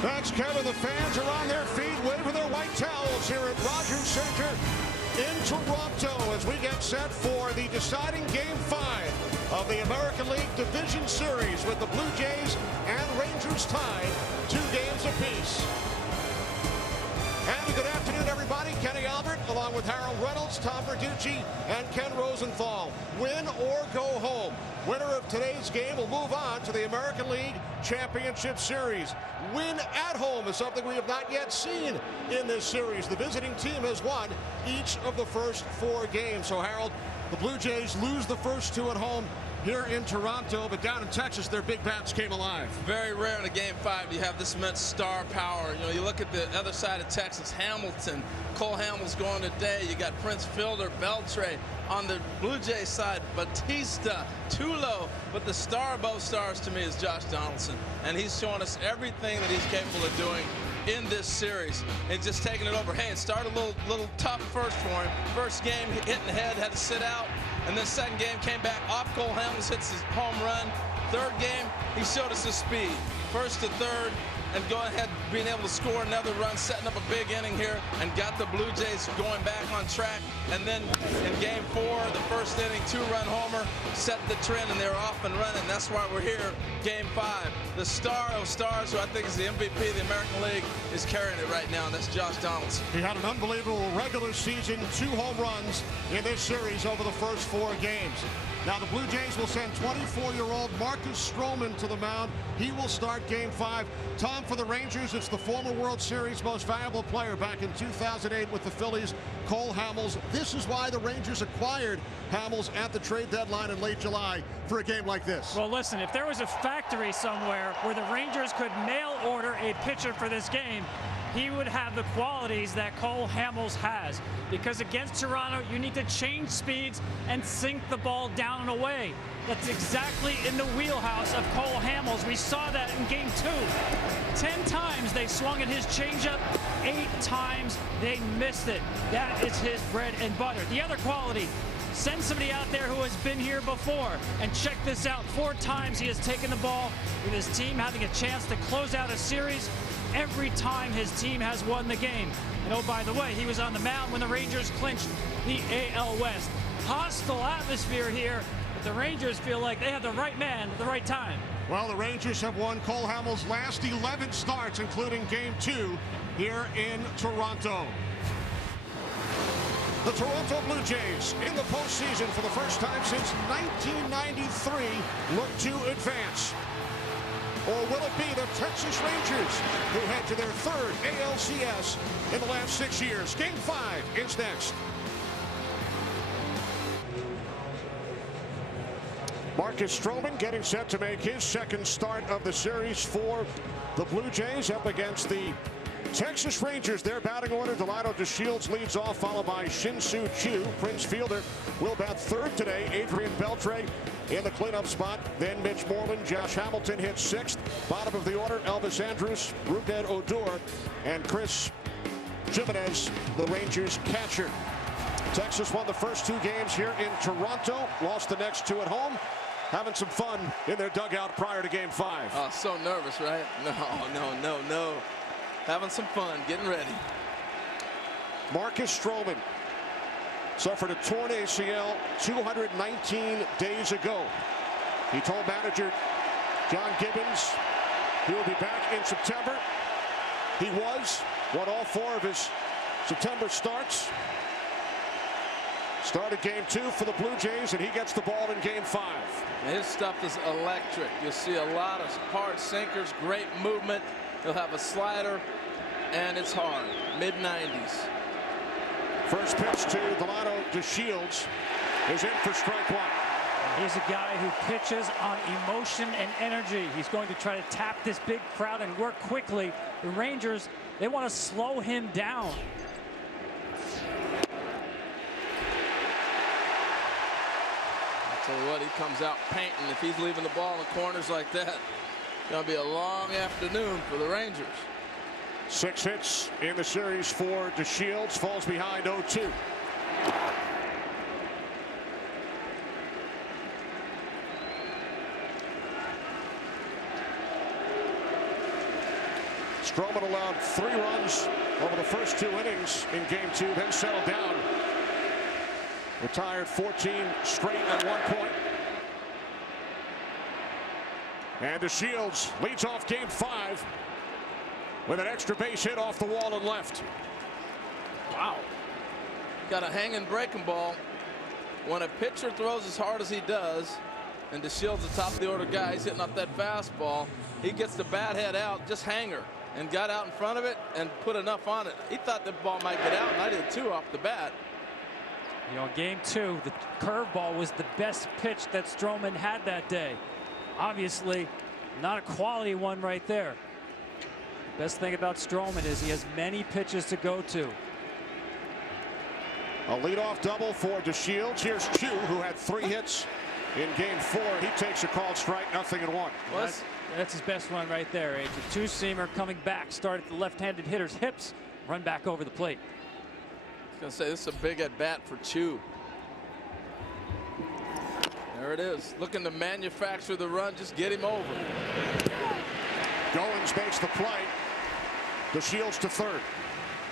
Thanks, Kevin. The fans are on their feet, waving their white towels here at Rogers Center in Toronto as we get set for the deciding Game 5 of the American League Division Series with the Blue Jays and Rangers tied 2 games apiece. And good afternoon, everybody. Kenny Albert, along with Harold Reynolds, Tom Verducci, and Ken Rosenthal. Win or go home. Winner of today's game will move on to the American League Championship Series. Win at home is something we have not yet seen in this series. The visiting team has won each of the first 4 games. So, Harold, the Blue Jays lose the first 2 at home here in Toronto, but down in Texas, their big bats came alive. Very rare in a Game 5 you have this immense star power. You know, you look at the other side of Texas, Hamilton, Cole Hamels going today. You got Prince Fielder, Beltre. On the Blue Jays side, Batista, Tulo, but the star above stars to me is Josh Donaldson, and he's showing us everything that he's capable of doing in this series and just taking it over. Hey, it started a little tough first for him. First game, hitting the head, had to sit out, and then second game came back off. Cole Hamels hits his home run. Third game, he showed us his speed. First to third, and go ahead being able to score another run, setting up a big inning here, and got the Blue Jays going back on track. And then in Game 4, the first inning, 2-run homer, set the trend, and they're off and running. That's why we're here, Game 5. The star of stars, who I think is the MVP of the American League, is carrying it right now, and that's Josh Donaldson. He had an unbelievable regular season, 2 home runs in this series over the first 4 games. Now the Blue Jays will send 24-year-old Marcus Stroman to the mound. He will start Game 5. Tom, for the Rangers, it's the former World Series most valuable player back in 2008 with the Phillies, Cole Hamels. This is why the Rangers acquired Hamels at the trade deadline in late July for a game like this. Well, listen, if there was a factory somewhere where the Rangers could mail order a pitcher for this game, he would have the qualities that Cole Hamels has. Because against Toronto, you need to change speeds and sink the ball down and away. That's exactly in the wheelhouse of Cole Hamels. We saw that in Game 2. 10 times they swung at his changeup, 8 times they missed it. That is his bread and butter. The other quality, send somebody out there who has been here before. And check this out, 4 times he has taken the ball with his team having a chance to close out a series. Every time his team has won the game. And oh, by the way, he was on the mound when the Rangers clinched the AL West. Hostile atmosphere here, but the Rangers feel like they have the right man at the right time. Well, the Rangers have won Cole Hamels' last 11 starts, including Game 2 here in Toronto. The Toronto Blue Jays in the postseason for the first time since 1993 look to advance. Or will it be the Texas Rangers, who head to their 3rd ALCS in the last 6 years? Game 5 is next. Marcus Stroman getting set to make his 2nd start of the series for the Blue Jays up against the Texas Rangers. Their batting order, Delino DeShields leads off, followed by Shin-Soo Choo. Prince Fielder will bat 3rd today. Adrian Beltre in the cleanup spot. Then Mitch Moreland, Josh Hamilton hits 6th. Bottom of the order, Elvis Andrus, Rougned Odor, and Chris Jimenez, the Rangers catcher. Texas won the first 2 games here in Toronto, lost the next 2 at home. Having some fun in their dugout prior to Game 5. Oh, so nervous, right? No. Having some fun, getting ready. Marcus Stroman suffered a torn ACL 219 days ago. He told manager John Gibbons he will be back in September. He won all 4 of his September starts. Started Game 2 for the Blue Jays, and he gets the ball in Game 5. His stuff is electric. You'll see a lot of hard sinkers, great movement. He'll have a slider, and it's hard. Mid-90s. First pitch to Delino DeShields is in for strike 1. He's a guy who pitches on emotion and energy. He's going to try to tap this big crowd and work quickly. The Rangers, they want to slow him down. I'll tell you what, he comes out painting. If he's leaving the ball in the corners like that, it's going to be a long afternoon for the Rangers. 6 hits in the series for DeShields, falls behind 0-2. Stroman allowed 3 runs over the first 2 innings in game 2, then settled down. Retired 14 straight at one point. And DeShields leads off game 5 with an extra base hit off the wall and left. Wow. Got a hanging breaking ball. When a pitcher throws as hard as he does, and DeShields the top of the order guy, he's hitting up that fastball. He gets the bat head out, just hanger, and got out in front of it and put enough on it. He thought the ball might get out, and I did too off the bat. You know, in game 2, the curveball was the best pitch that Stroman had that day. Obviously, not a quality one right there. Best thing about Stroman is he has many pitches to go to. A leadoff double for DeShields. Here's Chu, who had 3 hits in game 4. He takes a called strike, 0-1. Well, that's his best one right there, H. A two-seamer coming back. Start at the left-handed hitter's hips, run back over the plate. I was going to say, this is a big at-bat for Chu. There it is. Looking to manufacture the run, just get him over. Goins makes the play. DeShields to third.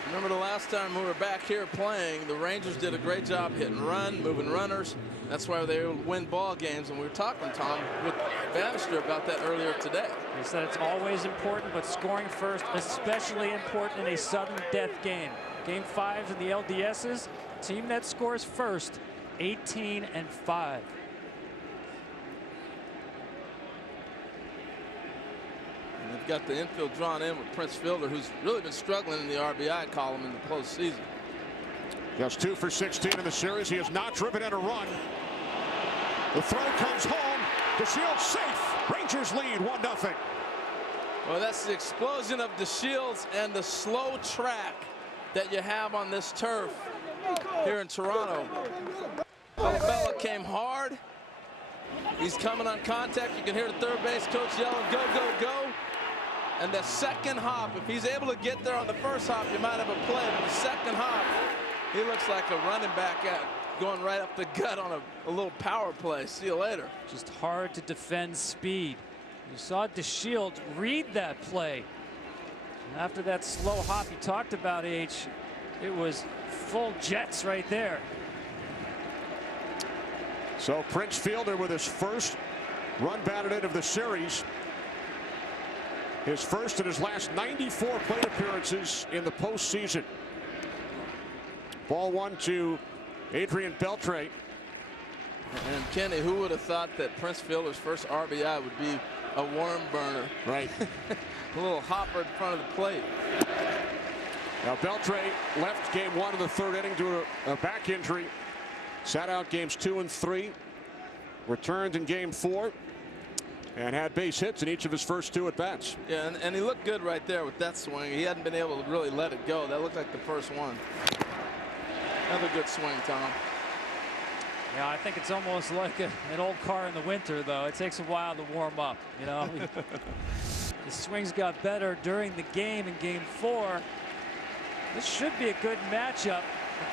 Remember the last time we were back here playing, the Rangers did a great job hitting run, moving runners. That's why they would win ball games. And we were talking, Tom, with Bannister about that earlier today. He said it's always important, but scoring first, especially important in a sudden death game. Game 5 in the LDSs, team that scores first, 18-5. And they've got the infield drawn in with Prince Fielder, who's really been struggling in the RBI column in the postseason. Just 2 for 16 in the series. He has not driven in a run. The throw comes home. DeShields safe. Rangers lead 1-0. Well, that's the explosion of DeShields and the slow track that you have on this turf here in Toronto. Bella came hard. He's coming on contact. You can hear the third base coach yelling, go, go, go. And the second hop, if he's able to get there on the first hop, you might have a play. But the second hop, he looks like a running back going right up the gut on a little power play. See you later. Just hard to defend speed. You saw DeShields read that play. After that slow hop you talked about, H, it was full jets right there. So Prince Fielder with his first run batted in of the series. His first in his last 94 plate appearances in the postseason. Ball 1 to Adrian Beltre. And Kenny, who would have thought that Prince Fielder's first RBI would be a worm burner? Right. A little hopper in front of the plate. Now Beltre left game 1 of the 3rd inning due to a back injury. Sat out games 2 and 3. Returned in game 4. And had base hits in each of his first 2 at bats. Yeah, and he looked good right there with that swing. He hadn't been able to really let it go. That looked like the first one. Another good swing, Tom. Yeah, I think it's almost like an old car in the winter, though. It takes a while to warm up, you know. The swings got better during the game in game 4. This should be a good matchup.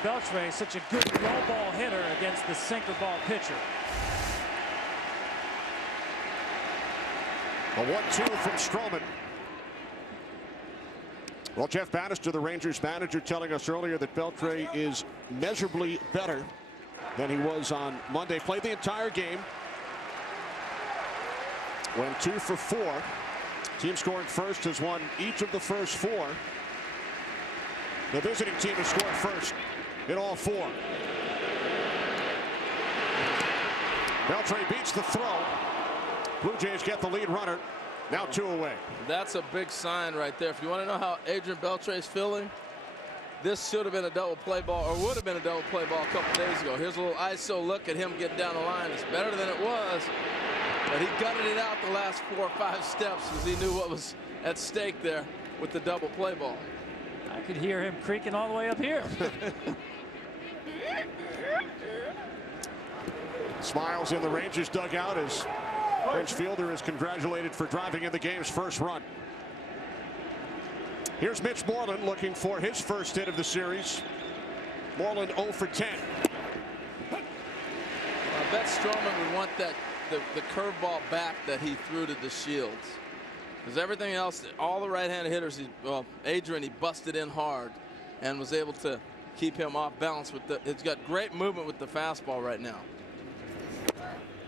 Beltre is such a good low ball hitter against the sinker ball pitcher. A 1-2 from Stroman. Well, Jeff Bannister, the Rangers manager, telling us earlier that Beltre is measurably better than he was on Monday. Played the entire game. Went 2 for 4. Team scoring first has won each of the first 4. The visiting team has scored first in all 4. Beltre beats the throw. Blue Jays get the lead runner. Now 2 away. That's a big sign right there. If you want to know how Adrian Beltre is feeling, this should have been a double play ball, or would have been a double play ball a couple days ago. Here's a little ISO look at him get down the line. It's better than it was, but he gutted it out the last 4 or 5 steps because he knew what was at stake there with the double play ball. I could hear him creaking all the way up here. Smiles in the Rangers dugout as Prince Fielder is congratulated for driving in the game's first run. Here's Mitch Moreland looking for his first hit of the series. Moreland 0 for 10. I bet Stroman would want that the curveball back that he threw to DeShields. Because everything else, all the right-handed hitters, Adrian, he busted in hard and was able to keep him off balance with the. He's got great movement with the fastball right now.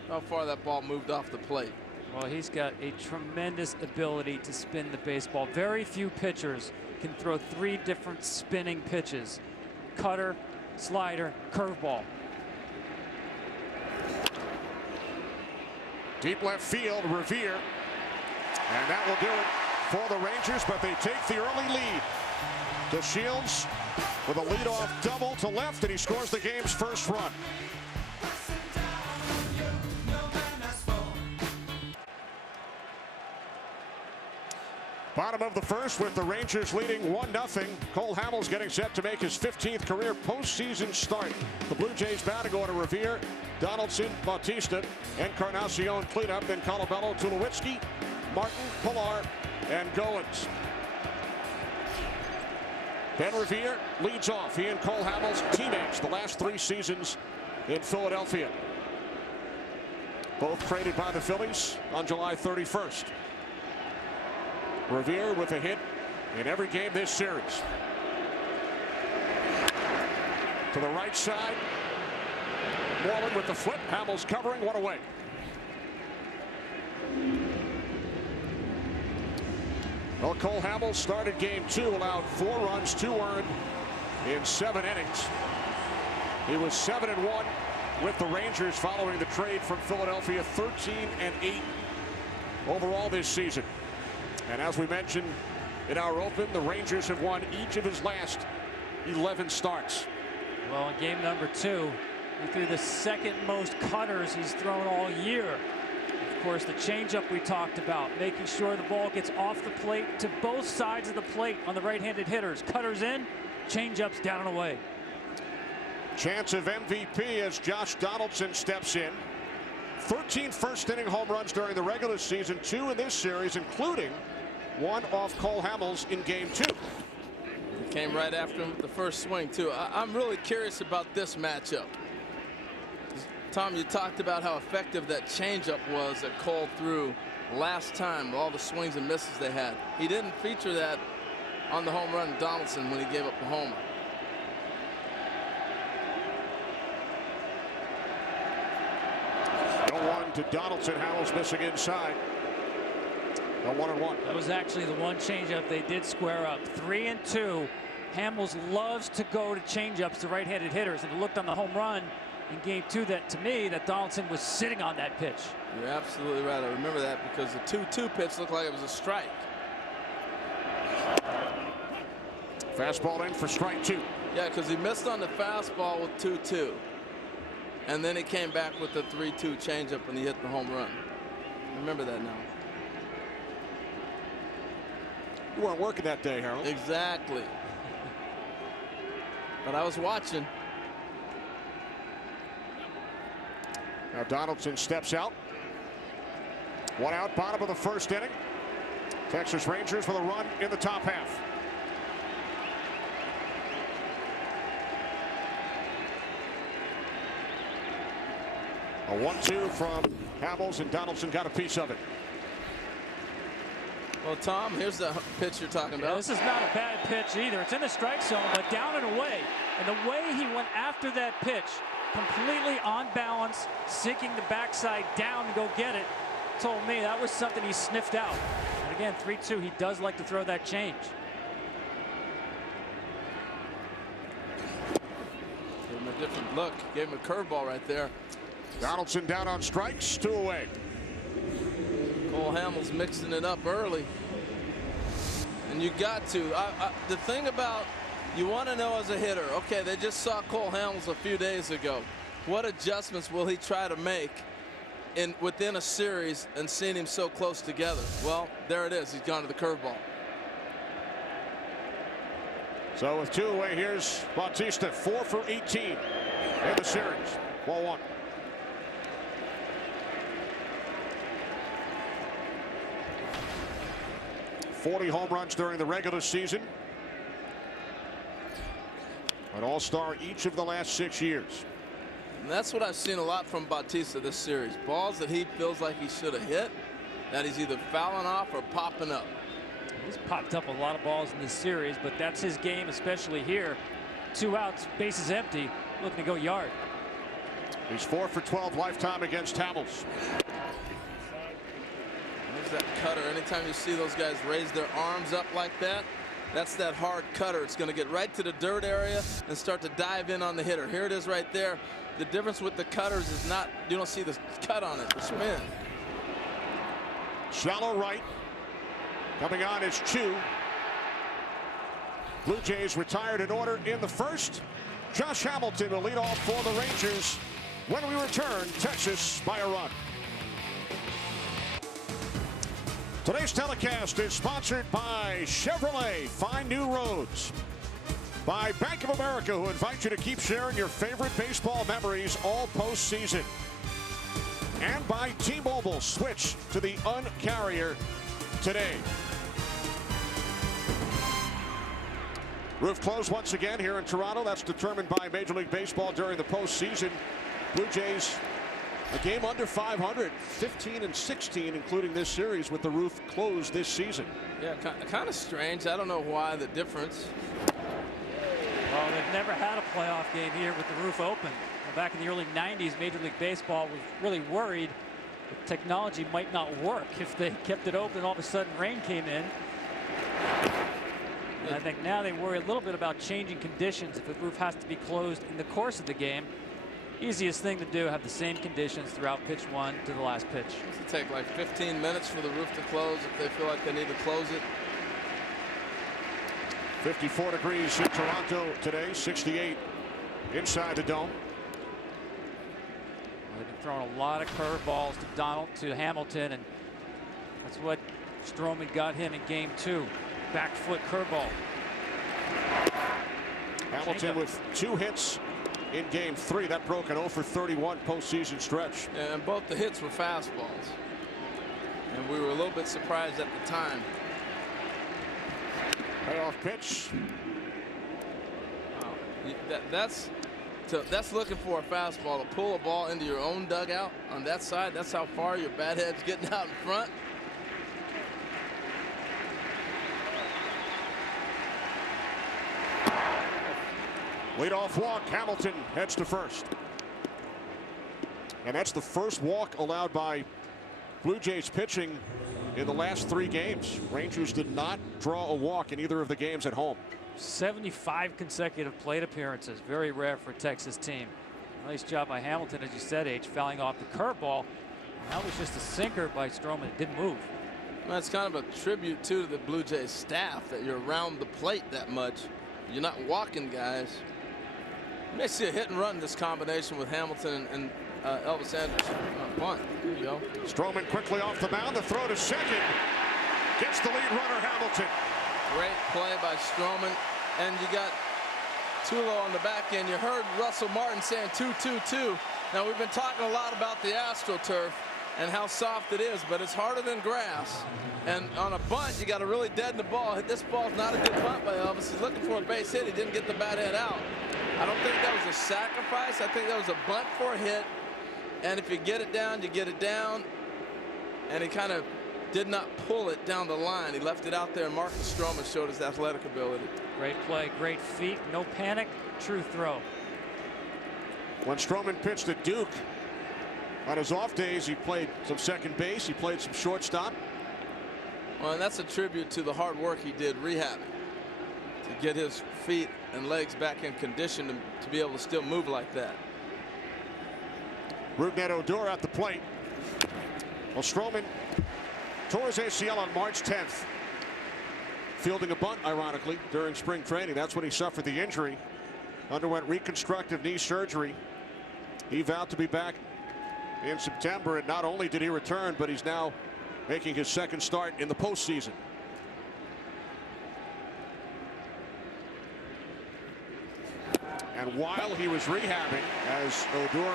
How far that ball moved off the plate. Well, he's got a tremendous ability to spin the baseball. Very few pitchers can throw 3 different spinning pitches: cutter, slider, curveball. Deep left field, Revere. And that will do it for the Rangers, but they take the early lead. DeShields with a leadoff double to left, and he scores the game's first run. Bottom of the first with the Rangers leading 1-0. Cole Hamels getting set to make his 15th career postseason start. The Blue Jays batting order: Revere, Donaldson, Bautista, Encarnacion cleanup, then Colabello, Tulowitzki, Martin, Pilar, and Goins. Ben Revere leads off. He and Cole Hamels teammates the last 3 seasons in Philadelphia. Both traded by the Phillies on July 31st. Revere with a hit in every game this series. To the right side. Moreland with the flip. Hamels covering, 1 away. Well, Cole Hamels started game 2, allowed 4 runs, 2 earned in 7 innings. He was 7-1 with the Rangers following the trade from Philadelphia, 13-8 overall this season. And as we mentioned in our open, the Rangers have won each of his last 11 starts. Well, in game number 2, he threw the 2nd most cutters he's thrown all year. Of course, the changeup we talked about, making sure the ball gets off the plate to both sides of the plate on the right-handed hitters. Cutters in, changeups down and away. Chance of MVP as Josh Donaldson steps in. 13 first-inning home runs during the regular season, 2 in this series, including 1 off Cole Hamels in game 2. He came right after him with the first swing, too. I'm really curious about this matchup. Tom, you talked about how effective that changeup was that Cole threw last time, all the swings and misses they had. He didn't feature that on the home run to Donaldson when he gave up the homer. No 1 to Donaldson. Hamels missing inside. No 1-1. That was actually the one changeup they did square up. 3-2. Hamels loves to go to changeups to right-handed hitters, and it looked on the home run in game 2 that, to me, that Donaldson was sitting on that pitch. You're absolutely right. I remember that because the 2-2 pitch looked like it was a strike. Fastball in for strike 2. Yeah, because he missed on the fastball with 2-2. And then he came back with the 3-2 changeup and he hit the home run. Remember that now. You weren't working that day, Harold. Exactly. But I was watching. Now Donaldson steps out. 1 out, bottom of the first inning. Texas Rangers with a run in the top half. A 1-2 from Hamels, and Donaldson got a piece of it. Well, Tom, here's the pitch you're talking about. Yeah, this is not a bad pitch either. It's in the strike zone, but down and away. And the way he went after that pitch, completely on balance, sinking the backside down to go get it, told me that was something he sniffed out. And again, 3-2, he does like to throw that change. Gave him a different look. Gave him a curveball right there. Donaldson down on strikes, 2 away. Cole Hamels mixing it up early. And you got to. The thing about, you want to know as a hitter, okay, they just saw Cole Hamels a few days ago. What adjustments will he try to make within a series and seeing him so close together? Well, there it is. He's gone to the curveball. So with 2 away, here's Bautista, 4 for 18 in the series. Ball 1. .40 home runs during the regular season. An all-star each of the last 6 years. And that's what I've seen a lot from Bautista this series. Balls that he feels like he should have hit, that he's either fouling off or popping up. He's popped up a lot of balls in this series, but that's his game, especially here. 2 outs, bases empty, looking to go yard. He's 4 for 12 lifetime against Hamels. There's that cutter. Anytime you see those guys raise their arms up like that, that's that hard cutter. It's going to get right to the dirt area and start to dive in on the hitter. Here it is right there. The difference with the cutters is not, you don't see the cut on it, the spin. Shallow right. Coming on is Chu. Blue Jays retired in order in the first. Josh Hamilton will lead off for the Rangers. When we return, Texas by a run. Today's telecast is sponsored by Chevrolet. Find new roads. By Bank of America, who invite you to keep sharing your favorite baseball memories all postseason. And by T-Mobile. Switch to the Un-carrier today. Roof closed once again here in Toronto. That's determined by Major League Baseball during the postseason. Blue Jays a game under 500, 15 and 16, including this series with the roof closed this season. Yeah, kind of strange. I don't know why the difference. Well, they've never had a playoff game here with the roof open. Back in the early 90s, Major League Baseball was really worried that technology might not work if they kept it open and all of a sudden rain came in. And I think now they worry a little bit about changing conditions if the roof has to be closed in the course of the game. Easiest thing to do, have the same conditions throughout pitch 1 to the last pitch. It'll take like 15 minutes for the roof to close if they feel like they need to close it. 54 degrees in Toronto today, 68 inside the dome. They've been throwing a lot of curveballs to Hamilton, and that's what Stroman got him in game 2. Back foot curveball. Hamilton with 2 hits in game 3. That broke an 0 for 31 postseason stretch. And both the hits were fastballs. And we were a little bit surprised at the time. Payoff pitch. Wow. That's looking for a fastball to pull a ball into your own dugout on that side. That's how far your bat head's getting out in front. Leadoff walk. Hamilton heads to first. And that's the first walk allowed by Blue Jays pitching in the last 3 games. Rangers did not draw a walk in either of the games at home. 75 consecutive plate appearances. Very rare for a Texas team. Nice job by Hamilton, as you said, H, fouling off the curveball. That was just a sinker by Stroman. It didn't move. Well, it's kind of a tribute to the Blue Jays staff that you're around the plate that much. You're not walking guys. You may see a hit and run in this combination with Hamilton and Elvis Anderson. Bunt. There you go. Stroman quickly off the mound. The throw to second. Gets the lead runner, Hamilton. Great play by Stroman. And you got Tulo on the back end. You heard Russell Martin saying 2-2-2. Now, we've been talking a lot about the AstroTurf and how soft it is, but it's harder than grass. And on a bunt, you got to really deaden the ball. This ball's not a good bunt by Elvis. He's looking for a base hit. He didn't get the bat head out. I don't think that was a sacrifice. I think that was a bunt for a hit. And if you get it down, you get it down. And he kind of did not pull it down the line. He left it out there, and Marcus Stroman showed his athletic ability. Great play, great feet, no panic, true throw. When Stroman pitched at Duke, on his off days, he played some second base. He played some shortstop. Well, and that's a tribute to the hard work he did rehabbing to get his feet and legs back in condition to be able to still move like that. Rougned Odor at the plate. Well, Stroman tore his ACL on March 10th. Fielding a bunt, ironically, during spring training. That's when he suffered the injury. Underwent reconstructive knee surgery. He vowed to be back in September, and not only did he return, but he's now making his second start in the postseason. And while he was rehabbing, as Odor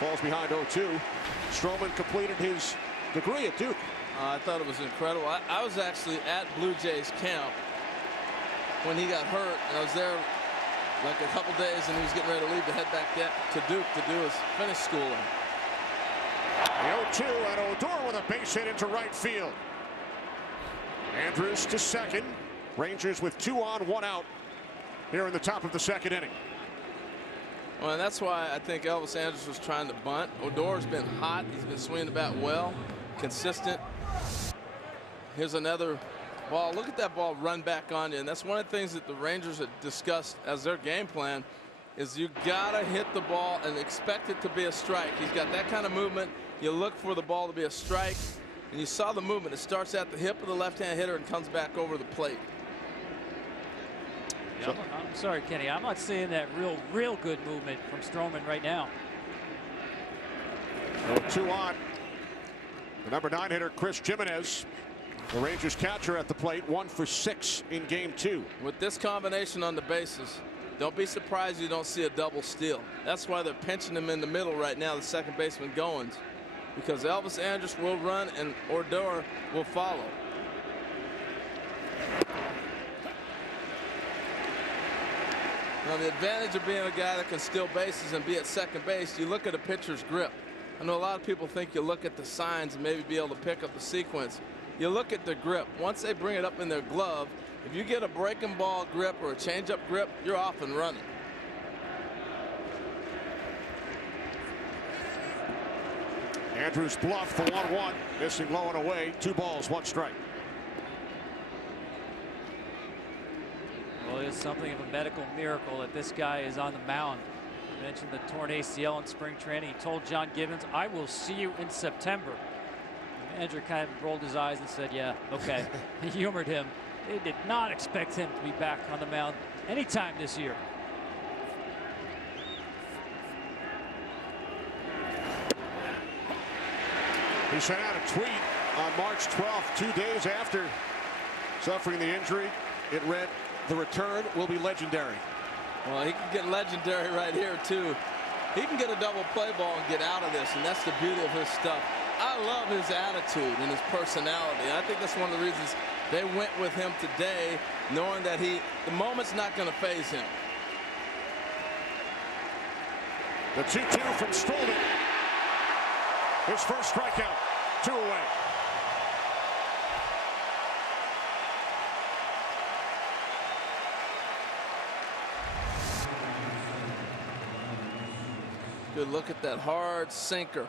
falls behind 0-2, Stroman completed his degree at Duke. I thought it was incredible. I was actually at Blue Jays camp when he got hurt. I was there like a couple days, and he was getting ready to leave to head back to Duke to do his finish schooling. The 0-2 and Odor with a base hit into right field. Andrews to second. Rangers with 2 on, 1 out here in the top of the second inning. Well, and that's why I think Elvis Andrews was trying to bunt. Odor's been hot. He's been swinging the bat well, consistent. Here's another ball. Look at that ball run back on you. And that's one of the things that the Rangers had discussed as their game plan is you gotta hit the ball and expect it to be a strike. He's got that kind of movement. You look for the ball to be a strike, and you saw the movement. It starts at the hip of the left-hand hitter and comes back over the plate. Yeah, I'm sorry, Kenny. I'm not seeing that real good movement from Stroman right now. 2 on. The number 9 hitter, Chris Jimenez. The Rangers catcher at the plate, 1 for 6 in game 2. With this combination on the bases, don't be surprised you don't see a double steal. That's why they're pinching him in the middle right now, the second baseman Goins, because Elvis Andrus will run and Odor will follow. Now, the advantage of being a guy that can steal bases and be at second base, you look at a pitcher's grip. I know a lot of people think you look at the signs and maybe be able to pick up the sequence. You look at the grip. Once they bring it up in their glove, if you get a breaking ball grip or a changeup grip, you're off and running. Andrews bluffed for 1-1, missing low and away. 2 balls, 1 strike. Well, it's something of a medical miracle that this guy is on the mound. You mentioned the torn ACL in spring training. He told John Gibbons, "I will see you in September." The manager kind of rolled his eyes and said, "Yeah, okay." He humored him. They did not expect him to be back on the mound anytime this year. He sent out a tweet on March 12th, 2 days after suffering the injury. It read, "The return will be legendary." Well, he can get legendary right here, too. He can get a double play ball and get out of this, and that's the beauty of his stuff. I love his attitude and his personality. I think that's one of the reasons they went with him today, knowing that the moment's not going to faze him. The 2-2 from Stroman. His first strikeout, 2 away. Good look at that hard sinker.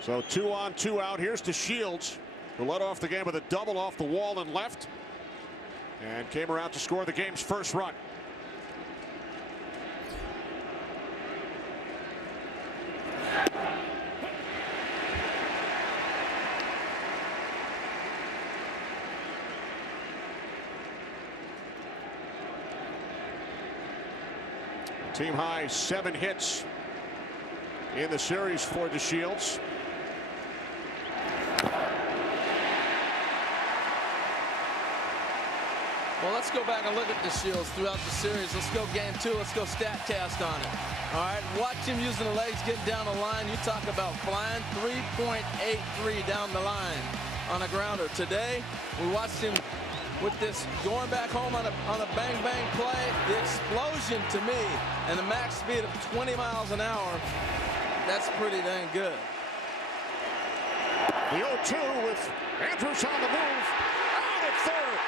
So 2 on, 2 out. Here's to Shields, who led off the game with a double off the wall and left, and came around to score the game's first run. Team high 7 hits in the series for DeShields. Well, let's go back and look at DeShields throughout the series. Let's go game 2. Let's go StatCast on it. All right, watch him using the legs, getting down the line. You talk about flying, 3.83 down the line on a grounder. Today, we watched him with this going back home on a bang-bang play. The explosion to me and the max speed of 20 miles an hour, that's pretty dang good. The 0-2 with Andrews on the move. Out at third.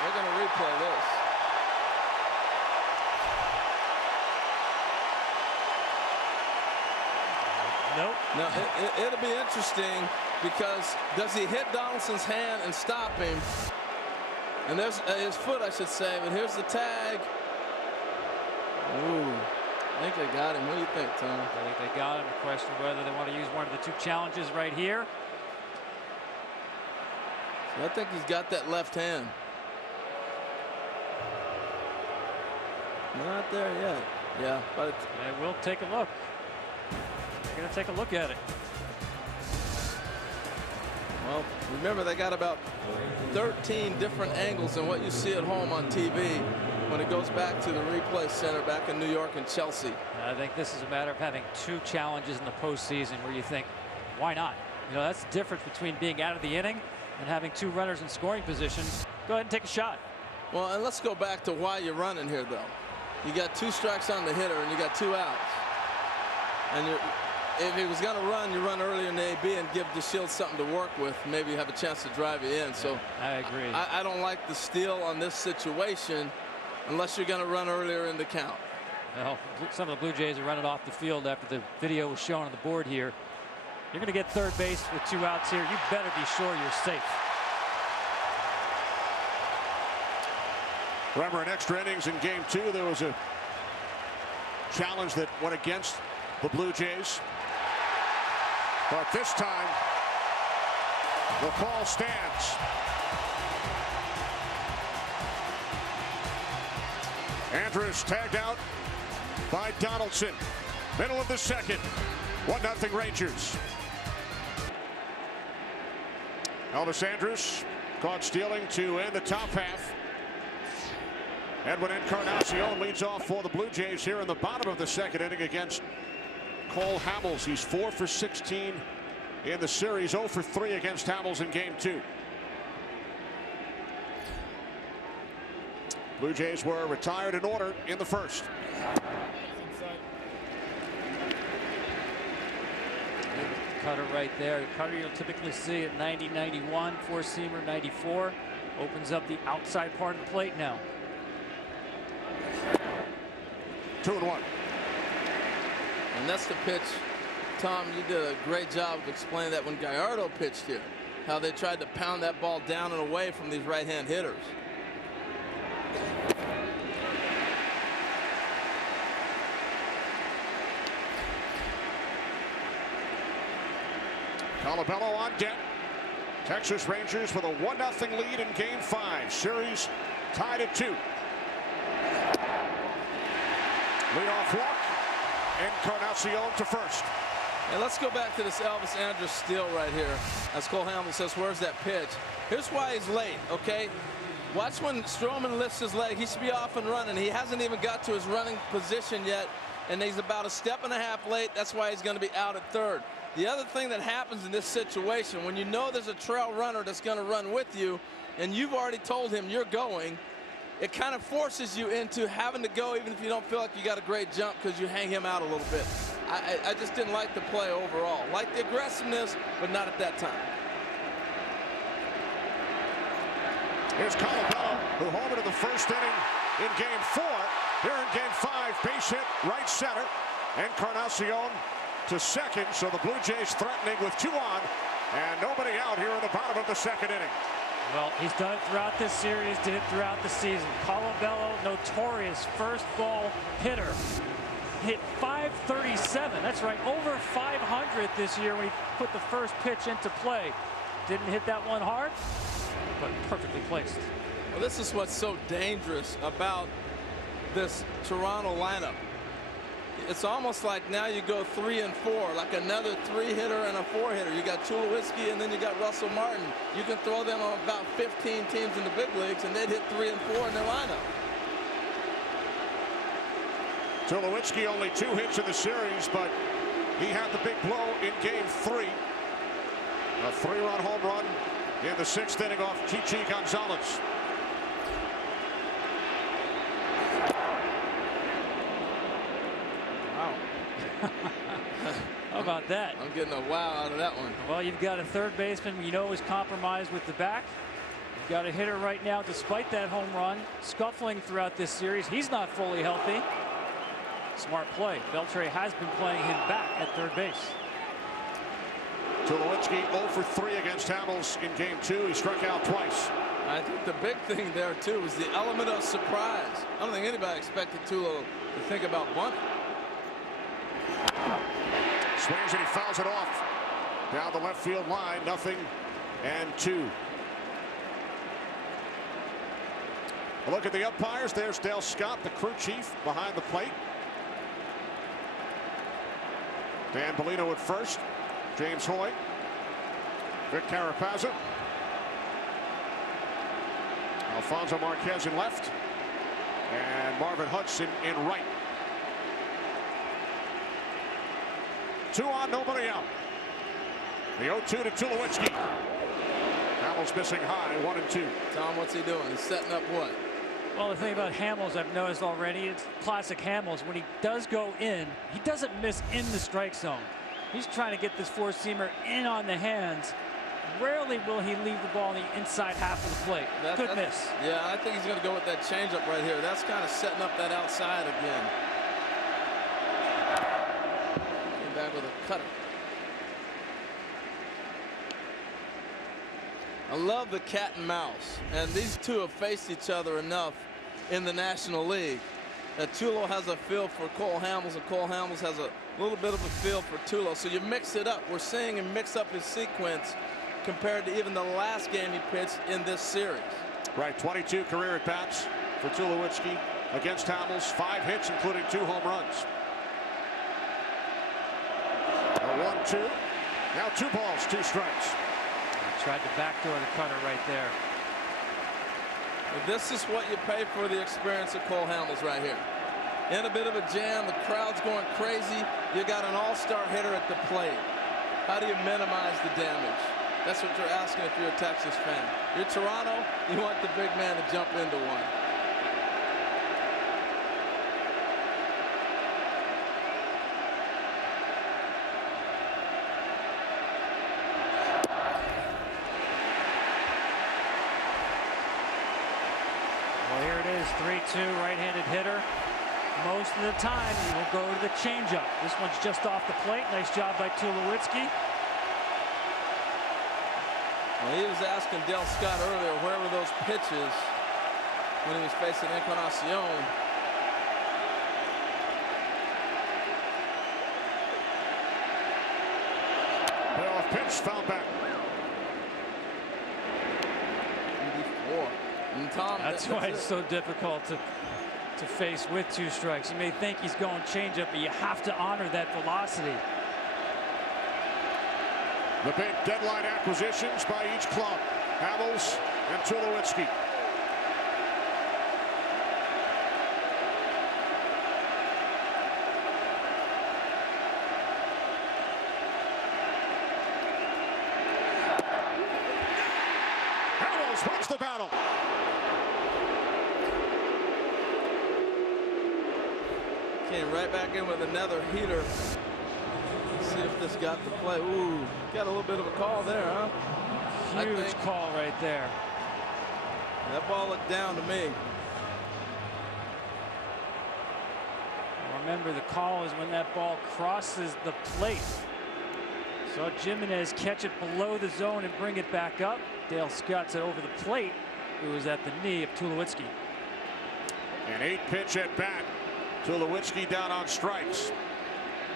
We're going to replay this. Nope. Now, it'll be interesting because does he hit Donaldson's hand and stop him? And there's his foot, I should say, but here's the tag. Ooh, I think they got him. What do you think, Tom? I think they got him. The question whether they want to use one of the 2 challenges right here. So I think he's got that left hand. Not there yet. Yeah, but we'll take a look. We're going to take a look at it. well, remember they got about 13 different angles than what you see at home on TV when it goes back to the replay center back in New York and Chelsea. I think this is a matter of having 2 challenges in the postseason where you think, why not? You know, that's the difference between being out of the inning and having 2 runners in scoring position. Go ahead and take a shot. Well, and let's go back to why you're running here, though. You got 2 strikes on the hitter, and you got 2 outs. And if he was going to run, you run earlier in the AB and give DeShields something to work with. Maybe you have a chance to drive you in. So I agree. I don't like the steal on this situation unless you're going to run earlier in the count. Well, some of the Blue Jays are running off the field after the video was shown on the board here. You're going to get third base with 2 outs here. You better be sure you're safe. Remember, in extra innings in game 2, there was a challenge that went against the Blue Jays. But this time, the call stands. Andrus tagged out by Donaldson. Middle of the second. 1-0 Rangers. Elvis Andrus caught stealing to end the top half. Edwin Encarnacion leads off for the Blue Jays here in the bottom of the second inning against Cole Hamels. He's 4 for 16 in the series, 0 for 3 against Hamels in game 2. Blue Jays were retired in order in the first. Cutter right there. Cutter you'll typically see at 90, 91, 4-seamer 94. Opens up the outside part of the plate now. 2-1. And that's the pitch. Tom, you did a great job of explaining that when Gallardo pitched here, how they tried to pound that ball down and away from these right-hand hitters. Colabello on deck. Texas Rangers with a 1-0 lead in game 5. Series tied at 2. Leadoff walk. Encarnacion to first. And let's go back to this Elvis Andrus steal right here. As Cole Hamels says, where's that pitch? Here's why he's late, okay? Watch when Stroman lifts his leg. He should be off and running. He hasn't even got to his running position yet, and he's about a step and a half late. That's why he's going to be out at third. The other thing that happens in this situation, when you know there's a trail runner that's going to run with you, and you've already told him you're going, it kind of forces you into having to go even if you don't feel like you got a great jump because you hang him out a little bit. I just didn't like the play overall. Like the aggressiveness, but not at that time. Here's Colabello, who homered in the first inning in game 4. Here in game 5, base hit right center. Encarnacion to second, so the Blue Jays threatening with 2 on and nobody out here in the bottom of the second inning. Well, he's done it throughout this series, did it throughout the season. Colabello, notorious first ball hitter. Hit 537. That's right, over 500 this year when he put the first pitch into play. Didn't hit that one hard, but perfectly placed. Well, this is what's so dangerous about this Toronto lineup. It's almost like now you go 3 and 4, like another 3-hitter and a 4-hitter. You got Tulowitzki and then you got Russell Martin. You can throw them on about 15 teams in the big leagues and they'd hit 3 and 4 in their lineup. Tulowitzki only 2 hits in the series, but he had the big blow in game 3. A 3-run home run in the 6th inning off Chichi Gonzalez. How about that? I'm getting a wow out of that one. Well, you've got a third baseman you know is compromised with the back. You've got a hitter right now, despite that home run, scuffling throughout this series. He's not fully healthy. Smart play. Beltre has been playing him back at third base. Tulowitzki 0 for 3 against Hamels in game 2. He struck out twice. I think the big thing there, too, is the element of surprise. I don't think anybody expected Tulo to think about bunting. Swings and he fouls it off down the left field line. 0-2. A look at the umpires. There's Dale Scott, the crew chief, behind the plate. Dan Bellino at first. James Hoy. Vic Carapazza. Alfonso Marquez in left. And Marvin Hudson in right. 2 on, nobody out. The 0-2 to Tulowitzki. Hamels missing high, 1-2. Tom, what's he doing? He's setting up what? Well, the thing about Hamels I've noticed already, it's classic Hamels. When he does go in, he doesn't miss in the strike zone. He's trying to get this four-seamer in on the hands. Rarely will he leave the ball in the inside half of the plate. Good miss. Yeah, I think he's going to go with that changeup right here. That's kind of setting up that outside again. Came back with a cutter. I love the cat and mouse, and these two have faced each other enough in the National League that Tulo has a feel for Cole Hamels, and Cole Hamels has a little bit of a feel for Tulo. So you mix it up. We're seeing him mix up his sequence compared to even the last game he pitched in this series. Right, 22 career at-bats for Tulowitzki against Hamels. 5 hits, including 2 home runs. A 1-2. Now 2 balls, 2 strikes. Tried to backdoor the cutter right there. This is what you pay for the experience of Cole Hamels right here. In a bit of a jam, the crowd's going crazy. You got an all-star hitter at the plate. How do you minimize the damage? That's what you're asking if you're a Texas fan. You're Toronto, you want the big man to jump into one. Well, here it is, 3-2, right-handed hitter. Most of the time, he will go to the changeup. This one's just off the plate. Nice job by Tulowitzki. Well, he was asking Del Scott earlier, where were those pitches when he was facing Encarnacion? Well, pitch foul back. 94. And Tom, That's why it's so difficult to face with 2 strikes. You may think he's going changeup, but you have to honor that velocity. The big deadline acquisitions by each club. Hamels and Tulowitzki. Hamels wins the battle. Came right back in with another heater. See if this got the play. Ooh, got a little bit of a call there, huh? Huge call right there. That ball looked down to me. Remember, the call is when that ball crosses the plate. Saw Jimenez catch it below the zone and bring it back up. Dale Scott said over the plate. It was at the knee of Tulowitzki. An 8-pitch at bat. Tulowitzki down on strikes.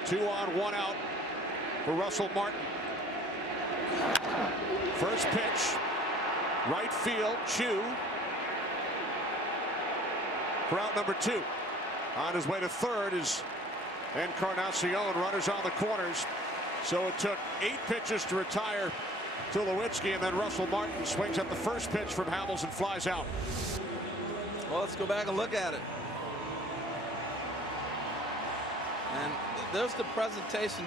2 on, 1 out for Russell Martin. First pitch, right field, Chu for out number 2. On his way to third is Encarnacion. Runners on the corners. So it took 8 pitches to retire Tulowitzki, and then Russell Martin swings at the first pitch from Hamels and flies out. Well, let's go back and look at it. And there's the presentation.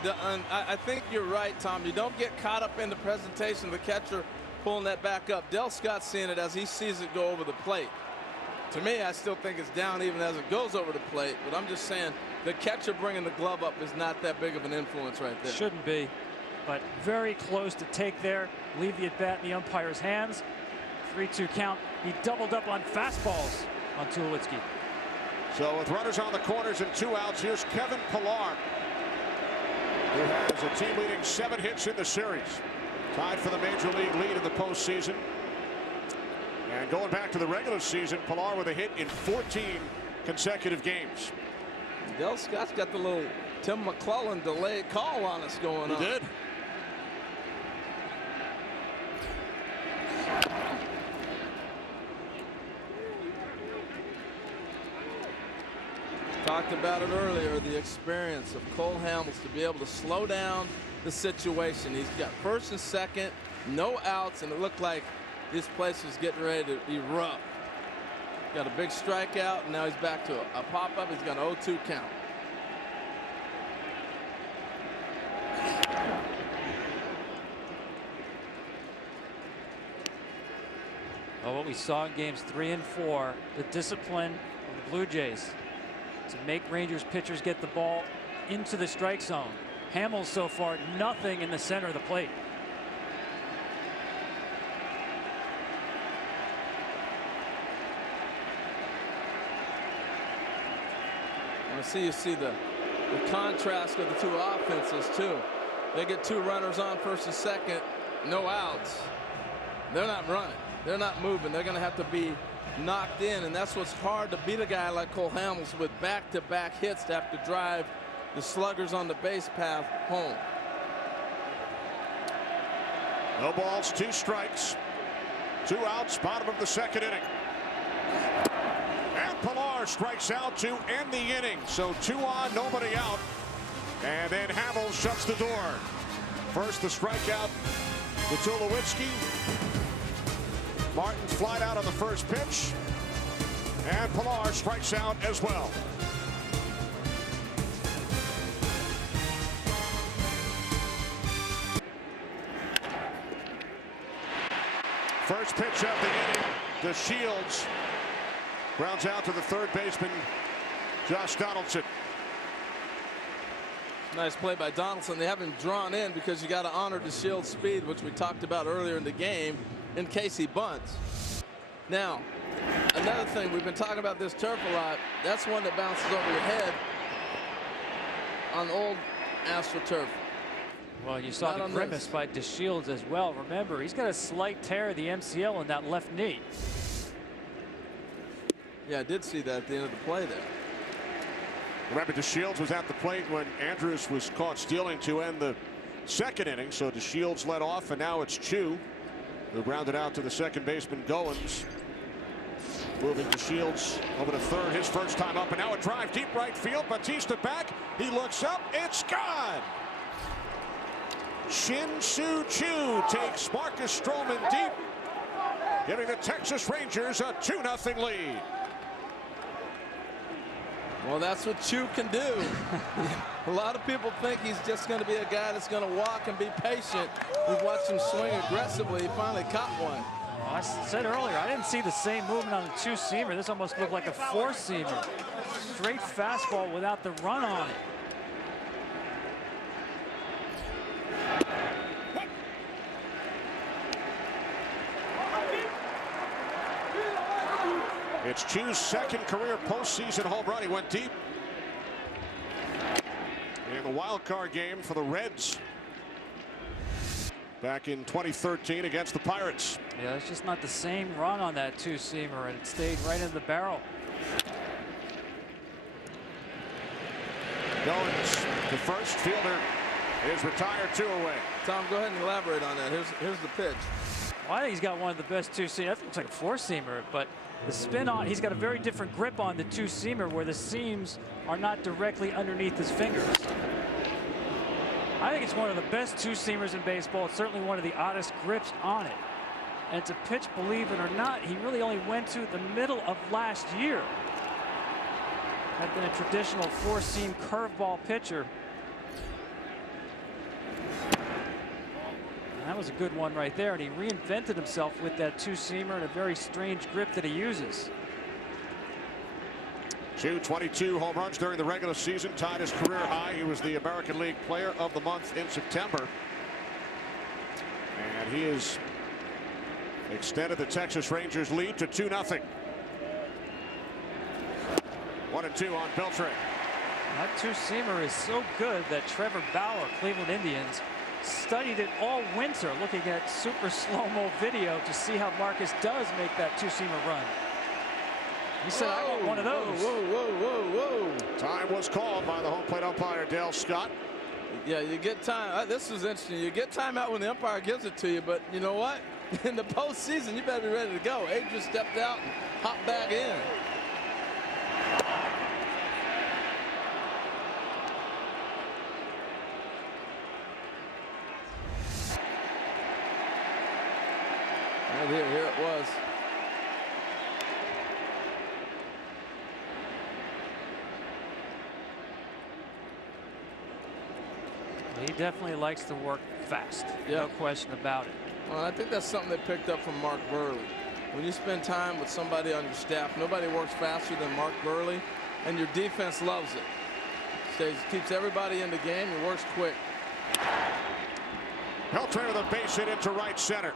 I think you're right, Tom. You don't get caught up in the presentation of the catcher pulling that back up. Del Scott's seeing it as he sees it go over the plate. To me, I still think it's down even as it goes over the plate. But I'm just saying the catcher bringing the glove up is not that big of an influence right there. Shouldn't be, but very close to take there. Leave the at-bat in the umpire's hands. 3-2 count. He doubled up on fastballs on Tulowitzki. So with runners on the corners and 2 outs, here's Kevin Pillar, who has a team-leading 7 hits in the series. Tied for the major league lead in the postseason. And going back to the regular season, Pillar with a hit in 14 consecutive games. Del Scott's got the little Tim McClellan delayed call on us going on. He did. Talked about it earlier, the experience of Cole Hamels to be able to slow down the situation. He's got first and second, no outs, and it looked like this place was getting ready to erupt. Got a big strikeout, and now he's back to a pop-up. He's got an 0-2 count. Well, what we saw in games 3 and 4, the discipline of the Blue Jays to make Rangers pitchers get the ball into the strike zone. Hamels so far nothing in the center of the plate. I see you see the contrast of the two offenses too. They get 2 runners on first and second, no outs. They're not running. They're not moving. They're going to have to be knocked in, and that's what's hard to beat a guy like Cole Hamels with back-to-back hits to have to drive the sluggers on the base path home. No balls, 2 strikes, 2 outs, bottom of the second inning. And Pilar strikes out to end the inning. So 2 on, nobody out. And then Hamels shuts the door. First the strikeout to Tulowitzki. Martin's flied out on the first pitch. And Pilar strikes out as well. First pitch of the inning to Shields. Grounds out to the third baseman, Josh Donaldson. Nice play by Donaldson. They have him drawn in because you got to honor the Shields' speed, which we talked about earlier in the game, in case he bunts. Now, another thing, we've been talking about this turf a lot. That's one that bounces over your head on old AstroTurf. Well, you saw the grimace by DeShields as well. Remember, he's got a slight tear of the MCL in that left knee. Yeah, I did see that at the end of the play there. Remember, DeShields was at the plate when Andrus was caught stealing to end the second inning. So DeShields led off, and now it's Chu who grounded out to the second baseman, Goins. Moving DeShields over to third, his first time up, and now a drive deep right field. Batista back. He looks up. It's gone. Shin-Soo Choo takes Marcus Stroman deep, giving the Texas Rangers a 2-0 lead. Well, that's what Chu can do. A lot of people think he's just going to be a guy that's going to walk and be patient. We've watched him swing aggressively. He finally caught one. Well, I said earlier, I didn't see the same movement on the 2-seamer. This almost looked like a 4-seamer. Straight fastball without the run on it. It's Chu's second career postseason home run. He went deep in the wild card game for the Reds back in 2013 against the Pirates. Yeah, it's just not the same run on that 2-seamer, and it stayed right in the barrel. Goins to first. Fielder is retired, 2 away. Tom, go ahead and elaborate on that. Here's the pitch. Well, I think he's got one of the best 2-seamers. I think it's like a 4-seamer, but the spin on, he's got a very different grip on the 2-seamer where the seams are not directly underneath his fingers. I think it's one of the best 2-seamers in baseball. It's certainly one of the oddest grips on it. And it's a pitch, believe it or not, he really only went to the middle of last year. Had been a traditional 4-seam curveball pitcher. That was a good one right there, and he reinvented himself with that 2-seamer and a very strange grip that he uses. Chu, 22 home runs during the regular season, tied his career high. He was the American League Player of the Month in September. And he has extended the Texas Rangers lead to 2-0. 1-2 on Beltre. That 2-seamer is so good that Trevor Bauer, Cleveland Indians, studied it all winter looking at super slow-mo video to see how Marcus does make that 2-seamer run. He said, I want one of those. Whoa. Time was called by the home plate umpire, Dale Scott. Yeah, you get time. This is interesting. You get time out when the umpire gives it to you, but you know what? In the postseason, you better be ready to go. Adrian stepped out and hopped back in. Right here it was. He definitely likes to work fast. No question about it. Well, I think that's something they picked up from Mark Burley. when you spend time with somebody on your staff, nobody works faster than Mark Burley, and your defense loves it. Keeps everybody in the game and works quick. Beltre with a base hit into right center.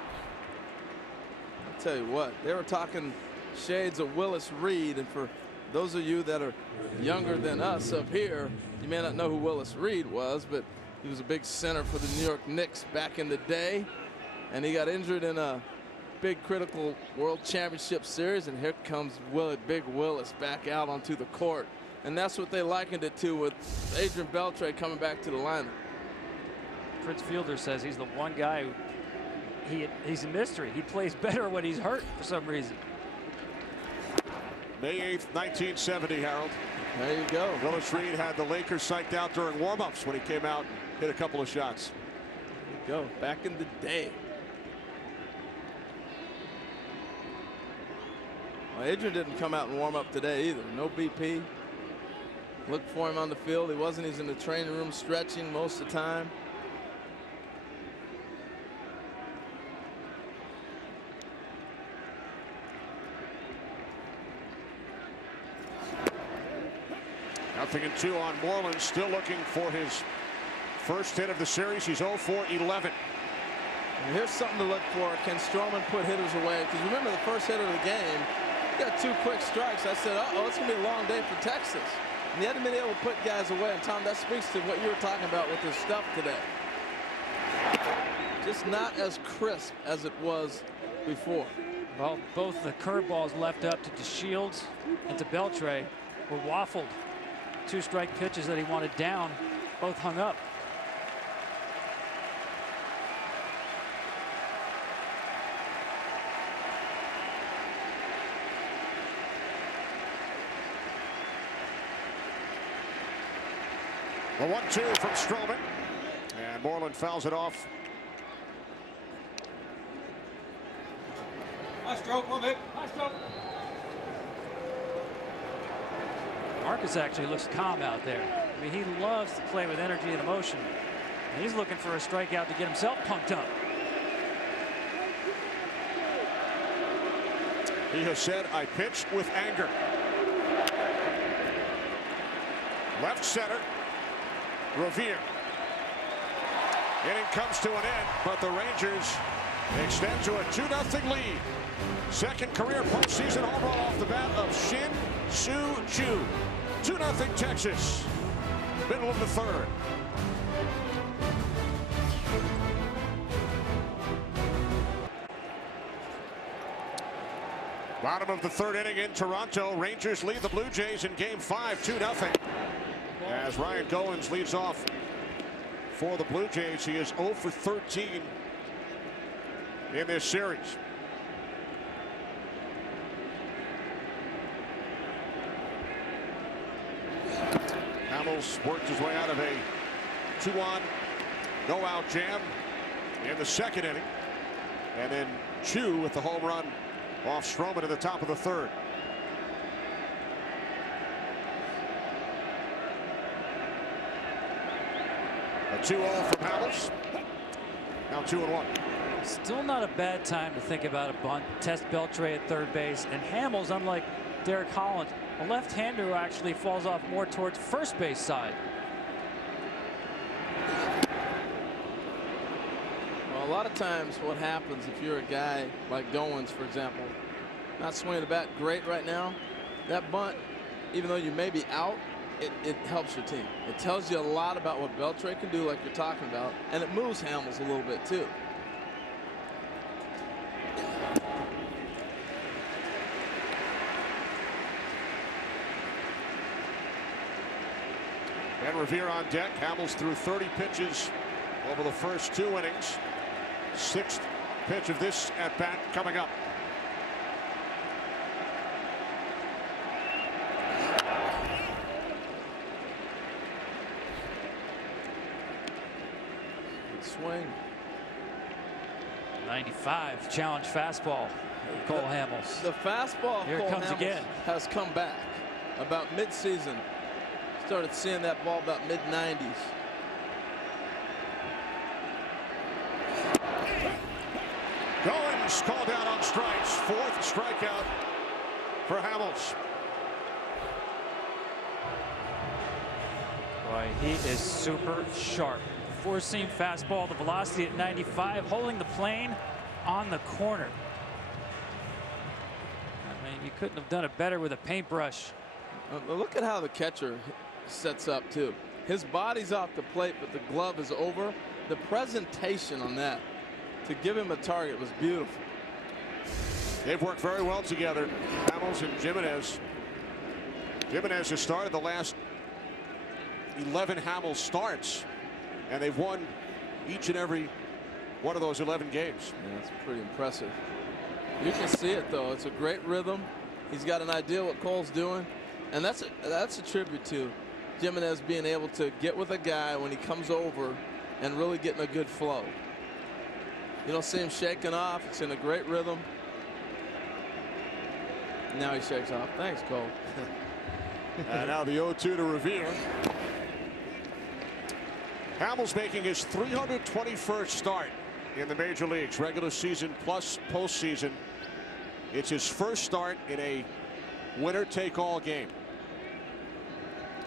I'll tell you what, they were talking shades of Willis Reed, and for those of you that are younger than us up here, you may not know who Willis Reed was, but he was a big center for the New York Knicks back in the day, and he got injured in a big critical World Championship Series, and here comes Big Willis back out onto the court, and that's what they likened it to with Adrian Beltre coming back to the lineup. Prince Fielder says he's the one guy who he's a mystery. He plays better when he's hurt for some reason. May 8th, 1970, Harold. There you go. Willis Reed had the Lakers psyched out during warm-ups when he came out and hit a couple of shots. There you go. Back in the day. Well, Adrian didn't come out and warm up today either. No BP. Looked for him on the field. He wasn't. He's in the training room stretching most of the time. Nothing in 2 on Moreland, still looking for his first hit of the series. He's 0 for 11. And here's something to look for. Can Stroman put hitters away? Because remember the first hitter of the game, he got 2 quick strikes. I said, uh-oh, it's going to be a long day for Texas. And he hadn't been able to put guys away. And Tom, that speaks to what you were talking about with his stuff today. Just not as crisp as it was before. Well, both the curveballs left up to DeShields and to Beltre were waffled. 2 strike pitches that he wanted down, both hung up. The 1-2 from Stroman, and Moreland fouls it off. Nice stroke, one hit. Nice stroke. Marcus actually looks calm out there. I mean, he loves to play with energy and emotion. And he's looking for a strikeout to get himself pumped up. He has said, I pitched with anger. Left center, Revere. Inning comes to an end, but the Rangers extend to a 2-0 lead. Second career postseason home run off the bat of Shin Soo Choo. 2-0 Texas. Middle of the third. Bottom of the third inning in Toronto. Rangers lead the Blue Jays in game 5, 2-0. As Ryan Goins leads off for the Blue Jays. He is 0 for 13 in this series. Hamels worked his way out of a 2-on no-out jam in the second inning. And then Chu with the home run off Stroman at the top of the third. A 2-0 from Hamels. Now 2-1. Still not a bad time to think about a bunt. Test Beltre at third base. And Hamels, unlike Derek Holland, a left-hander who actually falls off more towards first base side. Well, a lot of times what happens if you're a guy like Goins, for example, not swinging the bat great right now, that bunt, even though you may be out, it helps your team. It tells you a lot about what Beltre can do, like you're talking about, and it moves Hamels a little bit too. And Revere on deck. Hamels threw 30 pitches over the first 2 innings. 6th pitch of this at bat coming up. Good swing. 95 challenge fastball. Cole Hamels. The fastball Here it Cole comes Hamels again. has come back about mid-season. Started seeing that ball about mid-90s. Goins He's called out on strikes. 4th strikeout for Hamels. Boy, he is super sharp. Four-seam fastball, the velocity at 95, holding the plane on the corner. I mean, you couldn't have done it better with a paintbrush. Look at how the catcher sets up too. His body's off the plate, but the glove is over. The presentation on that to give him a target was beautiful. They've worked very well together, Hamels and Jimenez. Jimenez has started the last 11 Hamels starts, and they've won each and every one of those 11 games. Yeah, that's pretty impressive. You can see it though. It's a great rhythm. He's got an idea what Cole's doing, and that's a tribute to Jimenez being able to get with a guy when he comes over and really getting a good flow. You don't see him shaking off. It's in a great rhythm. Now he shakes off. Thanks, Cole. And now the 0-2 to Revere. Hamels making his 321st start in the major leagues, regular season plus postseason. It's his first start in a winner-take-all game.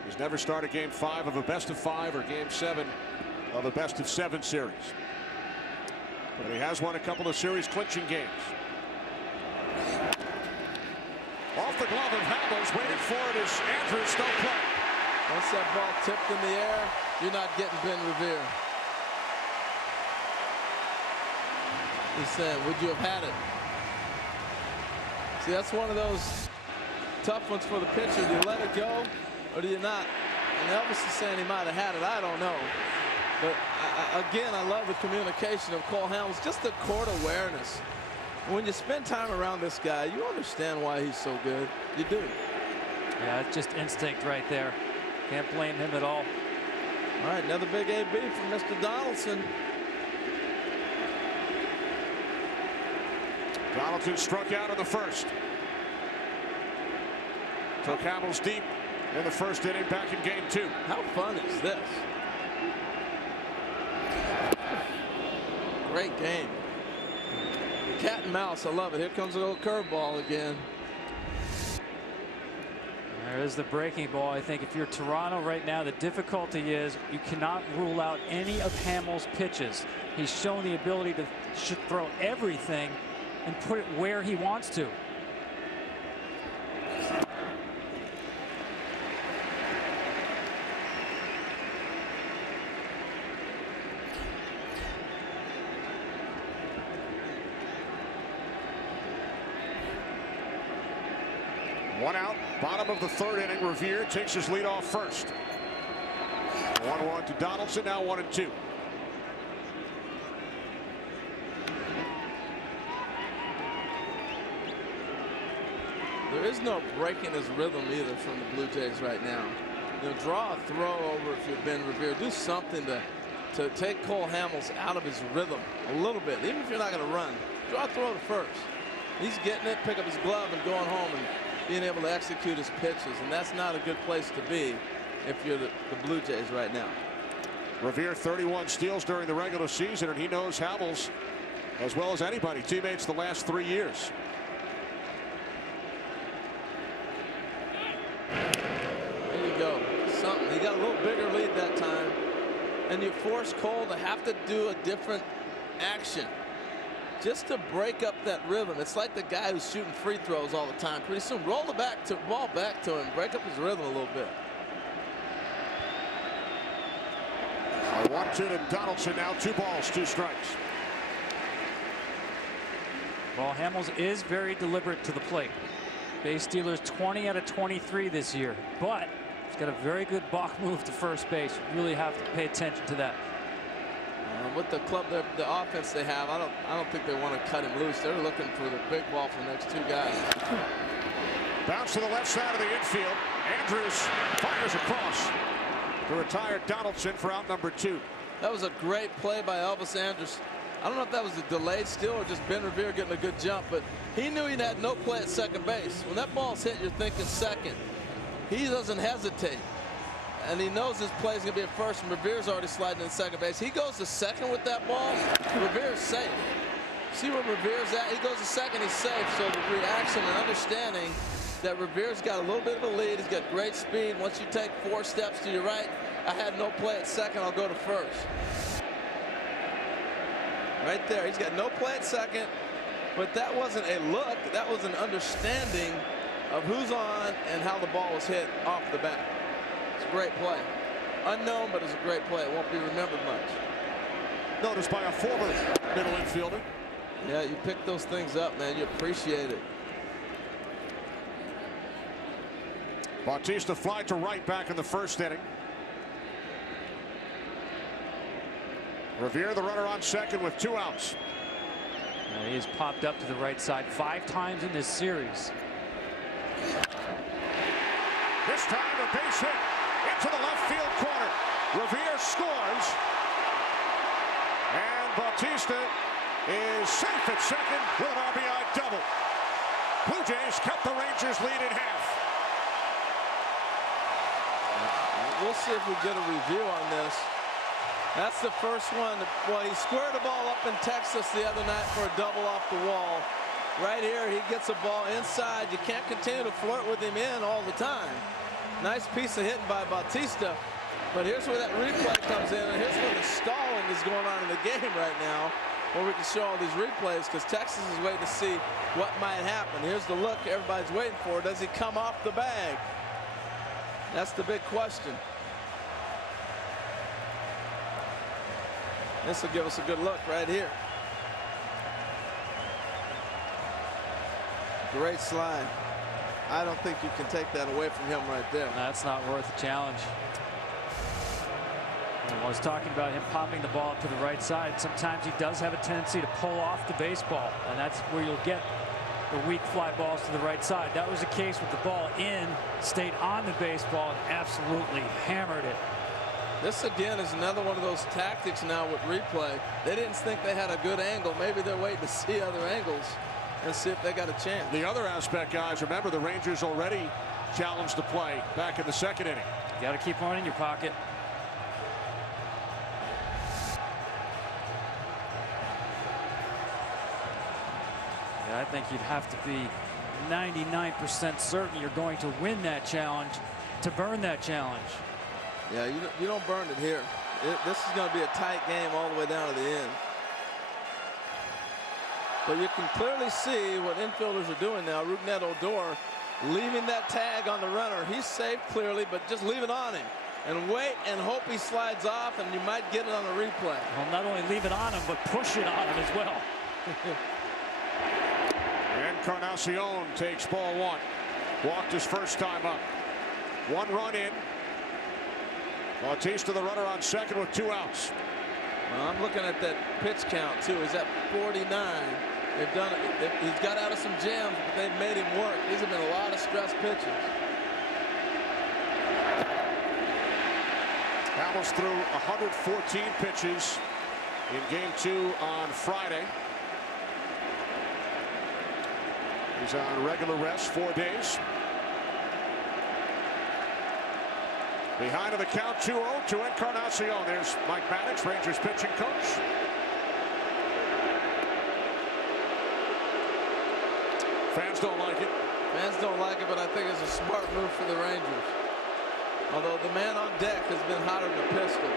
He's never started game 5 of a best-of-5 or game 7 of a best-of-7 series. But he has won a couple of series clinching games. Off the glove of Hamels, waiting for it is Andrews, no play. Once that ball tipped in the air, you're not getting Ben Revere. He's saying, would you have had it? See, that's one of those tough ones for the pitcher. Do you let it go or do you not? And Elvis is saying he might have had it. I don't know. But again, I love the communication of Cole Hamels, just the court awareness. When you spend time around this guy, you understand why he's so good. You do. Yeah, it's just instinct right there. Can't blame him at all. All right, another big AB from Mr. Donaldson. Donaldson struck out in the first. Took Hamels deep in the first inning, back in game 2. How fun is this? Great game. Cat and mouse, I love it. Here comes a little curveball again. There is the breaking ball. I think if you're Toronto right now, the difficulty is you cannot rule out any of Hamels' pitches. He's shown the ability to throw everything and put it where he wants to. One out, bottom of the 3rd inning. Revere takes his lead off first. 1-1 to Donaldson, now 1-2. There is no breaking his rhythm either from the Blue Jays right now. You know, draw a throw over if you've been Revere. Do something to take Cole Hamels out of his rhythm a little bit, even if you're not going to run. Draw a throw to first. He's getting it, pick up his glove and going home and being able to execute his pitches, and that's not a good place to be if you're the Blue Jays right now. Revere 31 steals during the regular season, and he knows Hamels as well as anybody. Teammates the last 3 years. There you go. Something. He got a little bigger lead that time, and you force Cole to have to do a different action just to break up that rhythm. It's like the guy who's shooting free throws all the time. Pretty soon, roll the ball back to him, break up his rhythm a little bit. 1-2 to Donaldson, now 2 balls, 2 strikes. Well, Hamels is very deliberate to the plate. Base stealers 20 out of 23 this year, but he's got a very good balk move to first base. You really have to pay attention to that. With the club, the offense they have, I don't think they want to cut him loose. They're looking for the big ball from the next 2 guys. Bounce to the left side of the infield. Andrews fires across to retire Donaldson for out number 2. That was a great play by Elvis Andrus. I don't know if that was a delayed steal or just Ben Revere getting a good jump, but he knew he had no play at second base. When that ball's hit, you're thinking second. He doesn't hesitate. And he knows his play is going to be at first, and Revere's already sliding in second base. He goes to second with that ball. Revere's safe. See where Revere's at? He goes to second, he's safe. So the reaction and understanding that Revere's got a little bit of a lead. He's got great speed. Once you take 4 steps to your right, I had no play at second, I'll go to first. Right there, he's got no play at second, but that wasn't a look, that was an understanding of who's on and how the ball was hit off the bat. It's a great play. Unknown, but it's a great play. It won't be remembered much. Noticed by a former middle infielder. Yeah, you pick those things up, man. You appreciate it. Bautista fly to right back in the first inning. Revere, the runner on second with 2 outs. He has popped up to the right side 5 times in this series. This time a base hit into the left field corner. Revere scores. And Bautista is safe at second with an RBI double. Blue Jays cut the Rangers lead in half. We'll see if we get a review on this. That's the first one. Well, he squared the ball up in Texas the other night for a double off the wall. Right here, he gets a ball inside. You can't continue to flirt with him in all the time. Nice piece of hitting by Bautista. But here's where that replay comes in, and here's where the stalling is going on in the game right now, where we can show all these replays, because Texas is waiting to see what might happen. Here's the look everybody's waiting for. Does he come off the bag? That's the big question. This will give us a good look right here. Great slide. I don't think you can take that away from him right there. That's not worth a challenge. I was talking about him popping the ball up to the right side. Sometimes he does have a tendency to pull off the baseball, and that's where you'll get the weak fly balls to the right side. That was the case with the ball in, stayed on the baseball, and absolutely hammered it. This again is another one of those tactics now with replay. They didn't think they had a good angle. Maybe they're waiting to see other angles and see if they got a chance. The other aspect, guys, remember the Rangers already challenged the play back in the second inning. You got to keep one in your pocket. Yeah, I think you'd have to be 99% certain you're going to win that challenge to burn that challenge. Yeah, you don't burn it here. This is going to be a tight game all the way down to the end. But you can clearly see what infielders are doing now. Rougned Odor leaving that tag on the runner. He's safe clearly, but just leave it on him and wait and hope he slides off, and you might get it on a replay. Well, not only leave it on him, but push it on him as well. Encarnacion takes ball 1. Walked his first time up. 1 run in. Bautista, the runner on second with 2 outs. Well, I'm looking at that pitch count too. He's at 49. They've done it. He's got out of some jams, but they've made him work. These have been a lot of stress pitches. Hamels threw 114 pitches in game 2 on Friday. He's on regular rest 4 days. Behind of the count, 2-0 to Encarnacion. There's Mike Maddox, Rangers pitching coach. Fans don't like it. Fans don't like it, but I think it's a smart move for the Rangers. Although the man on deck has been hotter than a pistol.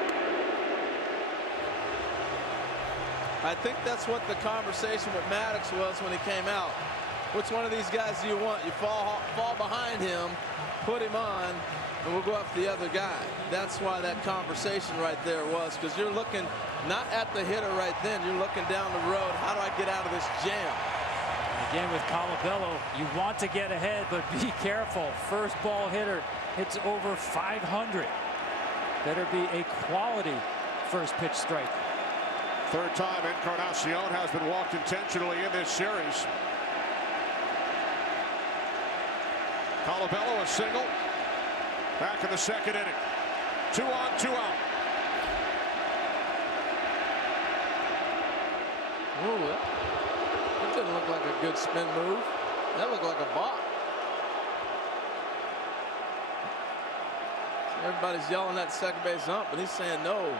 I think that's what the conversation with Maddox was when he came out. Which one of these guys do you want? You fall behind him, put him on, and we'll go after the other guy. That's why that conversation right there was, because you're looking not at the hitter right then, you're looking down the road. How do I get out of this jam? Again, with Colabello, you want to get ahead, but be careful. First ball hitter hits over 500. Better be a quality first pitch strike. Third time Encarnacion has been walked intentionally in this series. Colabello a single. Back in the second inning. 2 on, 2 out. Ooh, that didn't look like a good spin move. That looked like a balk. Everybody's yelling at second base ump, but he's saying no.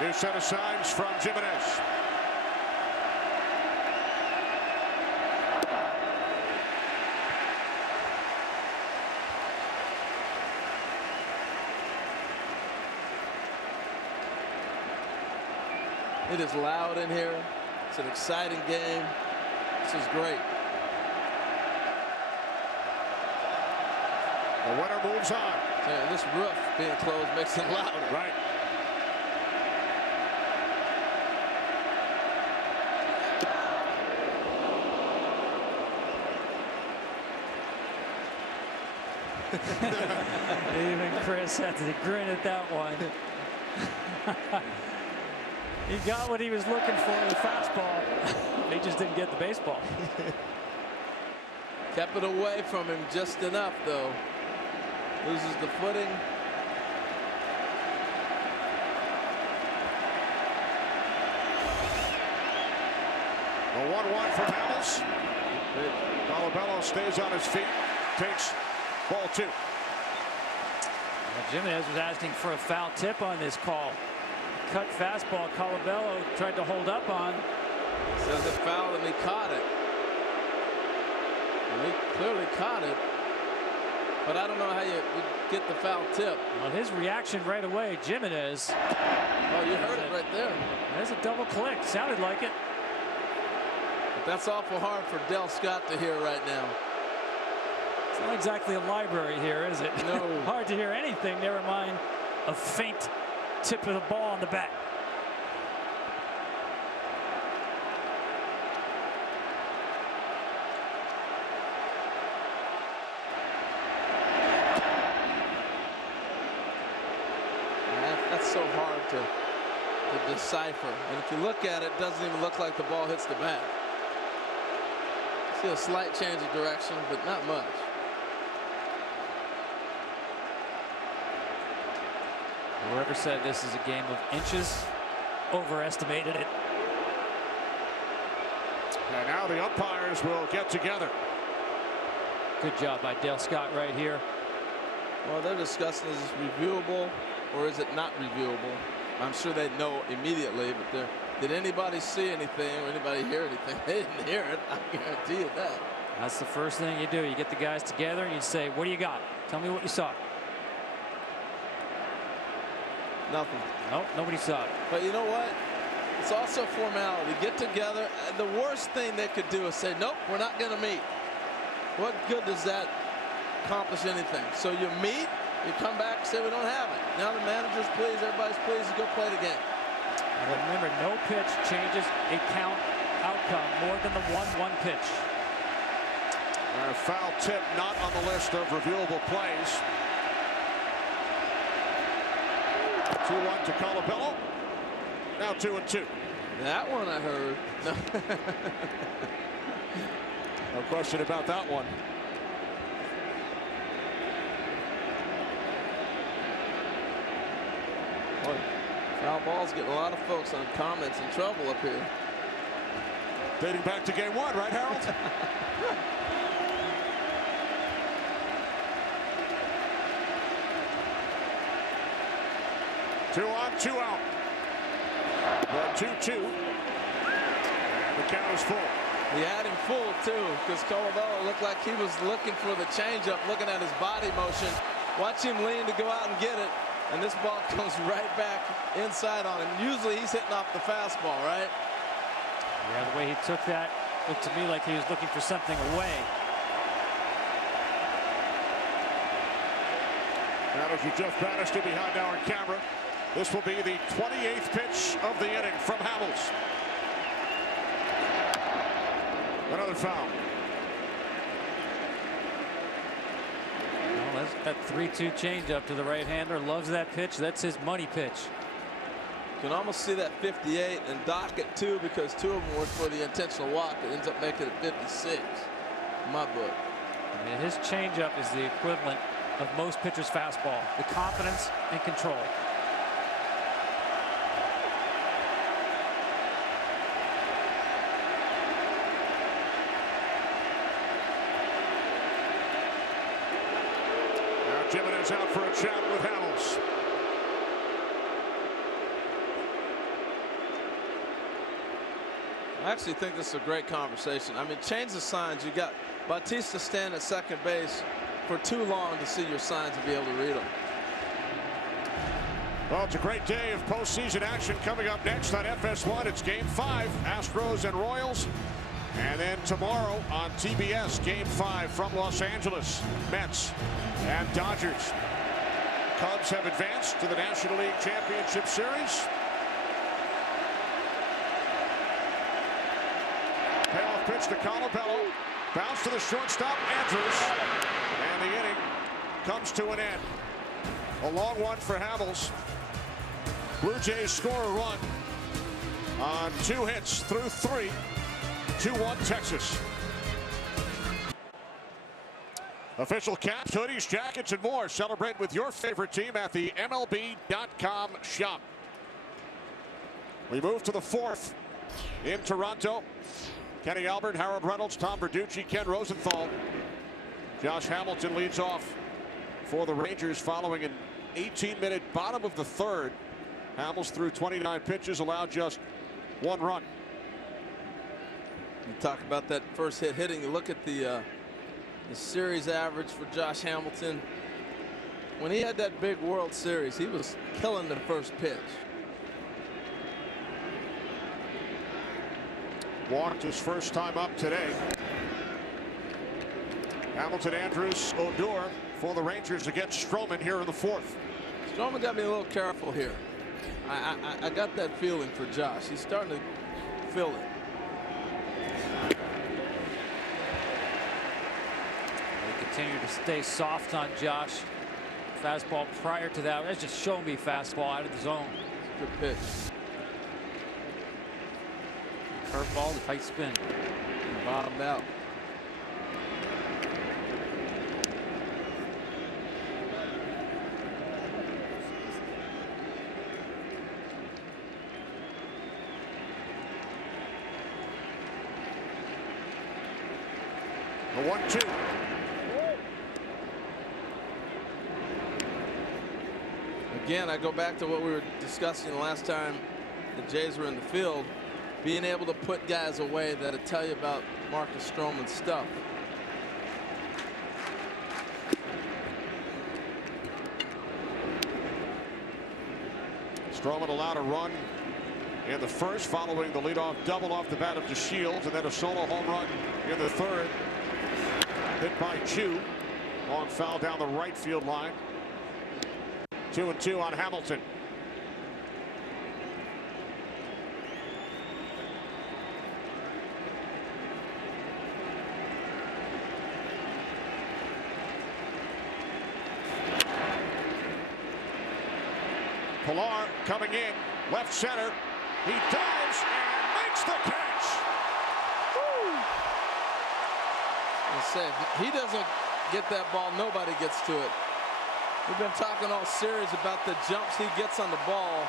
New set of signs from Jimenez. It is loud in here. It's an exciting game. This is great. The winner moves on. Yeah, this roof being closed makes it louder. Right. Even Chris had to grin at that one. He got what he was looking for in the fastball. He just didn't get the baseball. Kept it away from him just enough, though. Loses the footing. The 1-1 from Hamels. Colabello stays on his feet. Takes ball 2. Well, Jimenez was asking for a foul tip on this call. Cut fastball. Colabello tried to hold up on. Says it fouled and he caught it. And he clearly caught it. But I don't know how you get the foul tip. Well, his reaction right away, Jimenez. Oh, you heard it right there. There's a double click. Sounded like it. But that's awful hard for Del Scott to hear right now. It's not exactly a library here, is it? No. Hard to hear anything, never mind a faint tip of the ball on the bat. That's so hard to decipher. And if you look at it, it doesn't even look like the ball hits the bat. See a slight change of direction, but not much. Whoever said this is a game of inches overestimated it. And now the umpires will get together. Good job by Dale Scott right here. Well, they're discussing is this reviewable or is it not reviewable? I'm sure they know immediately, but did anybody see anything or anybody hear anything? They didn't hear it. I guarantee you that. That's the first thing you do. You get the guys together and you say, what do you got? Tell me what you saw. Nothing. Nope, nobody saw it. But you know what? It's also formality. Get together. The worst thing they could do is say, nope, we're not going to meet. What good does that accomplish anything? So you meet, you come back and say we don't have it. Now the manager's pleased, everybody's pleased to go play the game. But remember, no pitch changes a count outcome more than the 1-1 pitch. And a foul tip not on the list of reviewable plays. 2-1 to Colabello. Now 2-2. That one I heard. No. No question about that one. Boy, foul ball's getting a lot of folks on comments in trouble up here. Dating back to game 1, right, Harold? 2 on, 2 out. The 2-2. And the count is full. He had him full, too, because Colabello looked like he was looking for the changeup, looking at his body motion. Watch him lean to go out and get it, and this ball comes right back inside on him. Usually he's hitting off the fastball, right? Yeah, the way he took that looked to me like he was looking for something away. Now as you just banished it behind our camera, this will be the 28th pitch of the inning from Hamels. Another foul. Well, that's that 3-2 changeup to the right-hander. Loves that pitch. That's his money pitch. You can almost see that 58 and dock it, too, because 2 of them were for the intentional walk. It ends up making it 56 in my book. I mean, his changeup is the equivalent of most pitchers' fastball. The confidence and control. Jimenez out for a chat with Hamels. I actually think this is a great conversation. I mean, change the signs. You got Bautista stand at second base for too long to see your signs and be able to read them. Well, it's a great day of postseason action coming up next on FS1. It's Game 5, Astros and Royals. And then tomorrow on TBS, Game 5 from Los Angeles, Mets and Dodgers. Cubs have advanced to the National League Championship Series. Payoff pitch to Colabello. Bounce to the shortstop, Andrews. And the inning comes to an end. A long one for Hamels. Blue Jays score a run on 2 hits through 3. 2-1 Texas. Official caps, hoodies, jackets, and more. Celebrate with your favorite team at the MLB.com shop. We move to the 4th in Toronto. Kenny Albert, Harold Reynolds, Tom Verducci, Ken Rosenthal. Josh Hamilton leads off for the Rangers following an 18-minute bottom of the 3rd. Hamels threw 29 pitches, allowed just 1 run. You talk about that first hit hitting. You look at the series average for Josh Hamilton. When he had that big World Series, he was killing the first pitch. Walked his first time up today. Hamilton, Andrews, Odor for the Rangers against Stroman here in the 4th. Stroman got me a little careful here. I got that feeling for Josh. He's starting to feel it. They continue to stay soft on Josh. Fastball prior to that. That's just show me fastball out of the zone. Good pitch. Curveball, the tight spin. Bottomed out. The 1-2. Again, I go back to what we were discussing the last time the Jays were in the field. Being able to put guys away that'll tell you about Marcus Stroman's stuff. Stroman allowed a run in the 1st following the leadoff double off the bat of DeShields, and then a solo home run in the 3rd. Hit by Chu. Long foul down the right field line. 2-2 on Hamilton. Pilar coming in, left center. He dives and makes the catch. Woo! Let's say if he doesn't get that ball, nobody gets to it. We've been talking all series about the jumps he gets on the ball,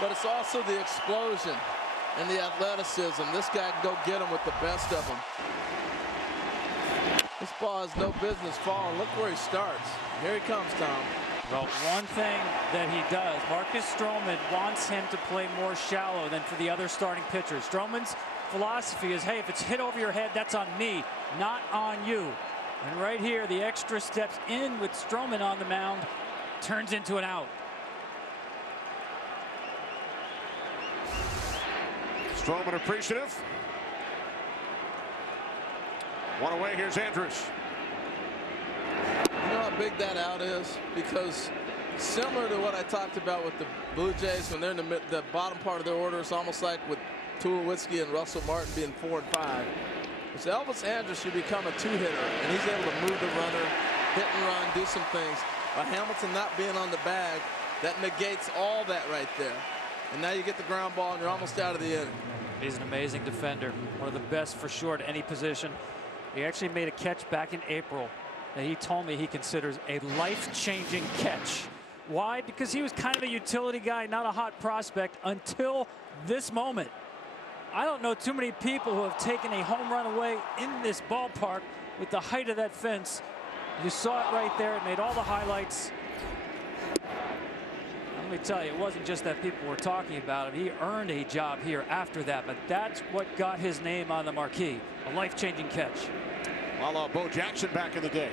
but it's also the explosion and the athleticism. This guy can go get him with the best of them. This ball has no business falling. Look where he starts. Here he comes, Tom. Well, one thing that he does, Marcus Stroman wants him to play more shallow than for the other starting pitchers. Stroman's philosophy is, hey, if it's hit over your head, that's on me, not on you. And right here, the extra steps in with Stroman on the mound turns into an out. Stroman appreciative. One away, here's Andrews. You know how big that out is? Because similar to what I talked about with the Blue Jays when they're in the bottom part of their order, it's almost like with Tulowitzki and Russell Martin being 4 and 5. So Elvis Andrus should become a 2-hitter, and he's able to move the runner, hit and run, do some things. By Hamilton not being on the bag, that negates all that right there. And now you get the ground ball, and you're almost out of the inning. He's an amazing defender, one of the best for sure at any position. He actually made a catch back in April that he told me he considers a life-changing catch. Why? Because he was kind of a utility guy, not a hot prospect until this moment. I don't know too many people who have taken a home run away in this ballpark with the height of that fence. You saw it right there. It made all the highlights. I'm me tell you, it wasn't just that people were talking about him. He earned a job here after that, but that's what got his name on the marquee. A life-changing catch. Well, Bo Jackson back in the day.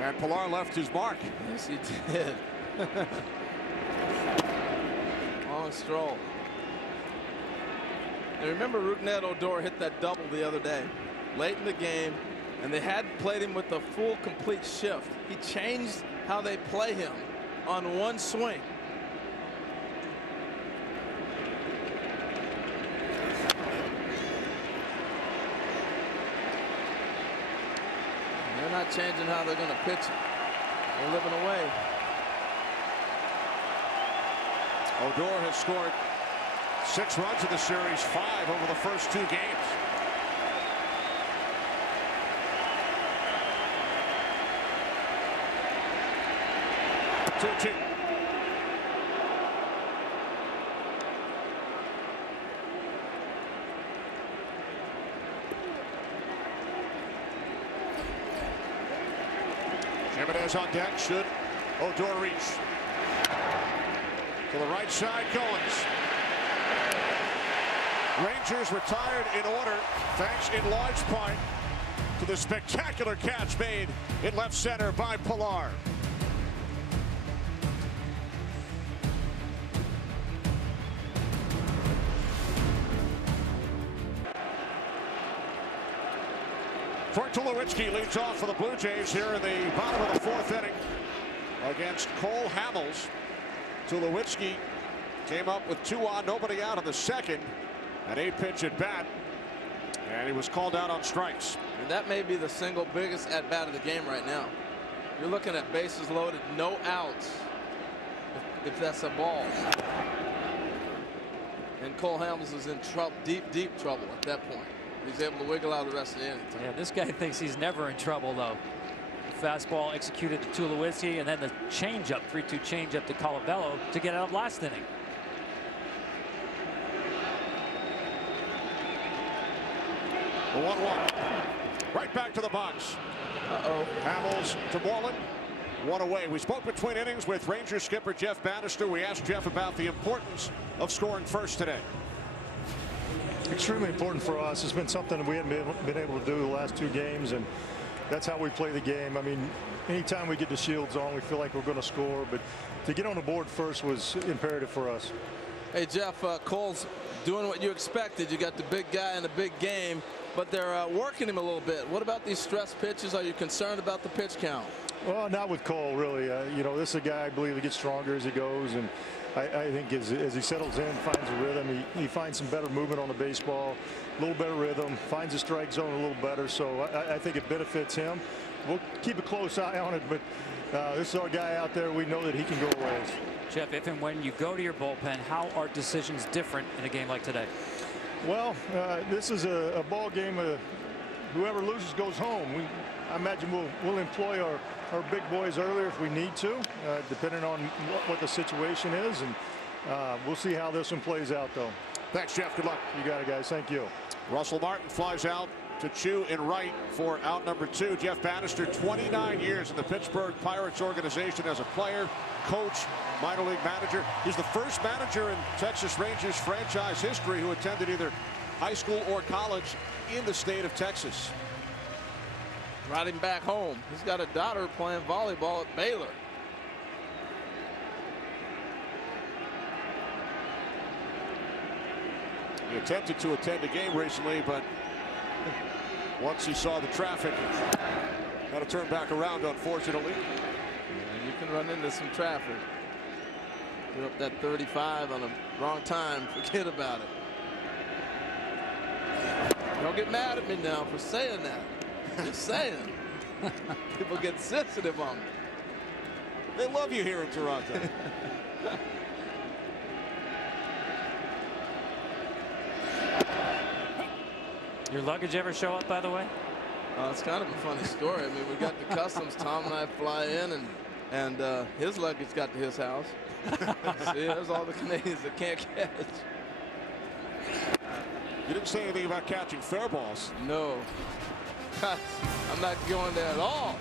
And Pilar left his mark. Yes, he did. Long stroll. And remember, Rougned Odor hit that double the other day, late in the game, and they hadn't played him with a full, complete shift. He changed how they play him on one swing. They're not changing how they're going to pitch him. They're living away. Odor has scored 6 runs in the series, 5 over the first 2 games. Two. Jimenez on deck. Should Odor reach? To the right side, Goins. Rangers retired in order, thanks in large part to the spectacular catch made in left center by Pilar. Tulowitzki leads off for the Blue Jays here in the bottom of the 4th inning against Cole Hamels. Tulowitzki came up with 2 on, nobody out in the 2nd. An 8-pitch at bat, and he was called out on strikes. And that may be the single biggest at bat of the game right now. You're looking at bases loaded, no outs, if that's a ball. And Cole Hamels is in trouble, deep trouble at that point. He's able to wiggle out the rest of the inning. Yeah, this guy thinks he's never in trouble, though. The fastball executed to Tulowitzki, and then the changeup, 3-2 changeup to Colabello to get out last inning. The 1-1. Right back to the box. Hamels to Moreland. 1 away. We spoke between innings with Rangers skipper Jeff Bannister. We asked Jeff about the importance of scoring first today. Extremely important for us. It's been something we hadn't been able to do the last 2 games, and that's how we play the game. I mean, anytime we get the shields on, we feel like we're going to score, but to get on the board first was imperative for us. Hey, Jeff, Cole's doing what you expected. You got the big guy in a big game, but they're working him a little bit. What about these stress pitches? Are you concerned about the pitch count? Well, not with Cole, really. You know, this is a guy I believe that gets stronger as he goes, and I think as he settles in, finds a rhythm, he finds some better movement on the baseball, a little better rhythm, finds the strike zone a little better. So I think it benefits him. We'll keep a close eye on it, but this is our guy out there. We know that he can go a ways. Jeff, if and when you go to your bullpen, how are decisions different in a game like today? Well, this is a ball game. Whoever loses goes home. I imagine we'll employ our big boys earlier if we need to, depending on what the situation is, and we'll see how this one plays out, though. Thanks, Jeff. Good luck. You got it, guys. Thank you. Russell Martin flies out to Chu in right for out number 2. Jeff Bannister, 29 years in the Pittsburgh Pirates organization as a player, coach, minor league manager. He's the first manager in Texas Rangers franchise history who attended either high school or college in the state of Texas. Brought him back home. He's got a daughter playing volleyball at Baylor. He attempted to attend a game recently, but once he saw the traffic, had to turn back around, unfortunately. And you can run into some traffic. Get up that 35 on the wrong time, forget about it. Don't get mad at me now for saying that. Just saying. People get sensitive on me. They love you here in Toronto. Your luggage ever show up, by the way? It's kind of a funny story. I mean, we got the customs. Tom and I fly in, and his luggage got to his house. See, there's all the Canadians that can't catch. You didn't say anything about catching fair balls. No. I'm not going there at all.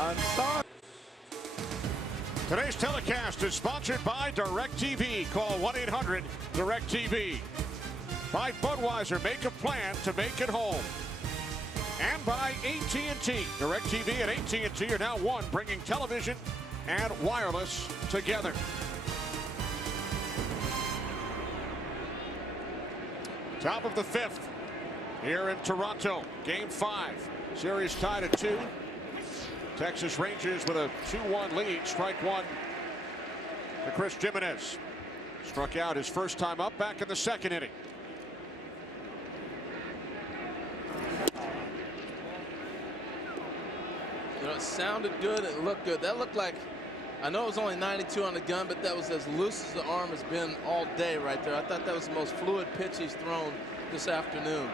I'm sorry. Today's telecast is sponsored by DirecTV. Call 1-800-DirecTV. By Budweiser, make a plan to make it home. And by AT&T. DirecTV and AT&T are now one, bringing television and wireless together. Top of the 5th here in Toronto. Game 5. Series tied at 2. Texas Rangers with a 2-1 lead. Strike one to Chris Jimenez. Struck out his first time up back in the 2nd inning. You know, it sounded good. It looked good. That looked like, I know it was only 92 on the gun, but that was as loose as the arm has been all day right there. I thought that was the most fluid pitch he's thrown this afternoon.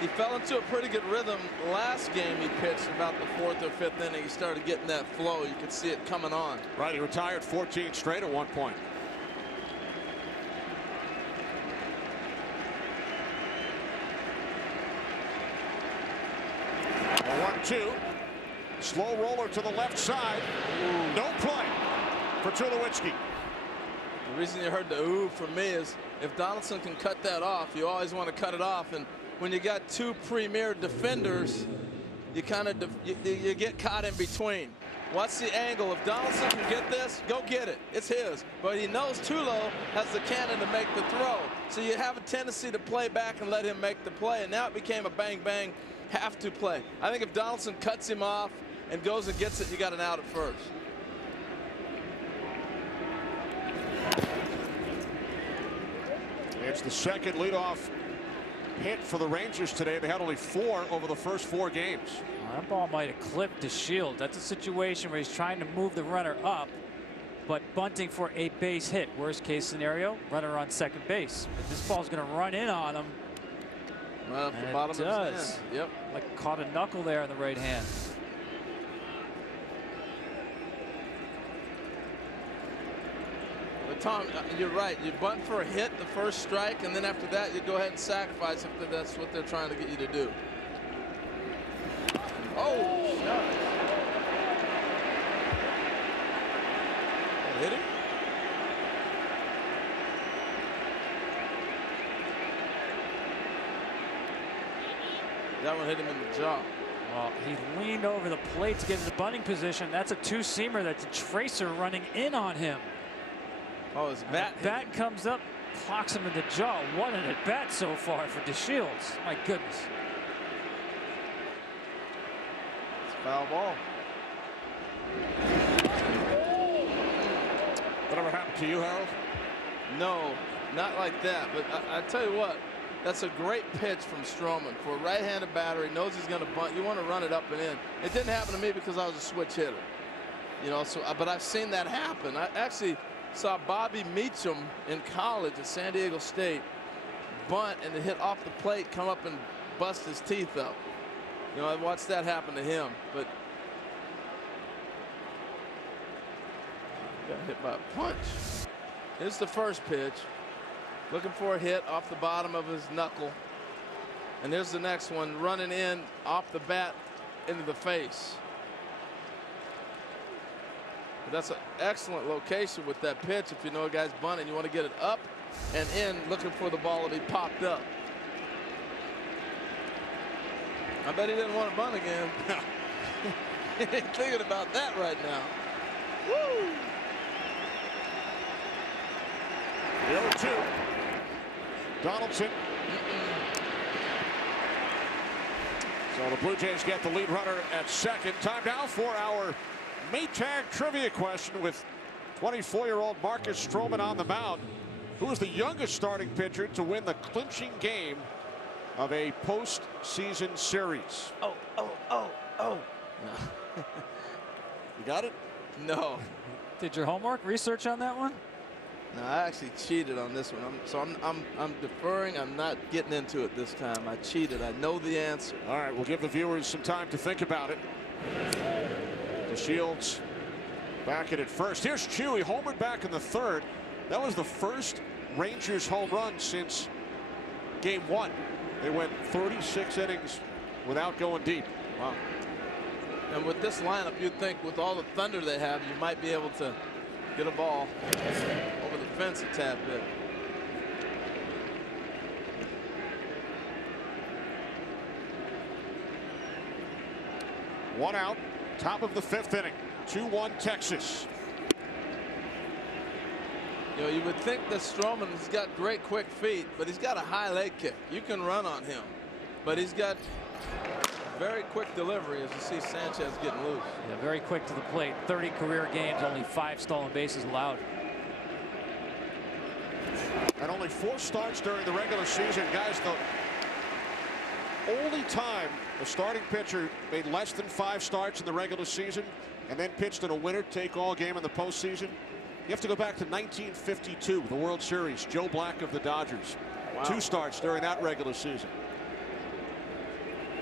He fell into a pretty good rhythm last game he pitched about the 4th or 5th inning. He started getting that flow. You could see it coming on. Right, he retired 14 straight at one point. 1-2. Slow roller to the left side. Ooh. No play for Tulowitzki. The reason you heard the ooh from me is if Donaldson can cut that off, you always want to cut it off. And when you got two premier defenders, you kind of you get caught in between. What's the angle? If Donaldson can get this, go get it. It's his. But he knows Tulo has the cannon to make the throw. So you have a tendency to play back and let him make the play. And now it became a bang-bang have to play. I think if Donaldson cuts him off and goes and gets it, you got an out at first. It's the second leadoff hit for the Rangers today. They had only 4 over the first 4 games. That ball might have clipped DeShields. That's a situation where he's trying to move the runner up, but bunting for a base hit. Worst case scenario, runner on second base. But this ball's going to run in on him. Right off the bottom of his hand. Yep. Like caught a knuckle there in the right hand. But Tom, you're right. You bunt for a hit the first strike, and then after that, you go ahead and sacrifice if that's what they're trying to get you to do. Oh, shucks. That hit him? That one hit him in the jaw. Well, he leaned over the plate to get into the bunting position. That's a two-seamer. That's a tracer running in on him. Oh, his bat. Bat comes up, clocks him in the jaw. What an at-bat so far for DeShields. My goodness. It's a foul ball. Whatever happened to you, Harold? No, not like that. But I tell you what, that's a great pitch from Stroman. For a right-handed batter, he knows he's going to bunt. You want to run it up and in. It didn't happen to me because I was a switch hitter. You know, so but I've seen that happen. I actually saw Bobby Meacham in college at San Diego State bunt and it hit off the plate, come up and bust his teeth up. You know, I watched that happen to him, but got hit by a punch. Here's the first pitch. Looking for a hit off the bottom of his knuckle. And there's the next one, running in off the bat into the face. But that's an excellent location with that pitch. If you know a guy's bunting, you want to get it up and in, looking for the ball to be popped up. I bet he didn't want to bunt again. He ain't thinking about that right now. Woo! The 0-2. Donaldson. So the Blue Jays get the lead runner at second. Time now for our Maytag trivia question with 24-year-old Marcus Stroman on the mound, who is the youngest starting pitcher to win the clinching game of a postseason series. Oh. You got it? No. Did your homework research on that one? No, I actually cheated on this one. I'm deferring. I'm not getting into it this time. I cheated. I know the answer. All right, we'll give the viewers some time to think about it. DeShields back at first. Here's Chu. He homered back in the third. That was the first Rangers home run since game 1. They went 36 innings without going deep. Wow. And with this lineup, you'd think with all the thunder they have, you might be able to get a ball over the fence a tad bit. One out, top of the 5th inning. 2-1 Texas. You know, you would think that Stroman has got great quick feet, but he's got a high leg kick. You can run on him, but he's got very quick delivery, as you see Sanchez getting loose. Yeah, very quick to the plate. 30 career games, only 5 stolen bases allowed. And only 4 starts during the regular season. Guys, the only time a starting pitcher made less than 5 starts in the regular season and then pitched in a winner-take-all game in the postseason, you have to go back to 1952, the World Series. Joe Black of the Dodgers. Wow. 2 starts during that regular season.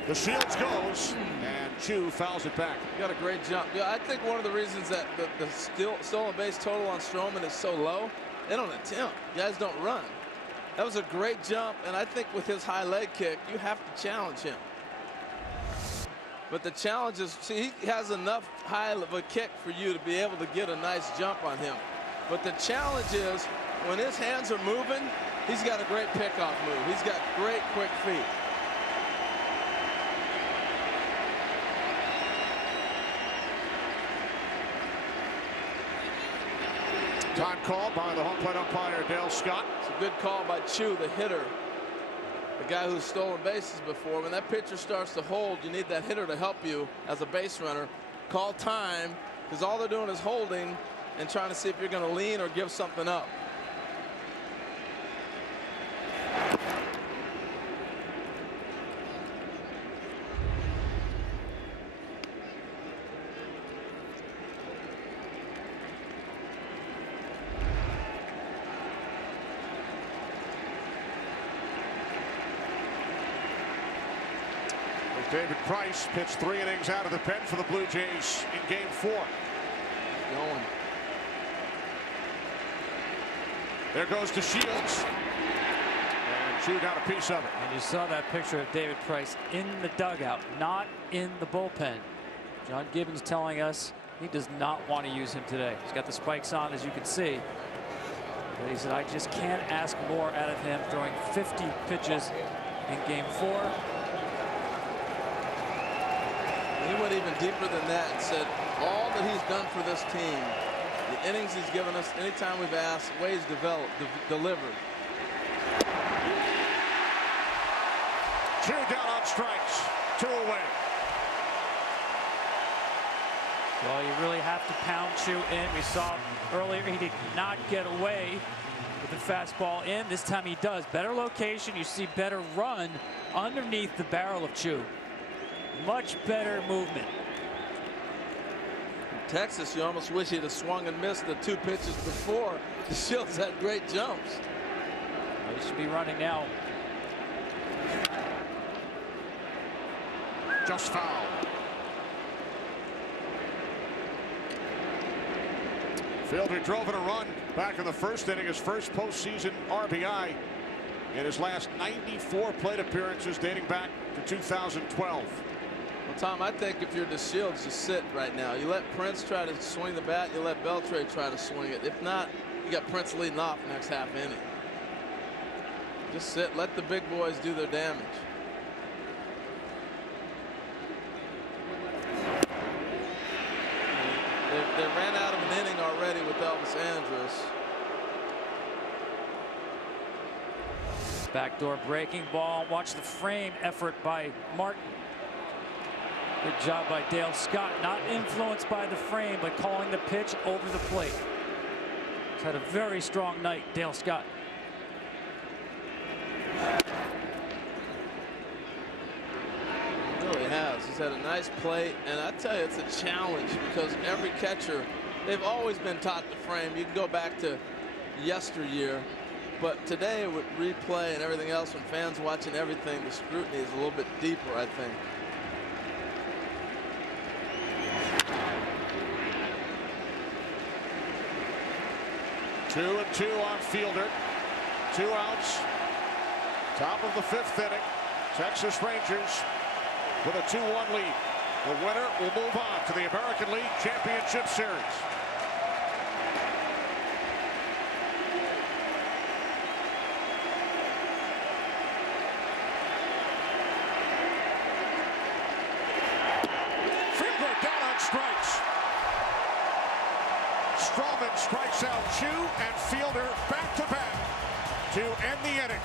The Shields goes, and Chu fouls it back. Got a great jump. Yeah, I think one of the reasons that the stolen base total on Stroman is so low, they don't attempt. Guys don't run. That was a great jump, and I think with his high leg kick, you have to challenge him. But the challenge is, see, he has enough high of a kick for you to be able to get a nice jump on him. But the challenge is, when his hands are moving, he's got a great pickoff move. He's got great quick feet. Time called by the home plate umpire, Dale Scott. It's a good call by Chu, the hitter. The guy who's stolen bases before. When that pitcher starts to hold, you need that hitter to help you as a base runner. Call time, because all they're doing is holding and trying to see if you're going to lean or give something up. David Price pitched 3 innings out of the pen for the Blue Jays in game 4. Going. There goes to Shields. And Chu got a piece of it. And you saw that picture of David Price in the dugout, not in the bullpen. John Gibbons telling us he does not want to use him today. He's got the spikes on, as you can see. But he said, I just can't ask more out of him, throwing 50 pitches in game 4. He went even deeper than that and said all that he's done for this team, the innings he's given us, anytime we've asked, ways delivered. Chu down on strikes. 2 away. Well, you really have to pound Chu in. We saw earlier he did not get away with the fastball in. This time he does. Better location. You see better run underneath the barrel of Chu. Much better movement. In Texas, you almost wish he'd have swung and missed the 2 pitches before. The Shields had great jumps. Well, he should be running now. Just foul. Fielder drove in a run back in the 1st inning, his first postseason RBI in his last 94 plate appearances dating back to 2012. Well, Tom, I think if you're the Shields, you sit right now. You let Prince try to swing the bat. You let Beltre try to swing it. If not, you got Prince leading off next half inning. Just sit. Let the big boys do their damage. They ran out of an inning already with Elvis Andrus. Backdoor breaking ball. Watch the frame effort by Martin. Good job by Dale Scott. Not influenced by the frame, but calling the pitch over the plate. He's had a very strong night, Dale Scott. He really has. He's had a nice plate, and I tell you, it's a challenge because every catcher, they've always been taught to frame. You can go back to yesteryear, but today with replay and everything else, when fans watching everything, the scrutiny is a little bit deeper, I think. 2-2 on Fielder. 2 outs. Top of the 5th inning. Texas Rangers with a 2-1 lead. The winner will move on to the American League Championship Series. Fielder down on strikes. Stroman strikes out Chu and Fielder back-to-back to end the inning.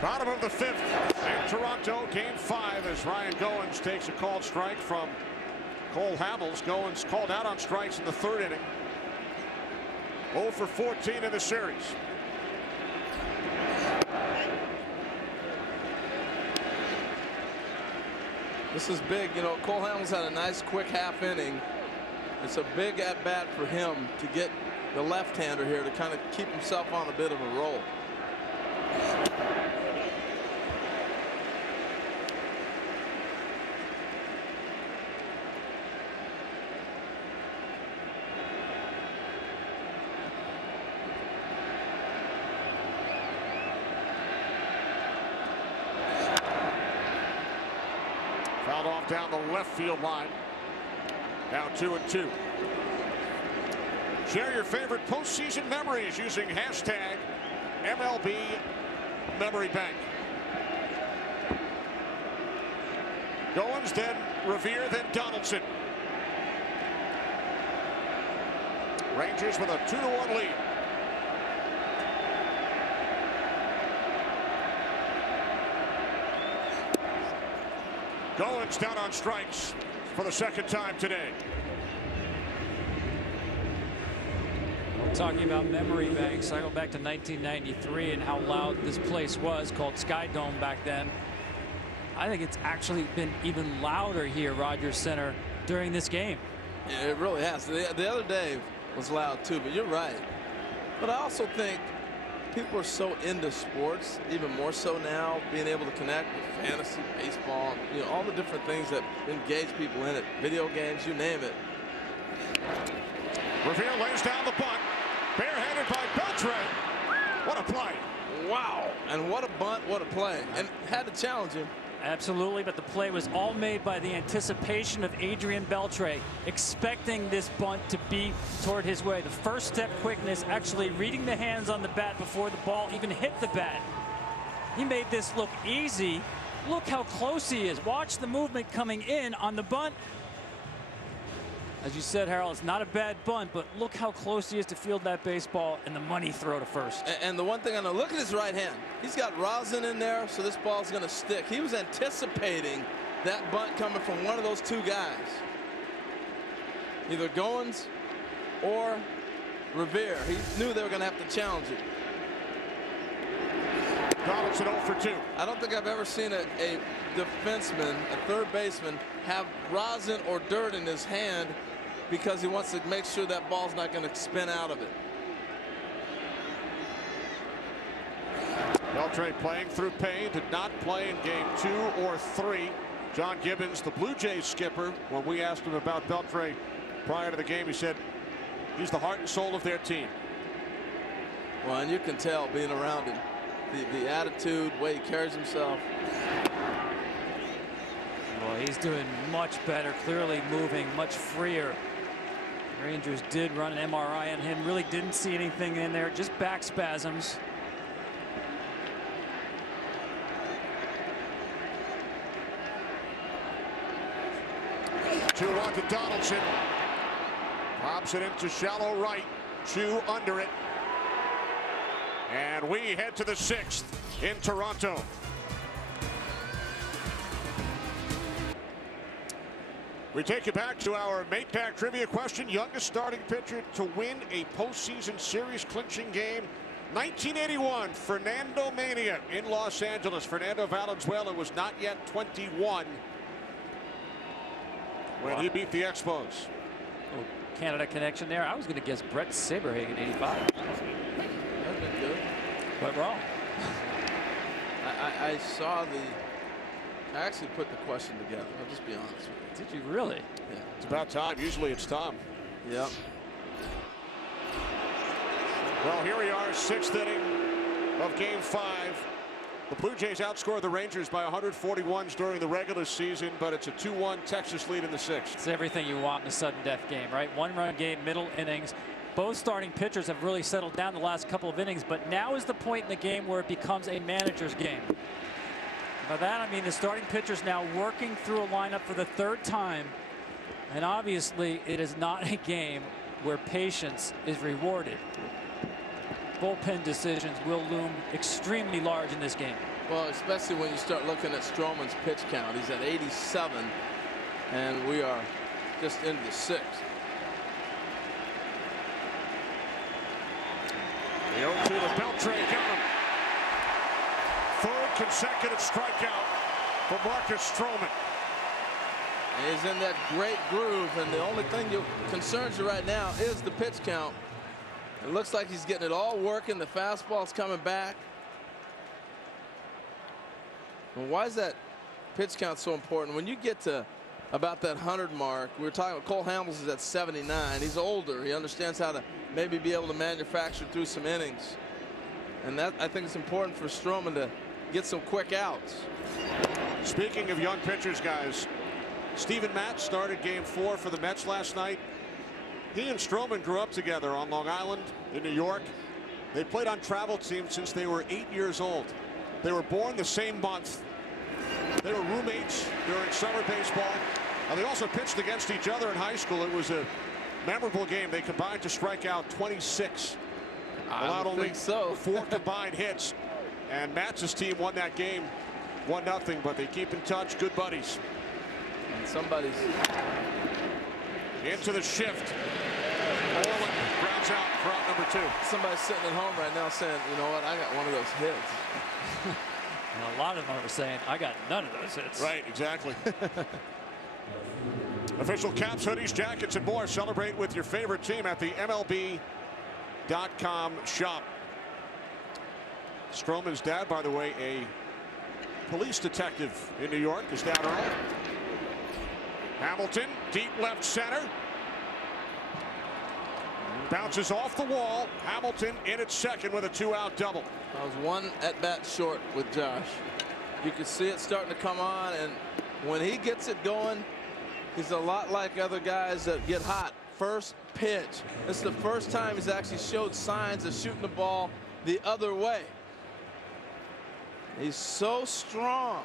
Bottom of the 5th in Toronto, game 5, as Ryan Goins takes a called strike from Cole Hamels. Goins called out on strikes in the 3rd inning. 0 for 14 in the series. This is big. You know, Cole Hamels had a nice quick half inning. It's a big at bat for him to get the left-hander here to kind of keep himself on a bit of a roll. Fouled off down the left field line. Now 2-2. Share your favorite postseason memories using hashtag MLB Memory Bank. Goins, then Revere, then Donaldson. Rangers with a 2-1 lead. Goins down on strikes for the 2nd time today. Talking about memory banks, I go back to 1993 and how loud this place was, called Sky Dome back then. I think it's actually been even louder here, Rogers Center, during this game. Yeah, it really has. The other day was loud too, but you're right. But I also think people are so into sports, even more so now, being able to connect with fantasy, baseball, you know, all the different things that engage people in it, video games, you name it. Revere lays down the bunt. Barehanded by Beltran. What a play. Wow. And what a bunt, what a play. And had to challenge him. Absolutely, but the play was all made by the anticipation of Adrian Beltre, expecting this bunt to be toward his way. The first step quickness, actually reading the hands on the bat before the ball even hit the bat. He made this look easy. Look how close he is. Watch the movement coming in on the bunt. As you said, Harold, it's not a bad bunt, but look how close he is to field that baseball and the money throw to first. And the one thing I know, look at his right hand. He's got rosin in there, so this ball's going to stick. He was anticipating that bunt coming from one of those 2 guys. Either Goins or Revere. He knew they were going to have to challenge it. Donaldson 0 for 2. I don't think I've ever seen a defenseman, a third baseman, have rosin or dirt in his hand because he wants to make sure that ball's not going to spin out of it. Beltre playing through pain, did not play in game 2 or 3. John Gibbons, the Blue Jays skipper, when we asked him about Beltre prior to the game, he said he's the heart and soul of their team. Well, and you can tell being around him, the attitude, way he carries himself. Well, he's doing much better, clearly moving much freer. Rangers did run an MRI on him, really didn't see anything in there, just back spasms. Two on to Donaldson. Pops it into shallow right. Chu under it. And we head to the 6th in Toronto. We take you back to our Mate Pack trivia question. Youngest starting pitcher to win a postseason series clinching game. 1981, Fernando Mania in Los Angeles. Fernando Valenzuela was not yet 21 when he beat the Expos. Canada connection there. I was going to guess Brett Saberhagen, 85. but wrong. I saw I actually put the question together. I'll just be honest with you. Did you really? Yeah. It's about time. Usually it's Tom. Yep. Well, here we are, 6th inning of Game 5. The Blue Jays outscored the Rangers by 141 during the regular season, but it's a 2-1 Texas lead in the 6th. It's everything you want in a sudden death game, right? 1-run game, middle innings. Both starting pitchers have really settled down the last couple of innings, but now is the point in the game where it becomes a manager's game. By that I mean the starting pitcher's now working through a lineup for the 3rd time, and obviously it is not a game where patience is rewarded. Bullpen decisions will loom extremely large in this game. Well, especially when you start looking at Stroman's pitch count. He's at 87, and we are just into the 6th. The 0-2 to Beltre, got him. 3rd consecutive strikeout for Marcus Stroman. And he's in that great groove, and the only thing that concerns you right now is the pitch count. It looks like he's getting it all working. The fastball's coming back. And why is that pitch count so important? When you get to about that 100 mark, we were talking about Cole Hamels is at 79. He's older. He understands how to maybe be able to manufacture through some innings. And that, I think, is important for Stroman to get some quick outs. Speaking of young pitchers, guys, Steven Matz started Game 4 for the Mets last night. He and Stroman grew up together on Long Island in New York. They played on travel teams since they were 8 years old. They were born the same month. They were roommates during summer baseball. And they also pitched against each other in high school. It was a memorable game. They combined to strike out 26. Allowed only 4 combined hits. And Matz's team won that game 1-0, but they keep in touch. Good buddies. And somebody's into the shift. Orland grounds out for out number 2. Somebody's sitting at home right now saying, you know what, I got one of those hits. And a lot of them are saying, I got none of those hits. Right, exactly. Official caps, hoodies, jackets, and more. Celebrate with your favorite team at the MLB.com shop. Stroman's dad, by the way, a police detective in New York. His dad, Earl. Hamilton, deep left center. Bounces off the wall. Hamilton in at second with a 2-out double. I was 1 at-bat short with Josh. You can see it starting to come on, and when he gets it going, he's a lot like other guys that get hot. First pitch. This is the first time he's actually showed signs of shooting the ball the other way. He's so strong.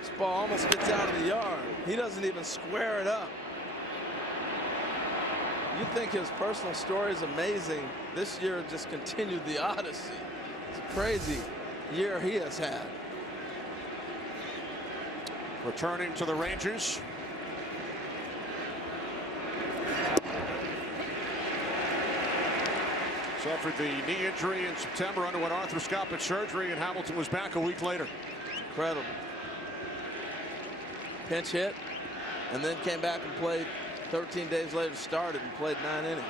This ball almost gets out of the yard. He doesn't even square it up. You think his personal story is amazing. This year just continued the odyssey. It's a crazy year he has had. Returning to the Rangers. Suffered the knee injury in September, underwent arthroscopic surgery, and Hamilton was back a week later. Incredible. Pinch hit, and then came back and played 13 days later, started and played 9 innings.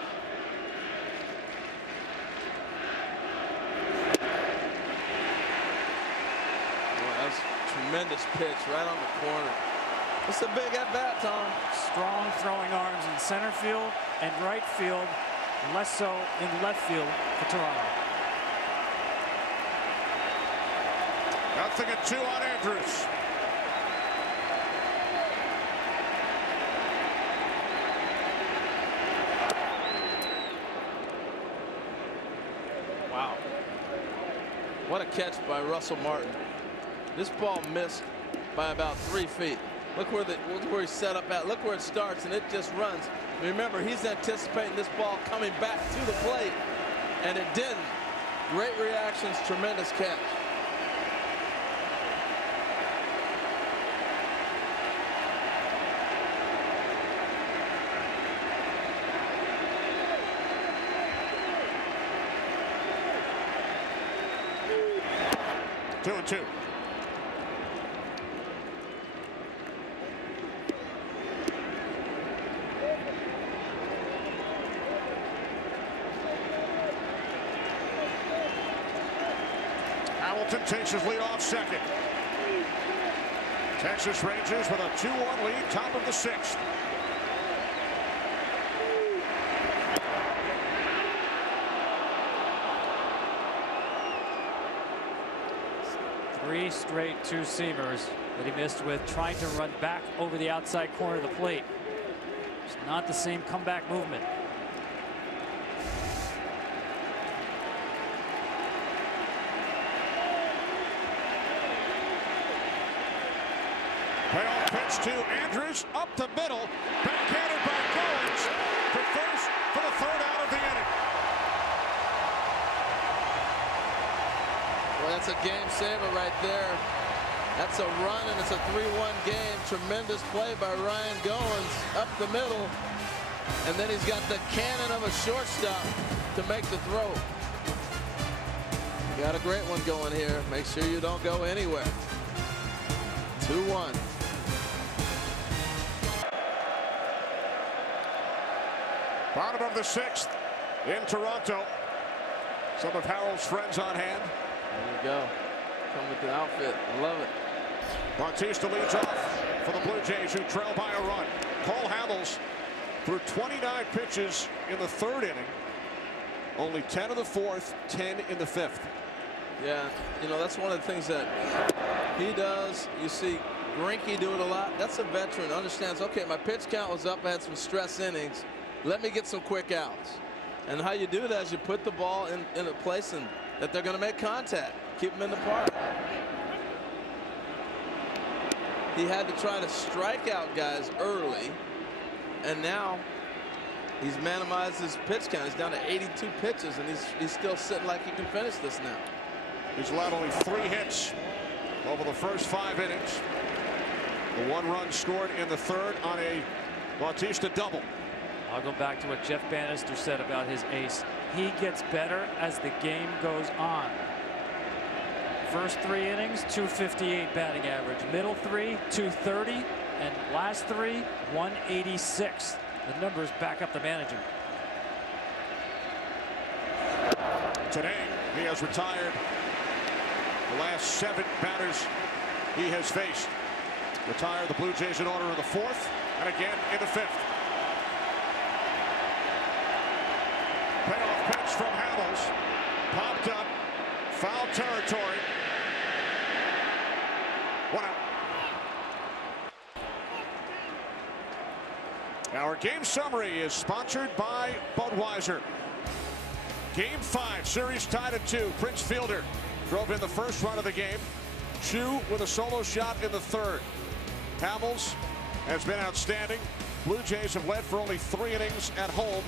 Boy, that was a tremendous pitch right on the corner. It's a big at-bat, Tom. Strong throwing arms in center field and right field, less so in left field for Toronto. 0-2 on Andrews. Wow. What a catch by Russell Martin. This ball missed by about 3 feet. Look where he's set up at. Look where it starts, and it just runs. Remember, he's anticipating this ball coming back to the plate, and it didn't. Great reactions, tremendous catch. Two and two. Hamilton takes his lead off second. Texas Rangers with a 2-1 lead, top of the 6th. Three straight two-seamers that he missed with trying to run back over the outside corner of the plate. It's not the same comeback movement. Payoff pitch to Andrews, up the middle, backhanded by Goins to first for the 3rd out of the inning. Well, that's a game saver right there. That's a run, and it's a 3-1 game. Tremendous play by Ryan Goins up the middle. And then he's got the cannon of a shortstop to make the throw. Got a great one going here. Make sure you don't go anywhere. 2-1. Bottom of the 6th in Toronto. Some of Harold's friends on hand. There you go. Come with the outfit. Love it. Bautista leads off for the Blue Jays, who trail by a run. Cole Hamels threw 29 pitches in the 3rd inning. Only 10 in the 4th, 10 in the 5th. Yeah, you know, that's one of the things that he does. You see Greinke do it a lot. That's a veteran, understands, okay, my pitch count was up. I had some stress innings. Let me get some quick outs. And how you do that is you put the ball in a place and that they're going to make contact. Keep them in the park. He had to try to strike out guys early. And now he's minimized his pitch count. He's down to 82 pitches, and he's still sitting like he can finish this now. He's allowed only 3 hits over the first 5 innings. The 1 run scored in the 3rd on a Bautista double. I'll go back to what Jeff Bannister said about his ace. He gets better as the game goes on. First 3 innings, 258 batting average. Middle 3, 230. And last 3, 186. The numbers back up the manager. Today, he has retired the last 7 batters he has faced. Retired the Blue Jays in order in the 4th and again in the 5th. Payoff pitch from Hamels. Popped up. Foul territory. 1 out. Our game summary is sponsored by Budweiser. Game 5, series tied at 2. Prince Fielder drove in the first run of the game. Chu with a solo shot in the 3rd. Hamels has been outstanding. Blue Jays have led for only 3 innings at home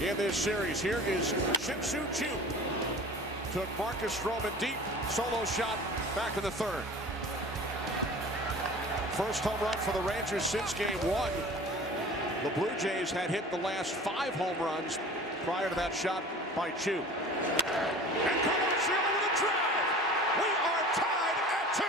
in this series. Here is Shin-Soo Chu. Took Marcus Stroman deep. Solo shot back in the 3rd. First home run for the Rangers since game 1. The Blue Jays had hit the last 5 home runs prior to that shot by Chu. And Carlos with a drive. We are tied at 2.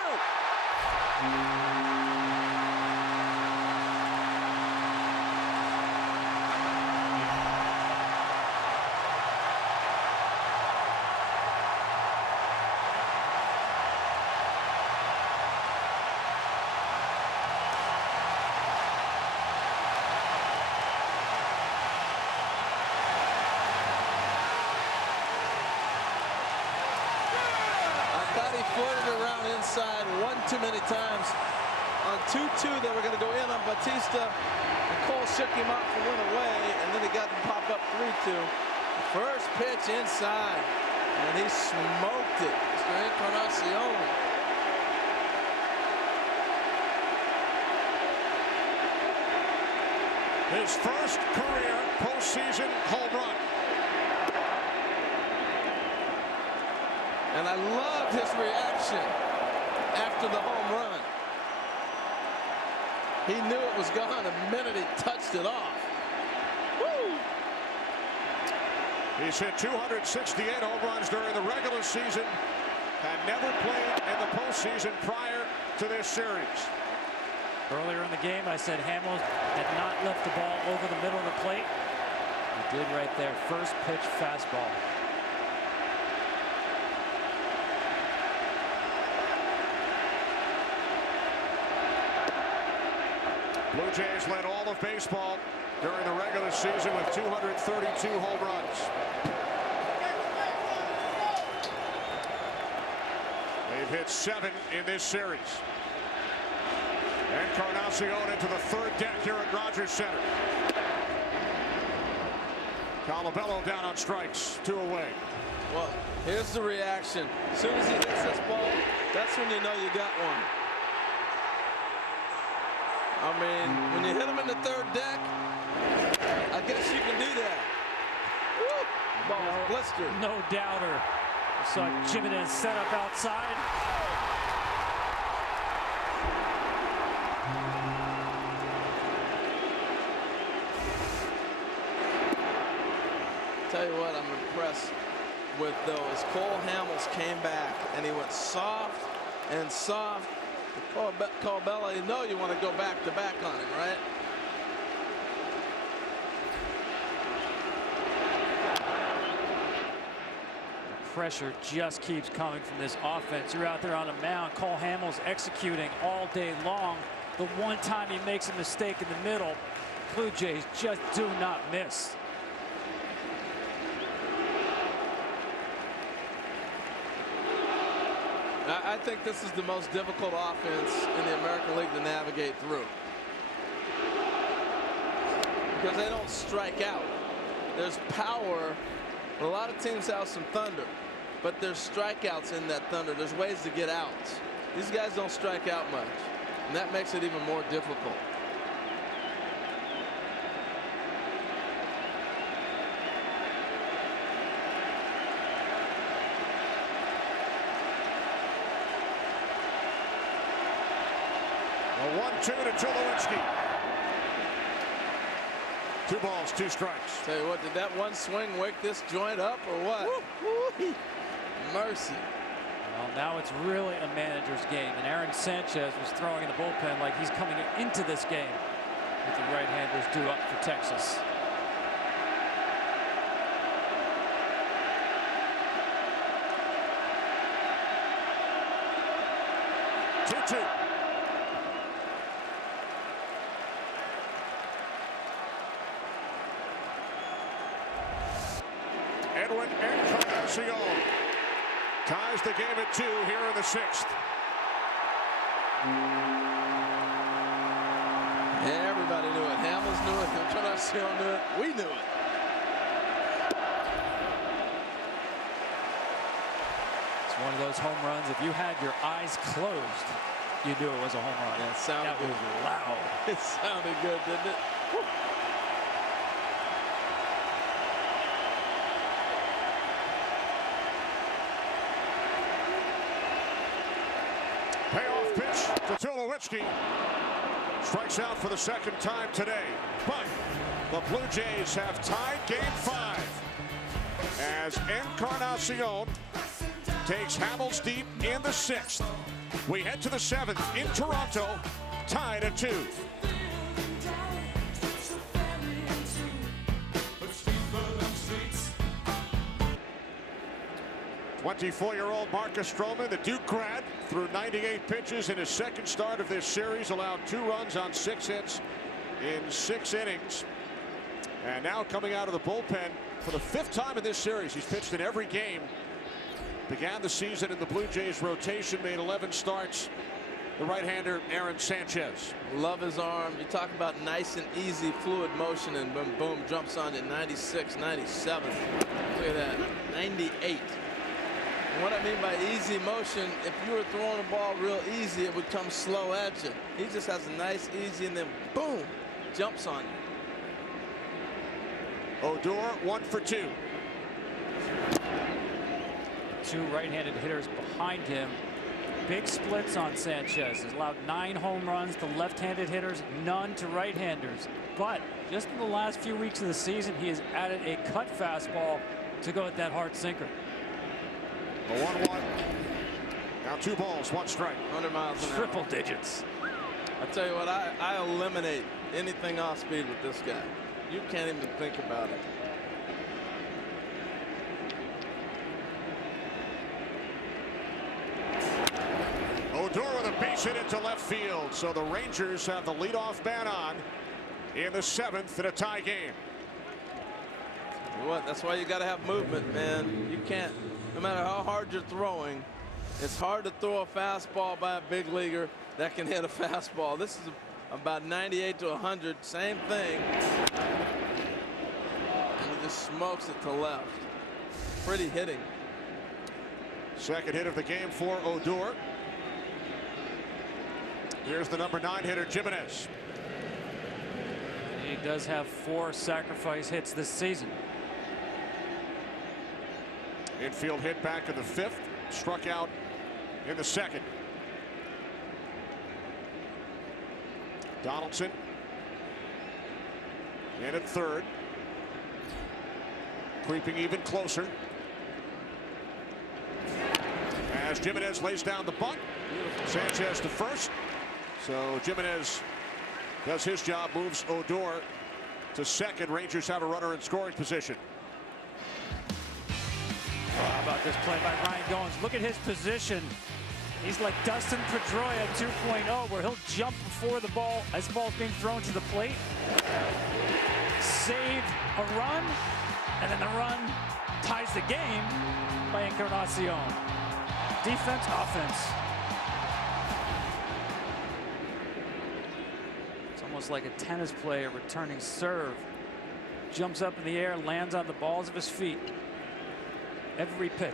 Floated around inside 1 too many times. On 2-2, they were going to go in on Bautista, and Cole shook him up and went away, and then he got him pop up 3-2. First pitch inside, and he smoked it. Mr. Encarnacion. His first career postseason home run. And I loved his reaction after the home run. He knew it was gone the minute he touched it off. Woo! He's hit 268 home runs during the regular season. Had never played in the postseason prior to this series. Earlier in the game, I said Hamels had not left the ball over the middle of the plate. He did right there. First pitch fastball. Blue Jays led all of baseball during the regular season with 232 home runs. They've hit 7 in this series. Encarnacion into the third deck here at Rogers Center. Colabello down on strikes, 2 away. Well, here's the reaction. As soon as he hits this ball, that's when you know you got one. I mean, when you hit him in the third deck, I guess you can do that. Woo! Ball blistered. No doubter. Saw Jimenez set up outside. Tell you what, I'm impressed with those. Cole Hamels came back and he went soft and soft. Colabello, you know you want to go back to back on him, right? Pressure just keeps coming from this offense. You're out there on the mound. Cole Hamels executing all day long. The one time he makes a mistake in the middle, Blue Jays just do not miss. I think this is the most difficult offense in the American League to navigate through. Because they don't strike out. There's power. A lot of teams have some thunder, but there's strikeouts in that thunder. There's ways to get out. These guys don't strike out much, and that makes it even more difficult. A 1-2 to Tulowitzki. 2 balls, 2 strikes. Tell you what, did that one swing wake this joint up or what? Woo-hoo. Mercy. Well, now it's really a manager's game, and Aaron Sanchez was throwing in the bullpen like he's coming into this game with the right-handers due up for Texas. Edwin Encarnacion ties the game at 2 here in the 6th. Yeah, everybody knew it. Hamels knew it. Encarnacion knew it. We knew it. It's one of those home runs. If you had your eyes closed, you knew it was a home run. Yeah, it sounded that good. was loud. It sounded good, didn't it? Woo. Payoff pitch to Tulowitzki. Strikes out for the 2nd time today. But the Blue Jays have tied game 5 as Encarnacion takes Hamels deep in the 6th. We head to the 7th in Toronto, tied at 2. 24-year-old Marcus Stroman, the Duke grad, threw 98 pitches in his 2nd start of this series, allowed 2 runs on 6 hits in 6 innings. And now coming out of the bullpen for the 5th time in this series. He's pitched in every game. Began the season in the Blue Jays rotation, made 11 starts. The right-hander Aaron Sanchez. Love his arm. You talk about nice and easy fluid motion, and boom, boom, jumps on it. 96, 97. Look at that, 98. And what I mean by easy motion, if you were throwing the ball real easy, it would come slow at you. He just has a nice, easy, and then boom, jumps on you. Odor 1 for 2. 2 right-handed hitters behind him. Big splits on Sanchez. Has allowed 9 home runs to left-handed hitters, none to right-handers. But just in the last few weeks of the season, he has added a cut fastball to go at that hard sinker. A 1-1. Now 2 balls, 1 strike. 100 miles an hour. Triple digits. I tell you what, I eliminate anything off speed with this guy. You can't even think about it. Odor with a base hit into left field. So the Rangers have the leadoff man on in the 7th in a tie game. What? That's why you got to have movement, man. You can't, no matter how hard you're throwing, it's hard to throw a fastball by a big leaguer that can hit a fastball. This is about 98 to 100, same thing. And he just smokes it to left. Pretty hitting. Second hit of the game for Odor. Here's the number 9 hitter, Jimenez. He does have 4 sacrifice hits this season. Infield hit back in the 5th, struck out in the 2nd. Donaldson in at 3rd, creeping even closer as Jimenez lays down the bunt. Sanchez to first, so Jimenez does his job, moves Odor to 2nd. Rangers have a runner in scoring position. How about this play by Ryan Goins? Look at his position. He's like Dustin Pedroia 2.0, where he'll jump before the ball as the ball's being thrown to the plate, save a run, and then the run ties the game by Encarnacion. Defense, offense. It's almost like a tennis player returning serve. Jumps up in the air, lands on the balls of his feet. Every pitch.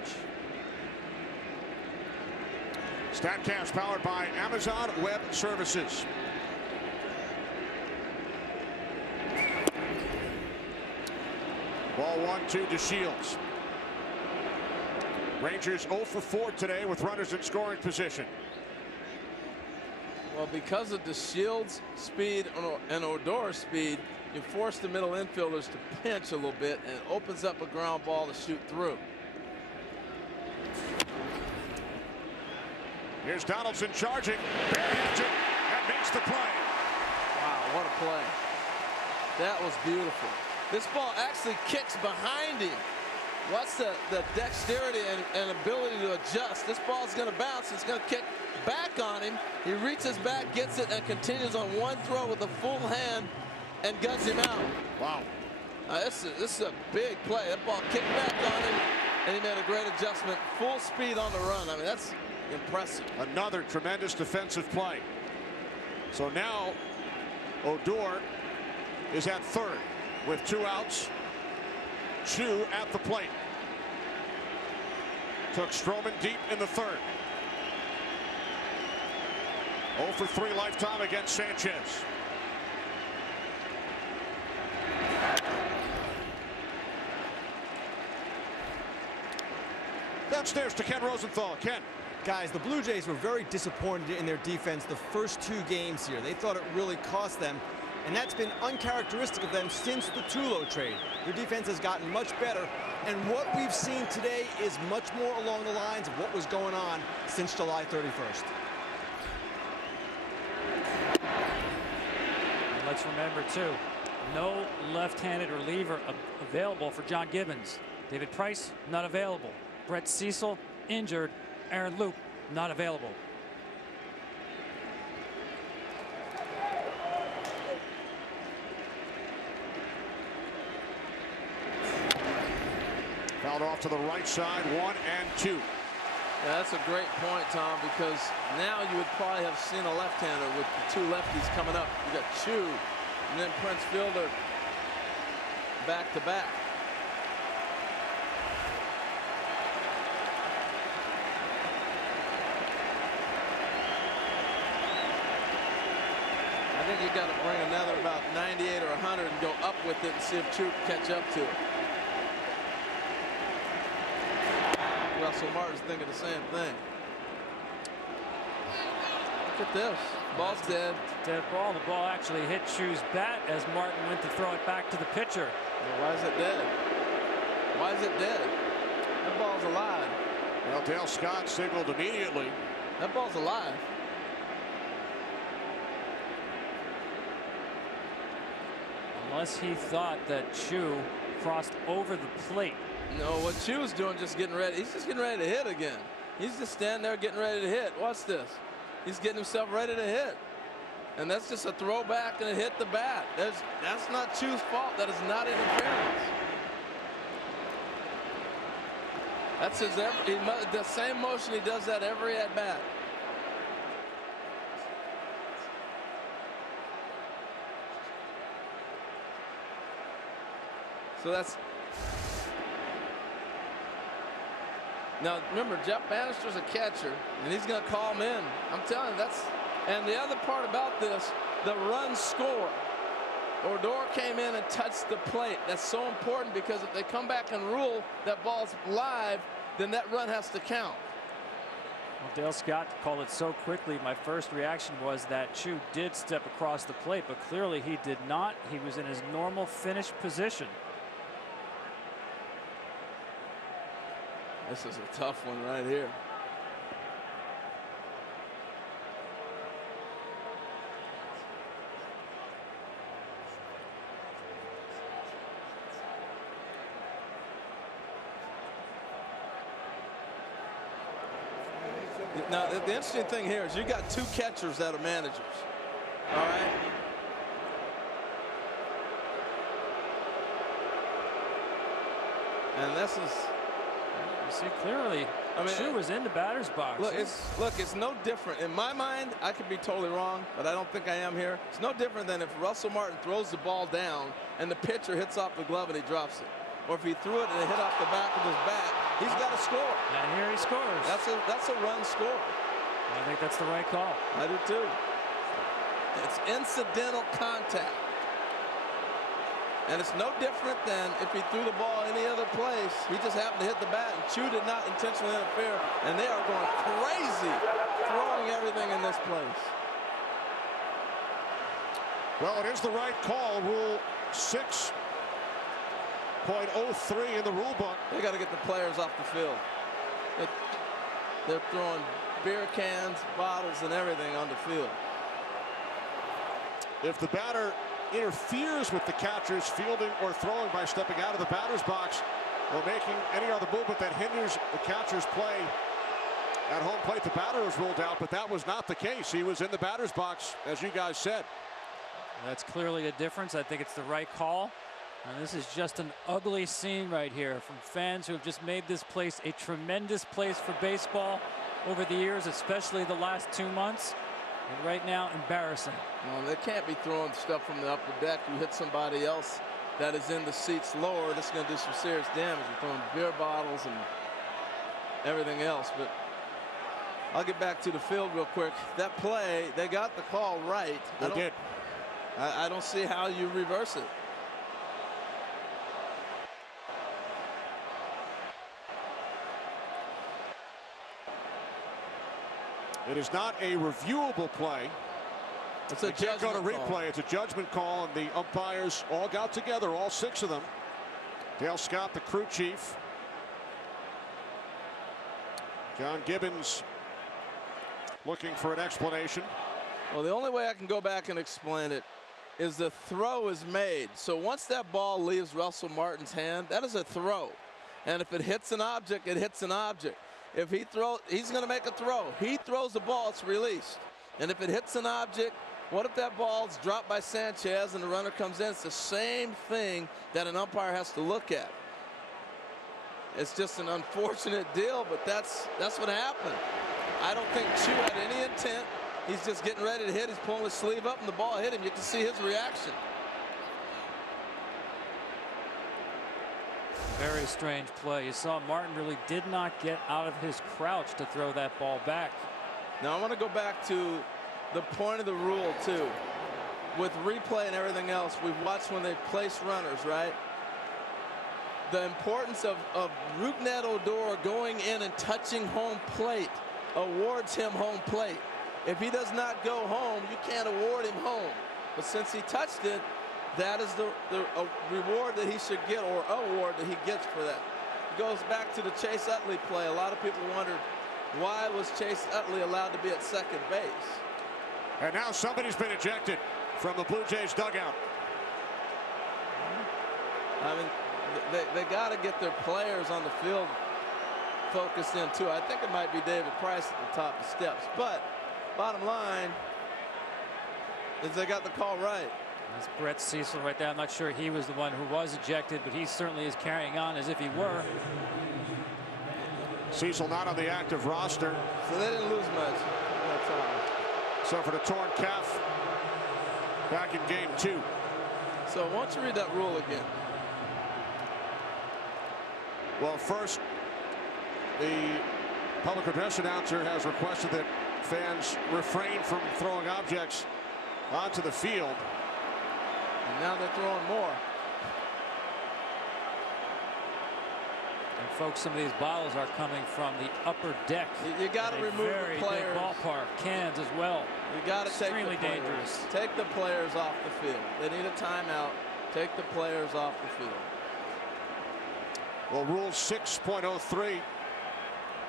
StatCast powered by Amazon Web Services. Ball 1-2 to Shields. Rangers 0 for 4 today with runners in scoring position. Well, because of the Shields' speed and Odor's speed, you force the middle infielders to pinch a little bit, and it opens up a ground ball to shoot through. Here's Donaldson charging, barehands it, and makes the play. Wow, what a play. That was beautiful. This ball actually kicks behind him. What's the dexterity and ability to adjust? This ball's going to bounce. It's going to kick back on him. He reaches back, gets it, and continues on one throw with a full hand and guns him out. Wow. This is a big play. That ball kicked back on him, and he made a great adjustment. Full speed on the run. I mean, that's impressive. Another tremendous defensive play. So now Odor is at 3rd with 2 outs. Chu at the plate. Took Stroman deep in the 3rd. 0 for 3 lifetime against Sanchez. Downstairs to Ken Rosenthal. Ken. Guys, the Blue Jays were very disappointed in their defense the first 2 games here. They thought it really cost them, and that's been uncharacteristic of them since the Tulo trade. Their defense has gotten much better, and what we've seen today is much more along the lines of what was going on since July 31st. And let's remember, too, no left-handed reliever available for John Gibbons. David Price, not available. Brett Cecil, injured. Aaron Luke, not available. Fouled off to the right side, 1 and 2. Yeah, that's a great point, Tom, because now you would probably have seen a left-hander with the 2 lefties coming up. You got Chu and then Prince Fielder back to back. I think you got to bring another about 98 or 100 and go up with it and see if Chu can catch up to it. Russell Martin's thinking the same thing. Look at this. Ball's dead. Dead ball. The ball actually hit Chu's bat as Martin went to throw it back to the pitcher. Well, why is it dead? Why is it dead? That ball's alive. Well, Dale Scott signaled immediately. That ball's alive. Unless he thought that Chu crossed over the plate. No, what Chu was doing, just getting ready. He's just getting ready to hit again. He's just standing there getting ready to hit. Watch this. He's getting himself ready to hit. And that's just a throwback and a hit the bat. That's not Chu's fault. That is not interference. That's the same motion. He does that every at bat. So that's. Now remember, Jeff Bannister's a catcher, and he's going to call him in. I'm telling you, that's. And the other part about this, the run score. Odor came in and touched the plate. That's so important because if they come back and rule that ball's live, then that run has to count. Well, Dale Scott called it so quickly. My first reaction was that Chu did step across the plate, but clearly he did not. He was in his normal finish position. This is a tough one right here. Now, the interesting thing here is you got two catchers that are managers. All right. And this is. You see clearly, Chu was in the batter's box. Look, it's no different. In my mind, I could be totally wrong, but I don't think I am here. It's no different than if Russell Martin throws the ball down and the pitcher hits off the glove and he drops it. Or if he threw it and it hit off the back of his bat, he's got to score. And here he scores. That's a run score. I think that's the right call. I do too. It's incidental contact. And it's no different than if he threw the ball any other place. He just happened to hit the bat, and Chu did not intentionally interfere. And they are going crazy throwing everything in this place. Well, it is the right call. Rule 6.03 in the rule book. They got to get the players off the field. They're throwing beer cans, bottles, and everything on the field. If the batter interferes with the catcher's fielding or throwing by stepping out of the batter's box or making any other movement that hinders the catcher's play at home plate, the batter is ruled out, but that was not the case. He was in the batter's box, as you guys said. That's clearly a difference. I think it's the right call. And this is just an ugly scene right here from fans who have just made this place a tremendous place for baseball over the years, especially the last 2 months. And right now, embarrassing. Well, they can't be throwing stuff from the upper deck. You hit somebody else that is in the seats lower, that's going to do some serious damage. You're throwing beer bottles and everything else. But I'll get back to the field real quick. That play, they got the call right. They did. I don't see how you reverse it. It is not a reviewable play. It's a can't go to judgment call. replay. It's a judgment call, and the umpires all got together, all 6 of them. Dale Scott, the crew chief. John Gibbons looking for an explanation. Well, the only way I can go back and explain it is the throw is made. So once that ball leaves Russell Martin's hand, that is a throw. And if it hits an object, it hits an object. If he throws, he's going to make a throw. He throws the ball, it's released. And if it hits an object, what if that ball's dropped by Sanchez and the runner comes in? It's the same thing that an umpire has to look at. It's just an unfortunate deal, but that's what happened. I don't think Chu had any intent. He's just getting ready to hit. He's pulling his sleeve up and the ball hit him. You can see his reaction. Very strange play. You saw Martin really did not get out of his crouch to throw that ball back. Now I want to go back to the point of the rule too. With replay and everything else, we've watched when they place runners, right? The importance of Rougned Odor going in and touching home plate awards him home plate. If he does not go home, you can't award him home. But since he touched it, that is the reward that he should get, or award that he gets for that. It goes back to the Chase Utley play. A lot of people wondered, why was Chase Utley allowed to be at second base? And now somebody's been ejected from the Blue Jays dugout. I mean, they got to get their players on the field focused in too. I think it might be David Price at the top of the steps, but bottom line is they got the call right. That's Brett Cecil right there. I'm not sure he was the one who was ejected, but he certainly is carrying on as if he were. Cecil not on the active roster. So they didn't lose much that time. So for the torn calf, back in game 2. So why don't you read that rule again? Well, first, the public address announcer has requested that fans refrain from throwing objects onto the field. And now they're throwing more. And folks, some of these bottles are coming from the upper deck. You got to remove very the players. Big ballpark, cans as well. You got to take extremely the players. dangerous. Take the players off the field. They need a timeout. Take the players off the field. Well, rule 6.03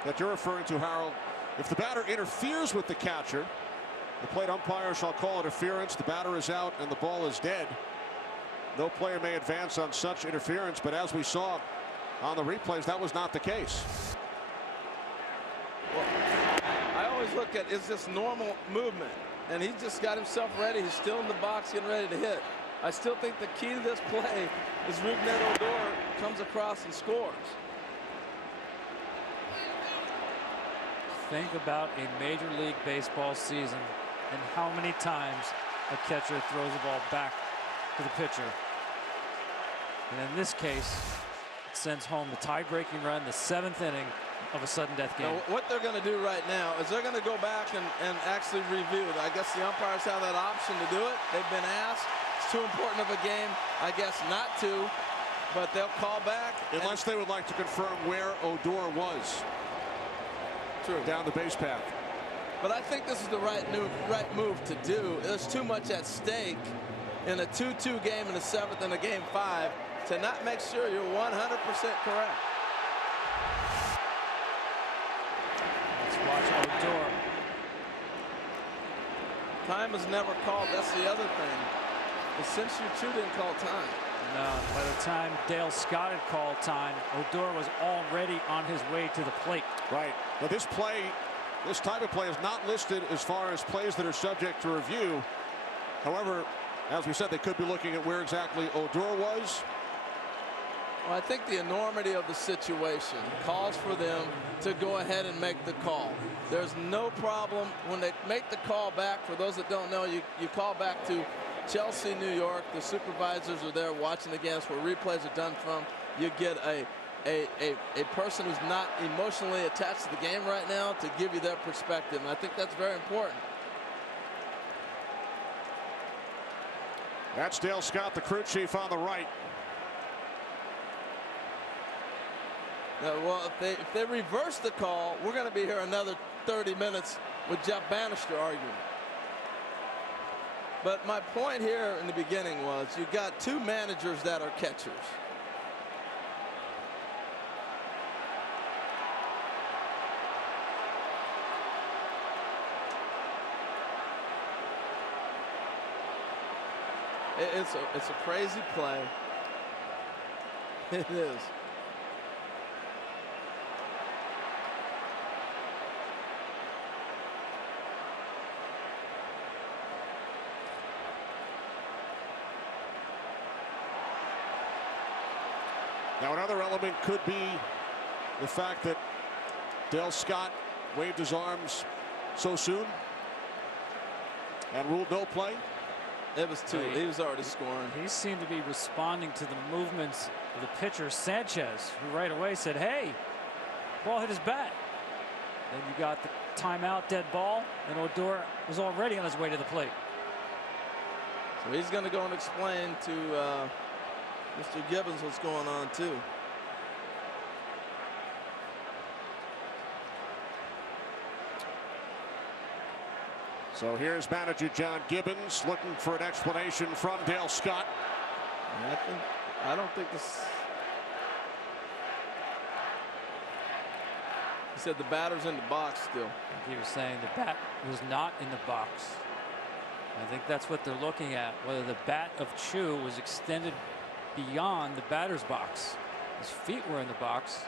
that you're referring to, Harold, if the batter interferes with the catcher, the plate umpire shall call interference. The batter is out and the ball is dead. No player may advance on such interference, but as we saw on the replays, that was not the case. Well, I always look at, is this normal movement? And he just got himself ready. He's still in the box getting ready to hit. I still think the key to this play is Rougned Odor comes across and scores. Think about a Major League Baseball season and how many times a catcher throws the ball back to the pitcher. And in this case, it sends home the tie-breaking run, the 7th inning of a sudden death game. Now, what they're going to do right now is they're going to go back and actually review it. I guess the umpires have that option to do it. They've been asked. It's too important of a game, I guess, not to, but they'll call back. Unless they would like to confirm where Odor was. True. Down the base path. But I think this is the right move to do. There's too much at stake in a 2-2 game in the 7th and a game 5 to not make sure you're 100% correct. Let's watch Odor. Time is never called. That's the other thing. But since you two didn't call time. No, by the time Dale Scott had called time, Odor was already on his way to the plate. Right. Now this play, this type of play is not listed as far as plays that are subject to review. However, as we said, they could be looking at where exactly Odor was. Well, I think the enormity of the situation calls for them to go ahead and make the call. There's no problem when they make the call back. For those that don't know, you call back to Chelsea, New York. The supervisors are there watching the games where replays are done from. You get a person who's not emotionally attached to the game right now to give you their perspective, and I think that's very important. That's Dale Scott, the crew chief, on the right. Well, if they reverse the call, we're going to be here another 30 minutes with Jeff Bannister arguing. But my point here in the beginning was you got two managers that are catchers. It's a crazy play. It is. Now another element could be the fact that Dale Scott waved his arms so soon and ruled no play. It was two. He was already scoring. He seemed to be responding to the movements of the pitcher, Sanchez, who right away said, hey, ball hit his bat. Then you got the timeout, dead ball, and Odor was already on his way to the plate. So he's going to go and explain to Mr. Gibbons what's going on, too. So here's manager John Gibbons looking for an explanation from Dale Scott. I don't think this. He said the batter's in the box still. I think he was saying the bat was not in the box. I think that's what they're looking at, whether the bat of Chu was extended beyond the batter's box. His feet were in the box.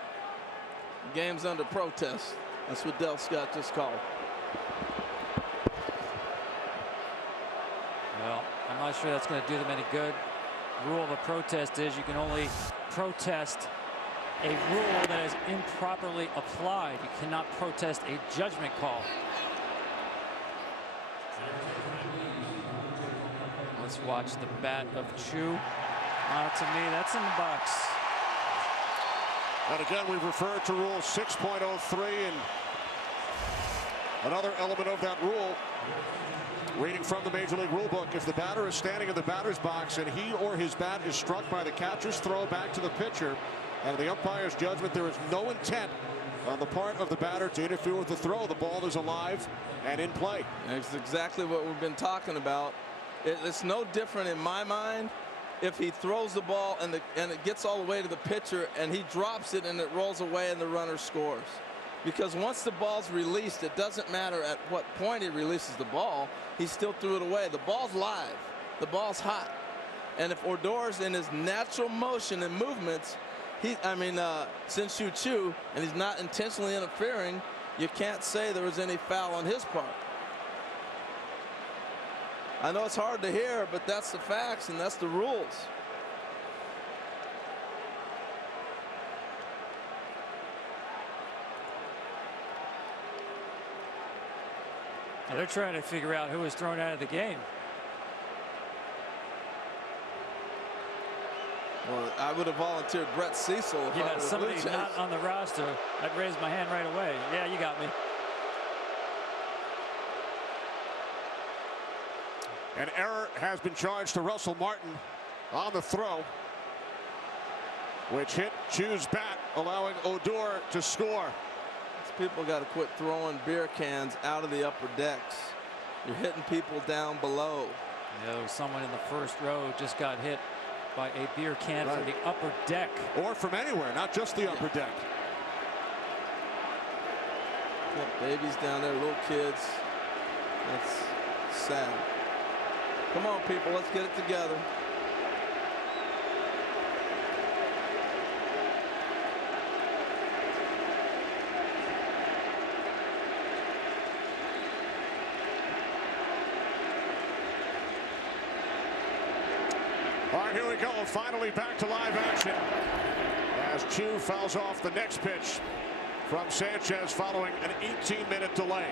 The game's under protest. That's what Dale Scott just called. not sure that's going to do them any good. Rule of a protest is you can only protest a rule that is improperly applied. You cannot protest a judgment call. Let's watch the bat of Chu. To me, that's in the box. And again, we've referred to Rule 6.03, and another element of that rule, reading from the Major League Rulebook, if the batter is standing in the batter's box and he or his bat is struck by the catcher's throw back to the pitcher, and the umpire's judgment there is no intent on the part of the batter to interfere with the throw, the ball is alive and in play. That's exactly what we've been talking about. It's no different in my mind if he throws the ball and it gets all the way to the pitcher and he drops it and it rolls away and the runner scores. Because once the ball's released, it doesn't matter at what point he releases the ball, he still threw it away. The ball's live, the ball's hot. And if Odor's in his natural motion and movements, since you Chu, and he's not intentionally interfering, you can't say there was any foul on his part. I know it's hard to hear, but that's the facts and that's the rules. They're trying to figure out who was thrown out of the game. Well, I would have volunteered Brett Cecil. If I was somebody Blue Jays. not on the roster, I'd raise my hand right away. Yeah, you got me. An error has been charged to Russell Martin on the throw, which hit Chu's bat, allowing Odor to score. People got to quit throwing beer cans out of the upper decks. You're hitting people down below. Someone in the first row just got hit by a beer can from the upper deck. Or from anywhere, not just the upper deck. Got babies down there, little kids. That's sad. Come on, people, let's get it together. All right, here we go. Finally back to live action as Chu fouls off the next pitch from Sanchez following an 18-minute delay.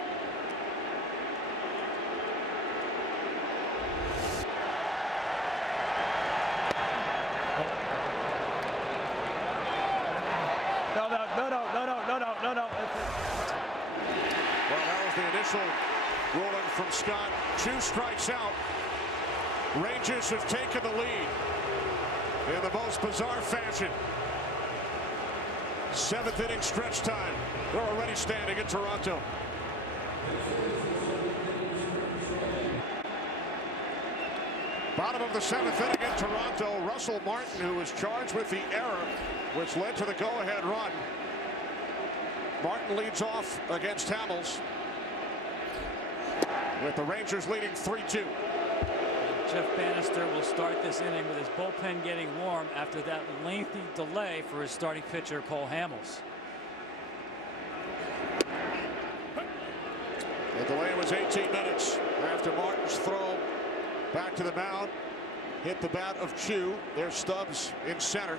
No. Well, that was the initial ruling from Scott. Chu strikes out. Rangers have taken the lead in the most bizarre fashion. 7th inning stretch time. They're already standing in Toronto. Bottom of the 7th inning in Toronto. Russell Martin, who was charged with the error which led to the go-ahead run. Martin leads off against Hamels, with the Rangers leading 3-2. Jeff Bannister will start this inning with his bullpen getting warm after that lengthy delay for his starting pitcher, Cole Hamels. The delay was 18 minutes after Martin's throw back to the mound hit the bat of Chu. There's Stubbs in center,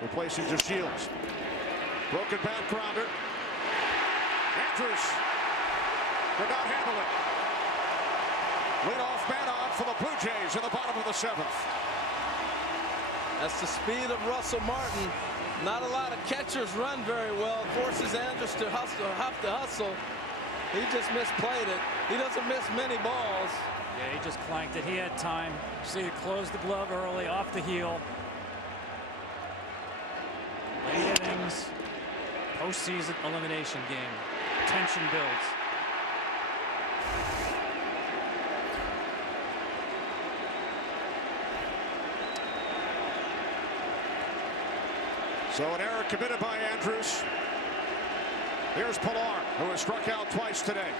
replacing DeShields. Broken back grounder. Andrews could not handle it. Leadoff man on for the Blue Jays in the bottom of the 7th. That's the speed of Russell Martin. Not a lot of catchers run very well. Forces Andrews to have to hustle. He just misplayed it. He doesn't miss many balls. Yeah, he just clanked it. He had time. See, he closed the glove early, off the heel. Late innings, postseason elimination game. Tension builds. So an error committed by Andrews. Here's Pilar, who has struck out twice today.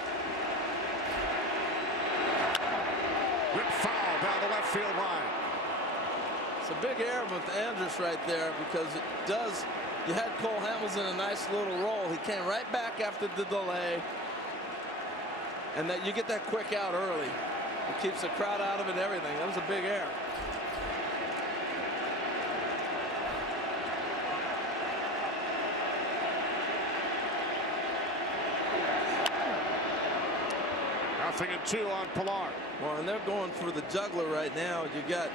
Rip foul down the left field line. It's a big error with Andrews right there, because it does. You had Cole Hamels in a nice little roll. He came right back after the delay. And that you get that quick out early. It keeps the crowd out of it and everything. That was a big error. Nothing and 2 on Pilar. Well, and they're going for the juggler right now. You got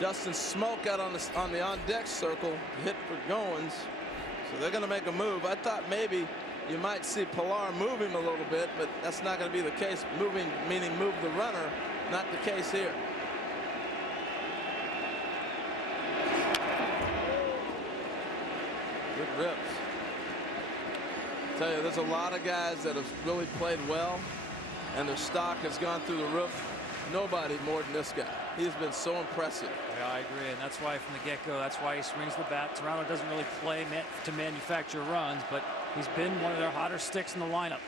Justin Smoke out on the on-deck circle, hit for Goins. So they're going to make a move. I thought maybe you might see Pilar move him a little bit, but that's not going to be the case. Moving meaning move the runner, not the case here. Good rips. I tell you, there's a lot of guys that have really played well, and their stock has gone through the roof. Nobody more than this guy. He's been so impressive. Yeah, I agree, and that's why from the get-go, that's why he swings the bat. Toronto doesn't really play to manufacture runs, but he's been one of their hotter sticks in the lineup.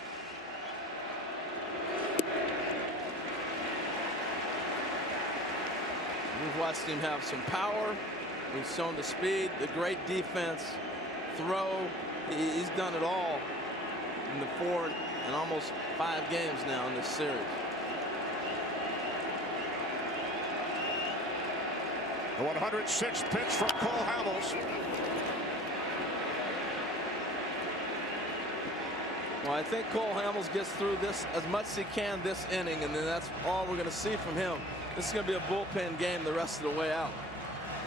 We've watched him have some power. We've shown the speed, the great defense, throw. He's done it all in the 4 and almost 5 games now in this series. The 106th pitch from Cole Hamels. Well, I think Cole Hamels gets through this as much as he can this inning, and then that's all we're going to see from him. This is going to be a bullpen game the rest of the way out.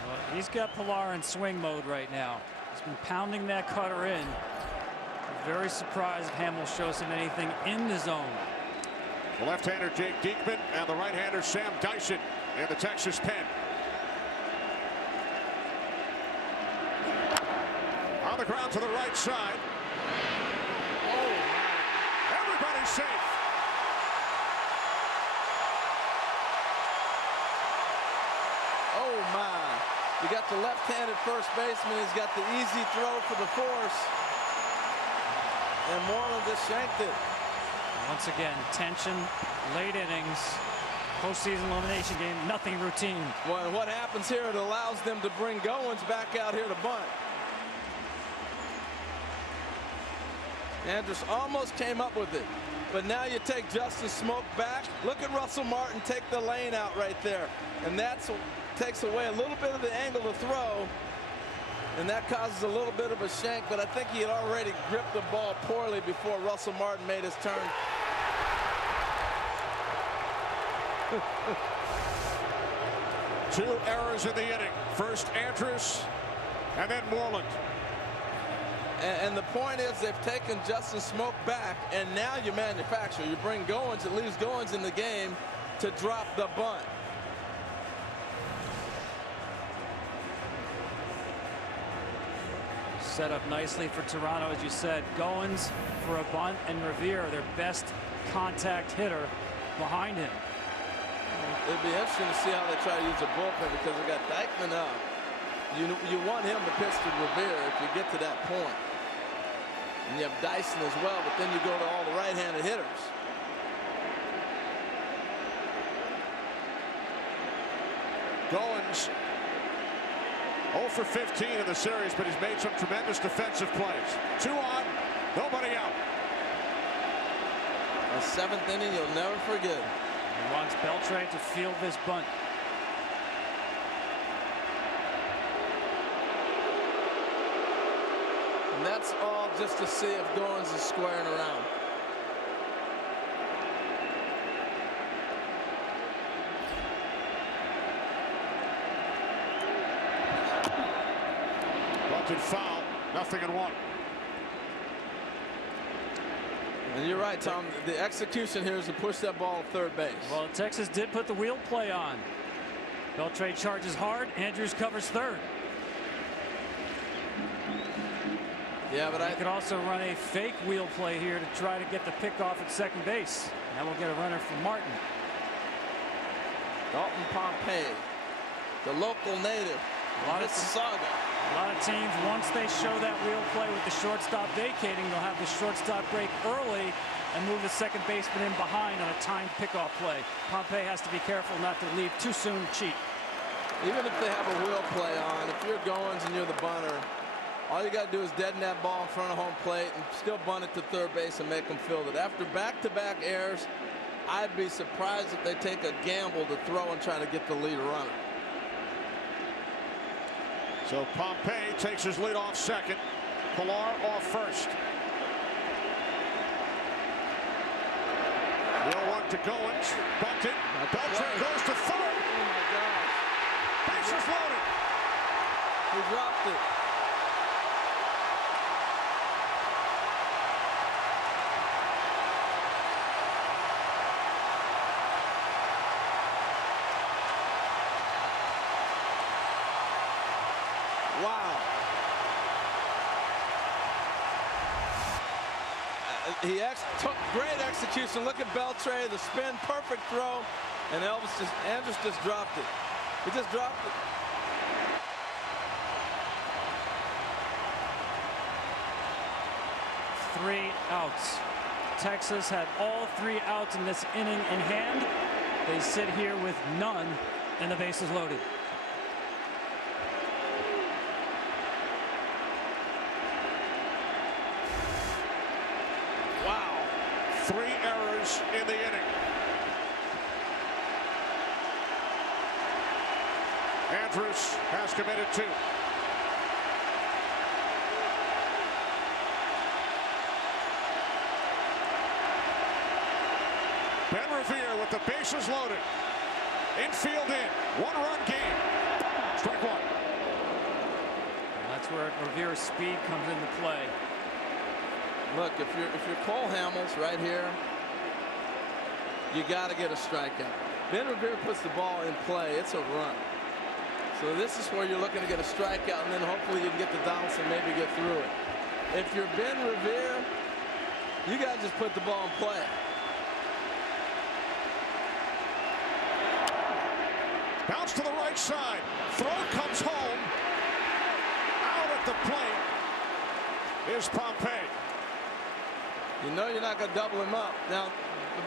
Well, he's got Pilar in swing mode right now. He's been pounding that cutter in. I'm very surprised if Hamels shows him anything in the zone. The left-hander Jake Diekman and the right-hander Sam Dyson in the Texas pen. On the ground to the right side. Oh, everybody's safe. Oh, my. You got the left-handed first baseman. He's got the easy throw for the force. And Moreland just shanked it. Once again, tension, late innings, postseason elimination game, nothing routine. Well, and what happens here, it allows them to bring Goins back out here to bunt. Andrus almost came up with it, but now you take Justin Smoke back. Look at Russell Martin take the lane out right there, and that's what takes away a little bit of the angle to throw, and that causes a little bit of a shank, but I think he had already gripped the ball poorly before Russell Martin made his turn. Two errors in the inning. First Andrus, and then Moreland. And the point is, they've taken Justin Smoke back, and now you manufacture. You bring Goins, it leaves Goins in the game to drop the bunt. Set up nicely for Toronto, as you said. Goins for a bunt, and Revere, their best contact hitter, behind him. It'd be interesting to see how they try to use a bullpen, because they got Dykeman up. You want him to pitch to Revere if you get to that point. And you have Dyson as well, but then you go to all the right-handed hitters. Goins 0 for 15 in the series, but he's made some tremendous defensive plays. 2 on, nobody out. A 7th inning you'll never forget. He wants Beltre to field this bunt. And that's all just to see if Goins is squaring around. Bunted foul, 0-1. And you're right, Tom. The execution here is to push that ball to third base. Well, Texas did put the wheel play on. Beltre charges hard. Andrews covers third. Yeah, but I could also run a fake wheel play here to try to get the pick off at second base. Now we'll get a runner from Martin. Dalton Pompey, the local native, Mississauga. A lot of teams, once they show that wheel play with the shortstop vacating, they'll have the shortstop break early and move the second baseman in behind on a timed pickoff play. Pompey has to be careful not to leave too soon to cheat. Even if they have a wheel play on, if you're Goins and you're the bunter, All you got to do is deaden that ball in front of home plate and still bunt it to third base and make them field it. After back-to-back errors, I'd be surprised if they take a gamble to throw and try to get the lead runner. So Pompey takes his lead off second. Pilar off first. The 0-1 to Goins. Bunted. Beltran goes to third. Oh my gosh. Bases loaded. He dropped it. Wow. Took great execution. Look at Beltran, the spin, perfect throw, and Andrus just dropped it. He just dropped it. Three outs. Texas had all 3 outs in this inning in hand. They sit here with none, and the bases loaded. Wow. 3 errors in the inning. Andrus has committed 2. Ben Revere with the bases loaded. Infield in. 1-run game. Strike 1. That's where Revere's speed comes into play. Look, if you're Cole Hamels right here, you got to get a strikeout. Ben Revere puts the ball in play. It's a run. So this is where you're looking to get a strikeout, and then hopefully you can get to Donaldson, maybe get through it. If you're Ben Revere, you got to just put the ball in play. Bounce to the right side. Throw comes home. Out at the plate is Pompey. You know you're not going to double him up. Now,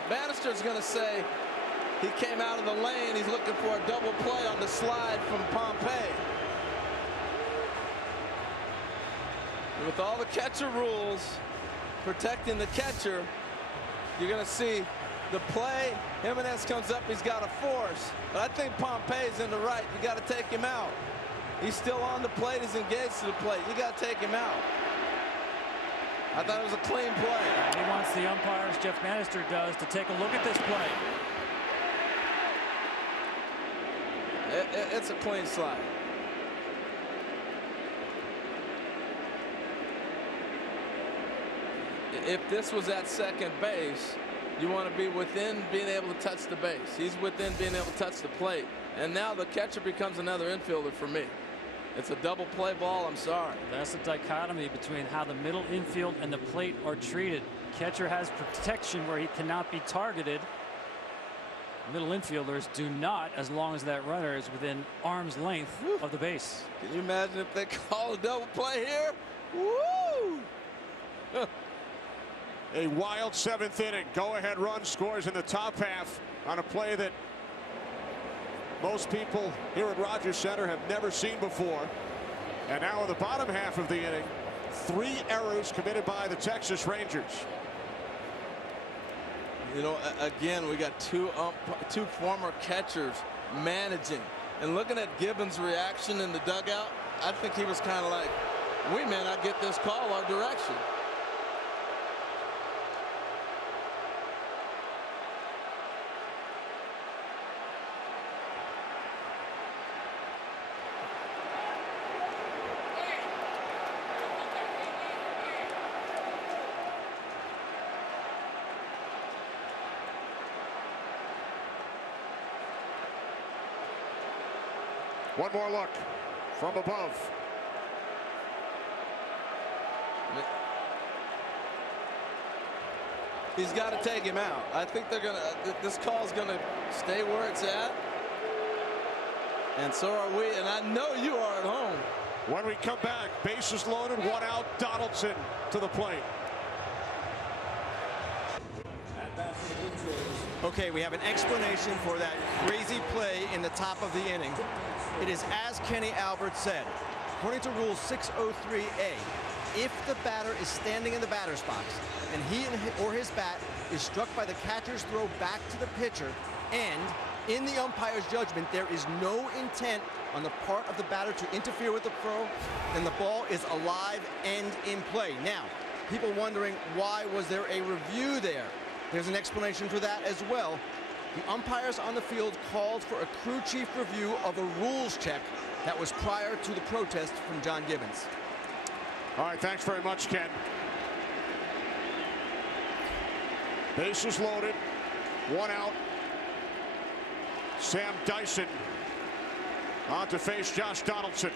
Bannister's going to say he came out of the lane. He's looking for a double play on the slide from Pompey. And with all the catcher rules protecting the catcher, you're going to see the play. Jimenez comes up. He's got a force. But I think Pompey's in the right. You got to take him out. He's still on the plate. He's engaged to the plate. You got to take him out. I thought it was a clean play. He wants the umpires, Jeff Bannister does, to take a look at this play. It's a clean slide. If this was at second base, you want to be within being able to touch the base. He's within being able to touch the plate. And now the catcher becomes another infielder for me. It's a double play ball. I'm sorry. That's the dichotomy between how the middle infield and the plate are treated. Catcher has protection where he cannot be targeted. Middle infielders do not, as long as that runner is within arm's length of the base. Can you imagine if they call a double play here? Woo! A wild 7th inning. Go-ahead run scores in the top half on a play that most people here at Rogers Center have never seen before. And now in the bottom half of the inning, 3 errors committed by the Texas Rangers. You know, again, we got two former catchers managing. And looking at Gibbons' reaction in the dugout, I think he was kind of like, we may not get this call our direction. One more look from above. He's got to take him out. I think they're going to, this call's going to stay where it's at. And so are we. And I know you are at home. When we come back, bases loaded, 1 out, Donaldson to the plate. Okay, we have an explanation for that crazy play in the top of the inning. It is as Kenny Albert said. According to Rule 603A, if the batter is standing in the batter's box and he or his bat is struck by the catcher's throw back to the pitcher, and in the umpire's judgment there is no intent on the part of the batter to interfere with the throw, then the ball is alive and in play. Now, people wondering, why was there a review there? There's an explanation for that as well. The umpires on the field called for a crew chief review of a rules check that was prior to the protest from John Gibbons. All right, thanks very much, Ken. Bases loaded, one out. Sam Dyson on to face Josh Donaldson.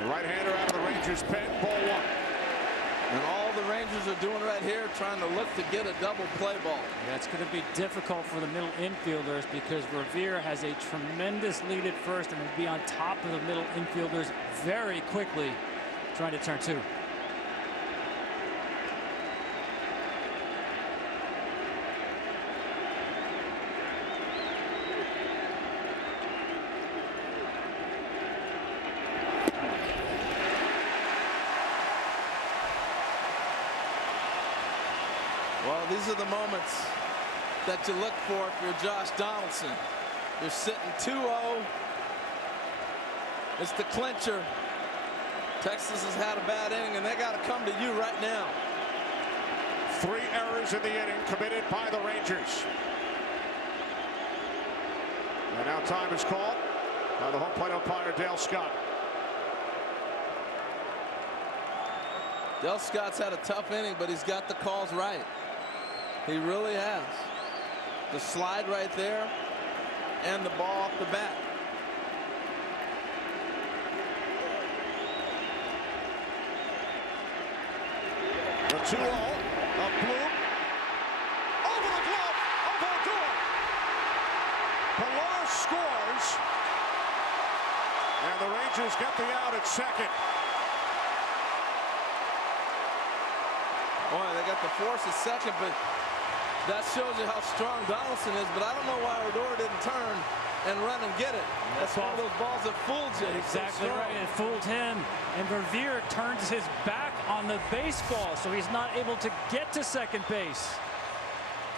The right-hander out of the Rangers pen, ball one. And all the Rangers are doing right here, trying to look to get a double play ball. That's going to be difficult for the middle infielders because Revere has a tremendous lead at first and will be on top of the middle infielders very quickly, trying to turn two. Well, these are the moments that you look for if you're Josh Donaldson. You're sitting 2-0. It's the clincher. Texas has had a bad inning, and they got to come to you right now. 3 errors in the inning committed by the Rangers. And now time is called by the home plate umpire, Dale Scott. Dale Scott's had a tough inning, but he's got the calls right. He really has. The slide right there and the ball off the bat. The 2-0 of Bloom. Over the glove of Odor. Pilar scores. And the Rangers get the out at second. Boy, they got the force at second, but that shows you how strong Donaldson is. But I don't know why Odor didn't turn and run and get it. That's one of those balls that fooled you. Exactly right. It fooled him. And Revere turns his back on the baseball, so he's not able to get to second base.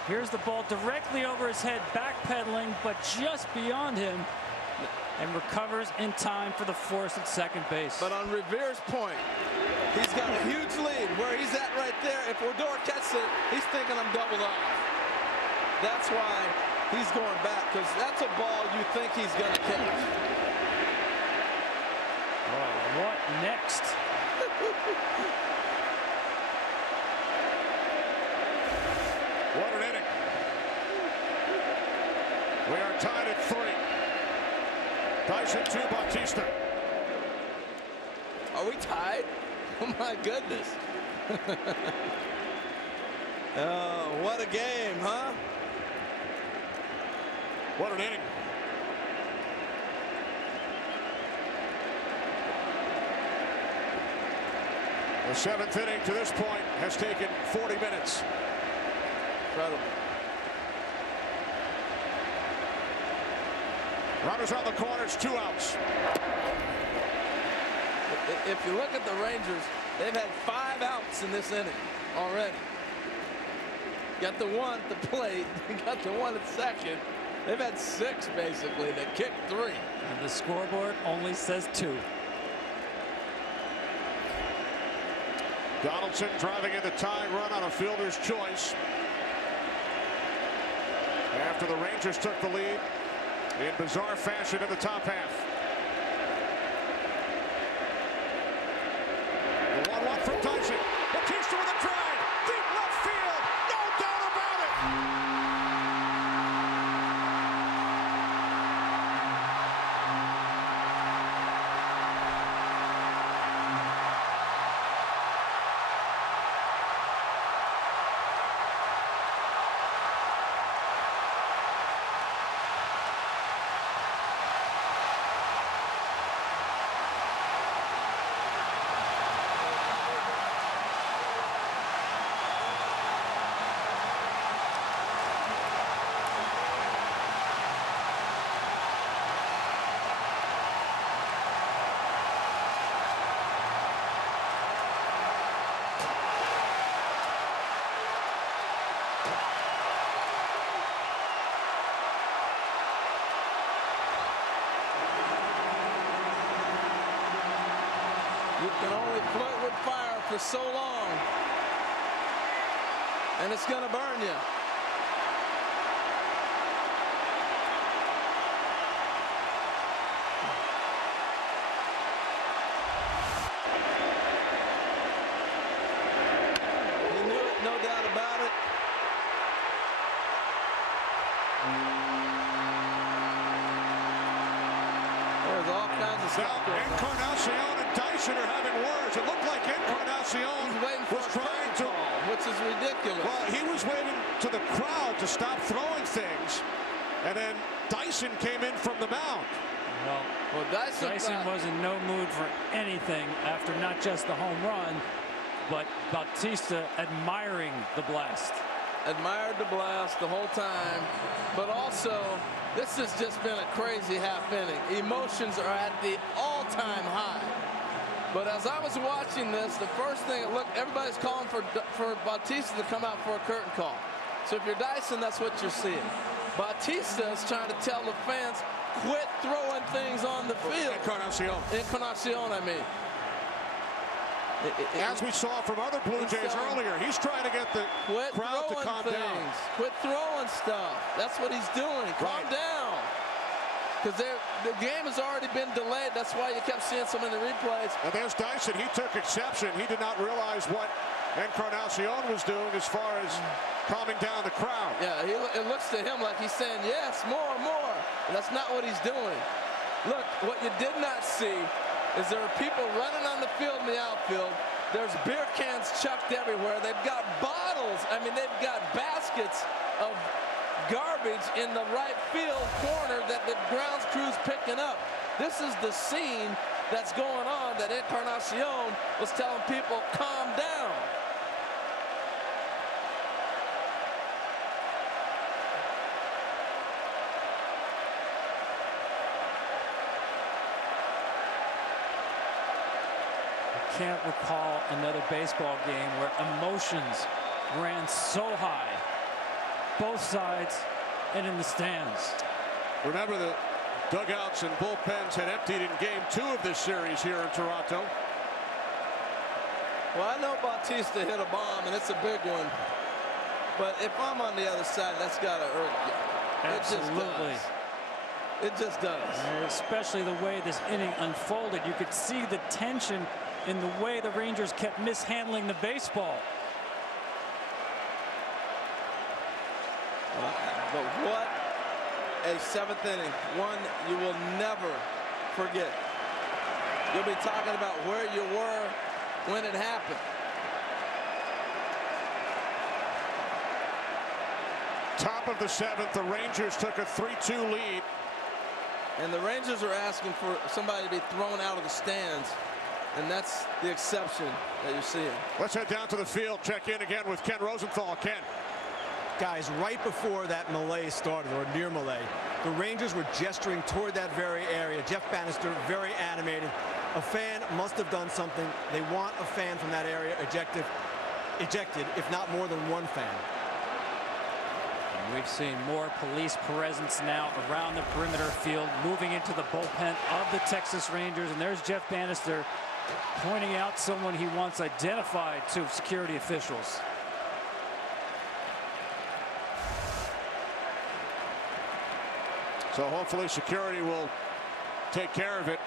Here's the ball directly over his head, backpedaling, but just beyond him, and recovers in time for the force at second base. But on Revere's point, he's got a huge lead where he's at right there. If Odor catches it, he's thinking I'm doubled up. That's why he's going back, because that's a ball you think he's going to catch. Oh, what next? What an inning. We are tied at 3. Dyson to Bautista. Are we tied? Oh my goodness. Oh, what a game, huh? What an inning. The 7th inning to this point has taken 40 minutes. Incredible. Runners on the corners, 2 outs. If you look at the Rangers, they've had 5 outs in this inning already. Got the one at the plate, got the one at second. They've had 6 basically. They kicked 3. And the scoreboard only says 2. Donaldson driving in the tying run on a fielder's choice. After the Rangers took the lead in bizarre fashion in the top half. The 1-1 from Dyson. Bautista with a drive. Deep left field. No doubt about it. You can only flirt with fire for so long, and it's going to burn you. He knew it, no doubt about it. There's all kinds of stuff going on. Encarnacion and Dyson are having words. It looked like Encarnacion was trying to, which is ridiculous. well, he was waiting to the crowd to stop throwing things, and then Dyson came in from the mound. Well, Dyson was in no mood for anything after not just the home run, but Bautista admiring the blast. Admired the blast the whole time, but also this has just been a crazy half inning. Emotions are at the all-time high. But as I was watching this, the first thing, look, everybody's calling for Bautista to come out for a curtain call. So if you're Dyson, that's what you're seeing. Bautista is trying to tell the fans, quit throwing things on the field. Encarnacion, I mean. As we saw from other Blue Jays earlier, he's trying to get the crowd to calm down. Quit throwing stuff. That's what he's doing. Calm down. Because the game has already been delayed. That's why you kept seeing so many replays. And there's Dyson. He took exception. He did not realize what Encarnacion was doing as far as calming down the crowd. Yeah, it looks to him like he's saying, yes, more, more. And that's not what he's doing. Look, what you did not see is there are people running on the field in the outfield. There's beer cans chucked everywhere. They've got bottles. I mean, they've got baskets of garbage in the right field corner that the grounds crew's picking up. This is the scene that's going on that Encarnacion was telling people, calm down. Can't recall another baseball game where emotions ran so high, both sides and in the stands. Remember, the dugouts and bullpens had emptied in game 2 of this series here in Toronto. Well, I know Bautista hit a bomb, and it's a big one. But if I'm on the other side, that's got to hurt you. Absolutely. It just does. Especially the way this inning unfolded. You could see the tension in the way the Rangers kept mishandling the baseball. But what a 7th inning. One you will never forget. You'll be talking about where you were when it happened. Top of the 7th, the Rangers took a 3-2 lead. And the Rangers are asking for somebody to be thrown out of the stands. And that's the exception that you're seeing. Let's head down to the field. Check in again with Ken Rosenthal. Ken. Guys, right before that melee started, or near melee, the Rangers were gesturing toward that very area. Jeff Bannister, very animated. A fan must have done something. They want a fan from that area ejected, if not more than one fan. And we've seen more police presence now around the perimeter field, moving into the bullpen of the Texas Rangers. And there's Jeff Bannister pointing out someone he once identified to security officials. So hopefully security will take care of it.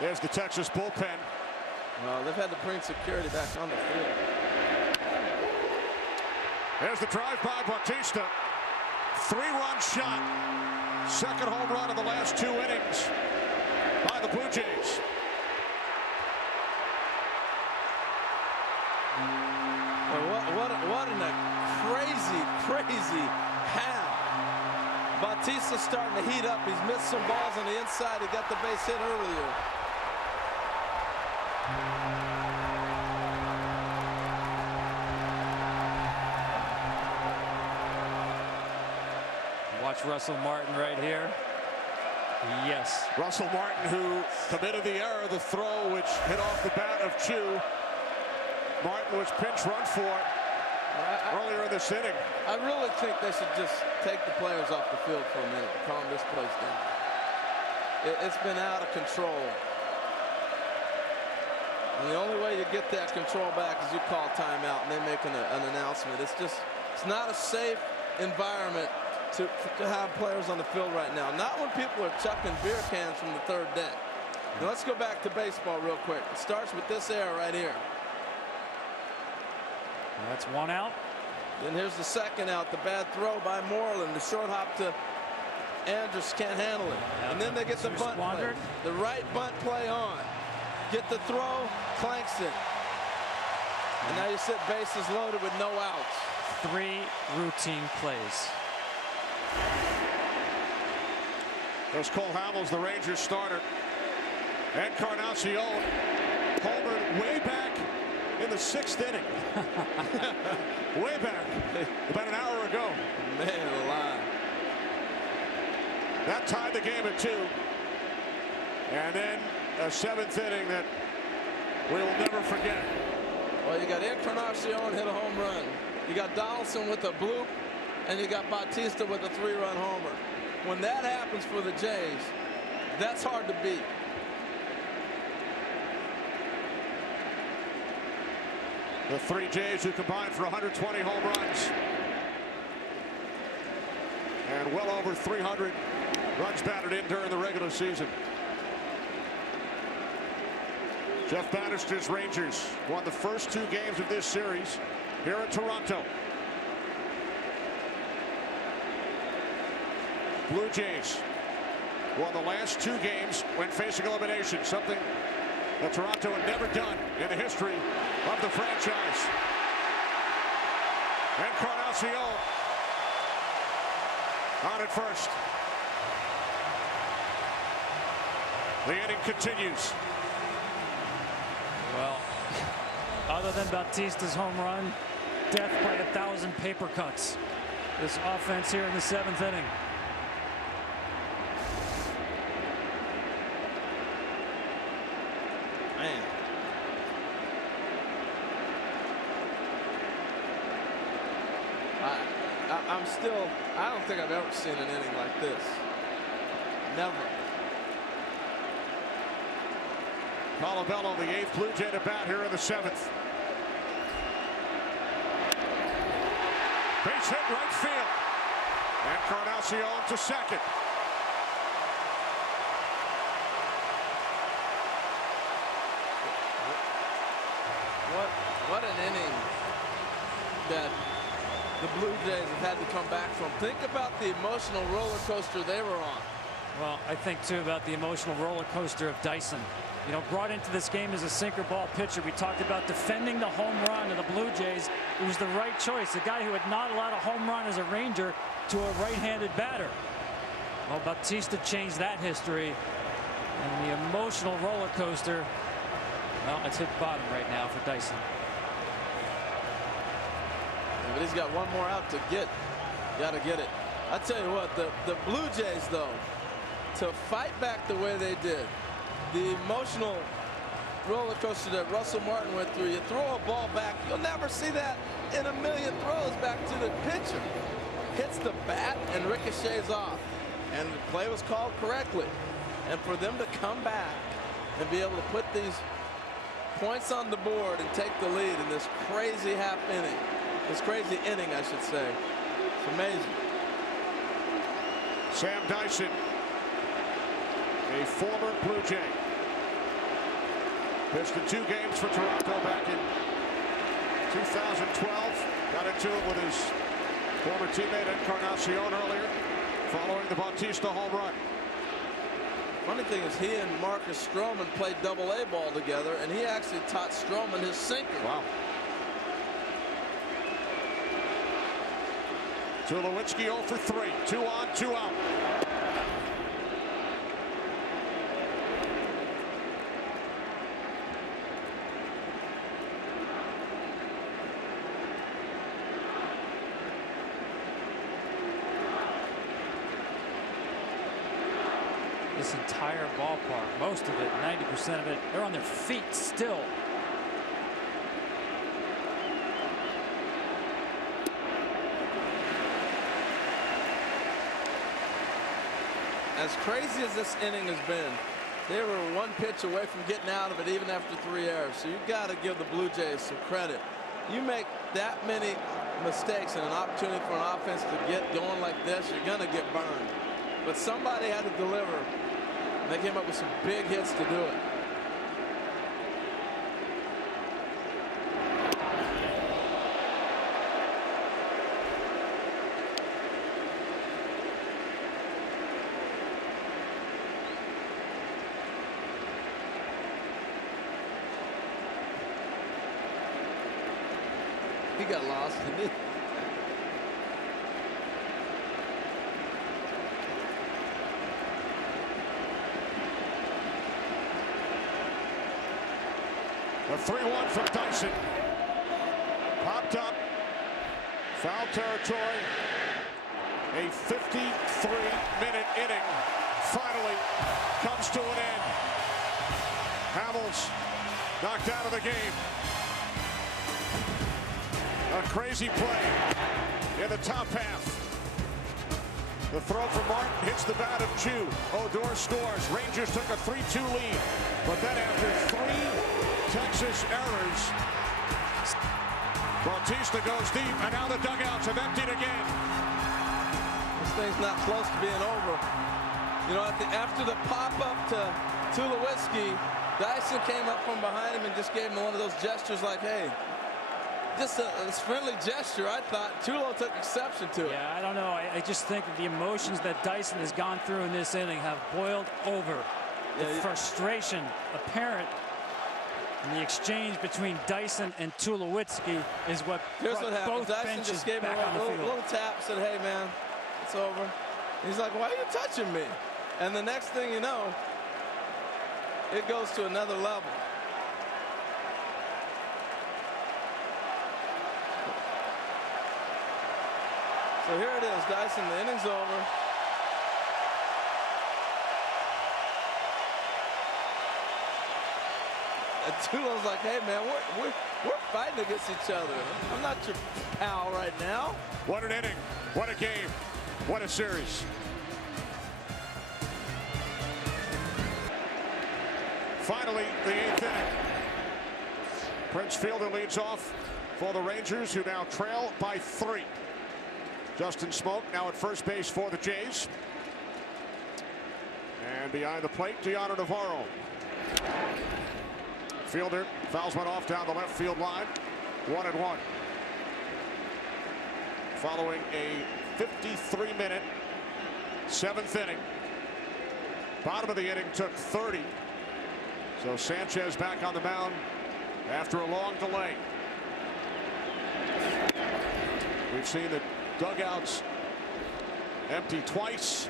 There's the Texas bullpen. Well, they've had to bring security back on the field. There's the drive by Bautista. 3-run shot. Second home run in the last 2 innings by the Blue Jays. What in a crazy half. Bautista's starting to heat up. He's missed some balls on the inside. He got the base hit earlier. Watch Russell Martin right here. Yes. Russell Martin, who committed the error, the throw which hit off the bat of Chu. Martin was pinch run for earlier in this inning. I really think they should just take the players off the field for a minute and calm this place down. It's been out of control. And the only way you get that control back is you call timeout and they make an announcement. It's not a safe environment to have players on the field right now. Not when people are chucking beer cans from the third deck. Now let's go back to baseball real quick. It starts with this error right here. That's one out. Then here's the second out. The bad throw by Moreland. The short hop to Andrus, can't handle it. And then they get the bunt play. The right bunt play on. Get the throw, clanks it. And now you sit bases loaded with no outs. 3 routine plays. There's Cole Hamels, the Rangers starter. Encarnacion homered way back in the 6th inning. Way back, about an hour ago. Man alive. That tied the game at 2. And then a 7th inning that we will never forget. Well, you got Encarnacion hit a home run. You got Donaldson with a bloop, and you got Bautista with a 3-run homer. When that happens for the Jays, that's hard to beat. The 3 Jays who combined for 120 home runs. And well over 300 runs batted in during the regular season. Jeff Bannister's Rangers won the first 2 games of this series here in Toronto. Blue Jays won the last 2 games when facing elimination, something that Toronto had never done in the history of the franchise. Encarnacion on at first. The inning continues. Well, other than Bautista's home run, death by 1,000 paper cuts. This offense here in the 7th inning. Man. I don't think I've ever seen an inning like this. Never. Colabello, the 8th Blue Jay to bat here in the 7th. Base hit right field. Encarnacion to second. What an inning that the Blue Jays have had to come back from. Think about the emotional roller coaster they were on. Well, I think too about the emotional roller coaster of Dyson. You know, brought into this game as a sinker ball pitcher. We talked about defending the home run of the Blue Jays. It was the right choice. A guy who had not allowed a home run as a Ranger to a right-handed batter. Well, Bautista changed that history. And the emotional roller coaster, well, it's hit bottom right now for Dyson. But he's got one more out to get. Got to get it. I tell you what, the Blue Jays, though, to fight back the way they did, the emotional roller coaster that Russell Martin went through, you throw a ball back, you'll never see that in a million throws back to the pitcher. Hits the bat and ricochets off. And the play was called correctly. And for them to come back and be able to put these points on the board and take the lead in this crazy half inning, this crazy inning, I should say, it's amazing. Sam Dyson, a former Blue Jay, pitched in 2 games for Toronto back in 2012. Got into it with his former teammate Encarnacion earlier, following the Bautista home run. Funny thing is, he and Marcus Stroman played double-A ball together, and he actually taught Stroman his sinker. Wow. Tulowitzki 0 for 3. 2 on, 2 out. This entire ballpark, most of it, 90% of it, they're on their feet still. As crazy as this inning has been, They were one pitch away from getting out of it even after 3 errors. So you've got to give the Blue Jays some credit. You make that many mistakes and an opportunity for an offense to get going like this, you're going to get burned. But somebody had to deliver. And they came up with some big hits to do it. He got lost, didn't he? The 3-1 from Dyson. Popped up. Foul territory. A 53-minute inning finally comes to an end. Hamels knocked out of the game. A crazy play in the top half. The throw from Martin hits the bat of Chu. Odor scores. Rangers took a 3-2 lead. But then after 3 Texas errors, Bautista goes deep, and now the dugouts have emptied again. This thing's not close to being over. You know, after the pop-up to Tulowitzki, Dyson came up from behind him and just gave him one of those gestures like, hey, just a friendly gesture. I thought Tulo took exception to it. Yeah, I don't know. I just think that the emotions that Dyson has gone through in this inning have boiled over. The frustration apparent in the exchange between Dyson and Tulowitzki is what Here's what happened. both Dyson benches just gave him back on the a field. little tap, said, hey, man, it's over. And he's like, why are you touching me? And the next thing you know, it goes to another level. So here it is, Dyson, the inning's over. And Tulo's like, hey, man, we're fighting against each other. I'm not your pal right now. What an inning. What a game. What a series. Finally, the 8th inning. Prince Fielder leads off for the Rangers, who now trail by 3. Justin Smoke now at first base for the Jays. And behind the plate, Deanna Navarro. Fielder fouls one off down the left field line. 1-1. Following a 53-minute 7th inning. Bottom of the inning took 30. So Sanchez back on the mound after a long delay. We've seen the dugouts empty twice.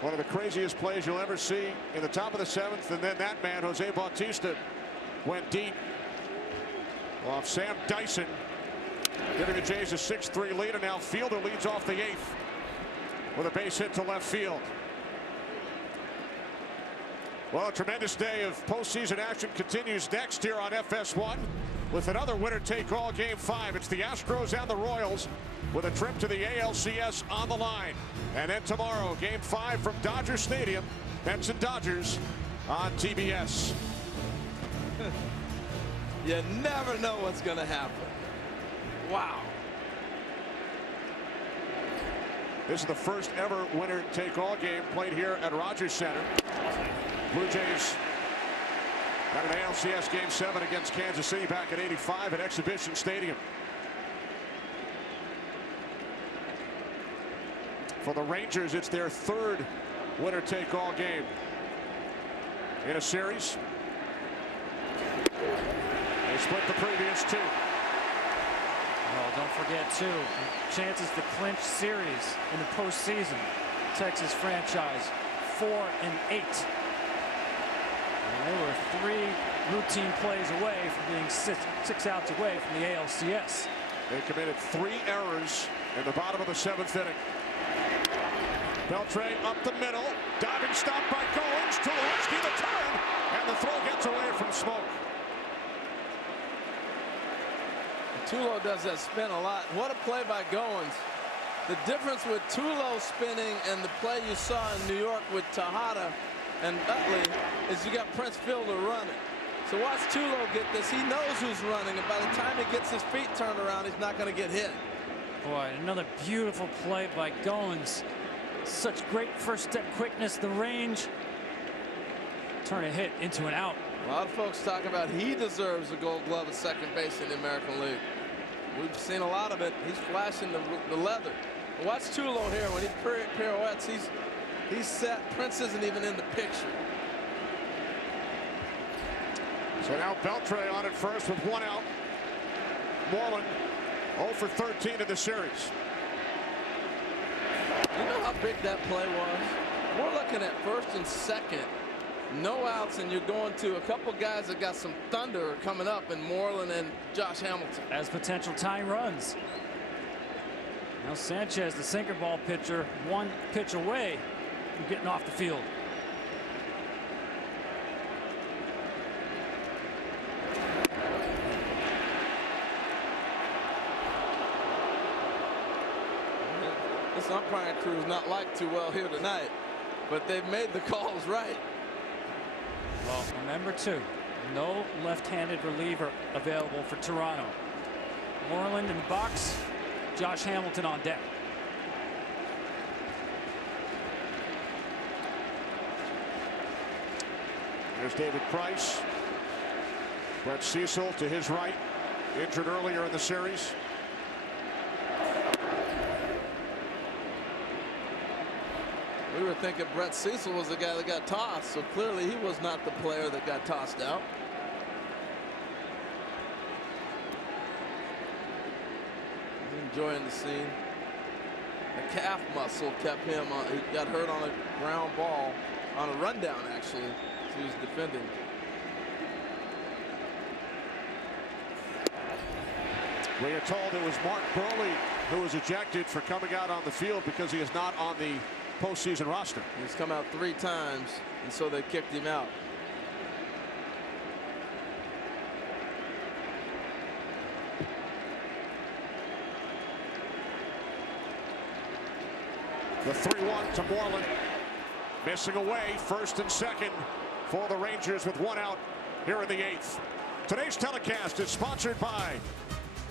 One of the craziest plays you'll ever see in the top of the 7th, and then that man, Jose Bautista, went deep off Sam Dyson, giving the Jays a 6-3 lead, and now Fielder leads off the 8th with a base hit to left field. Well, a tremendous day of postseason action continues next here on FS1 with another winner-take-all Game 5. It's the Astros and the Royals with a trip to the ALCS on the line. And then tomorrow, Game 5 from Dodger Stadium, Mets and Dodgers on TBS. You never know what's going to happen. Wow. This is the first ever winner-take-all game played here at Rogers Center. Blue Jays got an ALCS Game 7 against Kansas City back in '85 at Exhibition Stadium. For the Rangers, it's their 3rd winner-take-all game in a series. They split the previous 2. Well, don't forget, too, chances to clinch series in the postseason. Texas franchise 4-8. And they were 3 routine plays away from being six outs away from the ALCS. They committed 3 errors in the bottom of the 7th inning. Beltre up the middle, diving stop by Goins. Tulowitzki the turn, and the throw gets away from Smoke. Tulo does that spin a lot. What a play by Goins. The difference with Tulo spinning and the play you saw in New York with Tejada and Utley is you got Prince Fielder running. So watch Tulo get this. He knows who's running, and by the time he gets his feet turned around, he's not going to get hit. Boy, another beautiful play by Goins. Such great first step quickness, the range. Turn a hit into an out. A lot of folks talk about he deserves a Gold Glove at second base in the American League. We've seen a lot of it. He's flashing the leather. But watch Tulo here when he pirouettes. He's set. Prince isn't even in the picture. So now Beltre on it first with 1 out. Moreland 0 for 13 in the series. You know how big that play was? We're looking at first and second. No outs, and you're going to a couple guys that got some thunder coming up in Moreland and Josh Hamilton. As potential tying runs. Now Sanchez, the sinker ball pitcher, 1 pitch away from getting off the field. This umpiring crew is not liked too well here tonight, but they've made the calls right. Well, remember too, no left-handed reliever available for Toronto. Moreland in the box, Josh Hamilton on deck. There's David Price. Brett Cecil to his right, injured earlier in the series. We were thinking Brett Cecil was the guy that got tossed, so clearly he was not the player that got tossed out. He's enjoying the scene. The calf muscle kept him on. He got hurt on a ground ball, on a rundown actually, so he was defending. We are told it was Mark Burley who was ejected for coming out on the field because he is not on the postseason roster. He's come out 3 times, and so they kicked him out. The 3-1 to Moreland. Missing away, first and second for the Rangers with 1 out here in the 8th. Today's telecast is sponsored by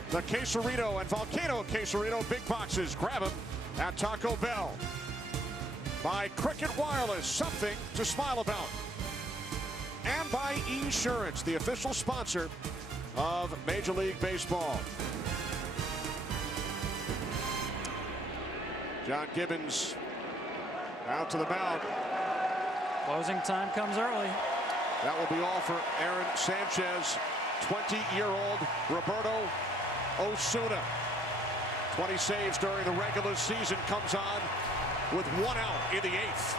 the Quesarito and Volcano Quesarito big boxes. Grab them at Taco Bell. By Cricket Wireless, something to smile about. And by Esurance, the official sponsor of Major League Baseball. John Gibbons out to the mound. Closing time comes early. That will be all for Aaron Sanchez. 20-year-old Roberto Osuna. 20 saves during the regular season, comes on with 1 out in the 8th.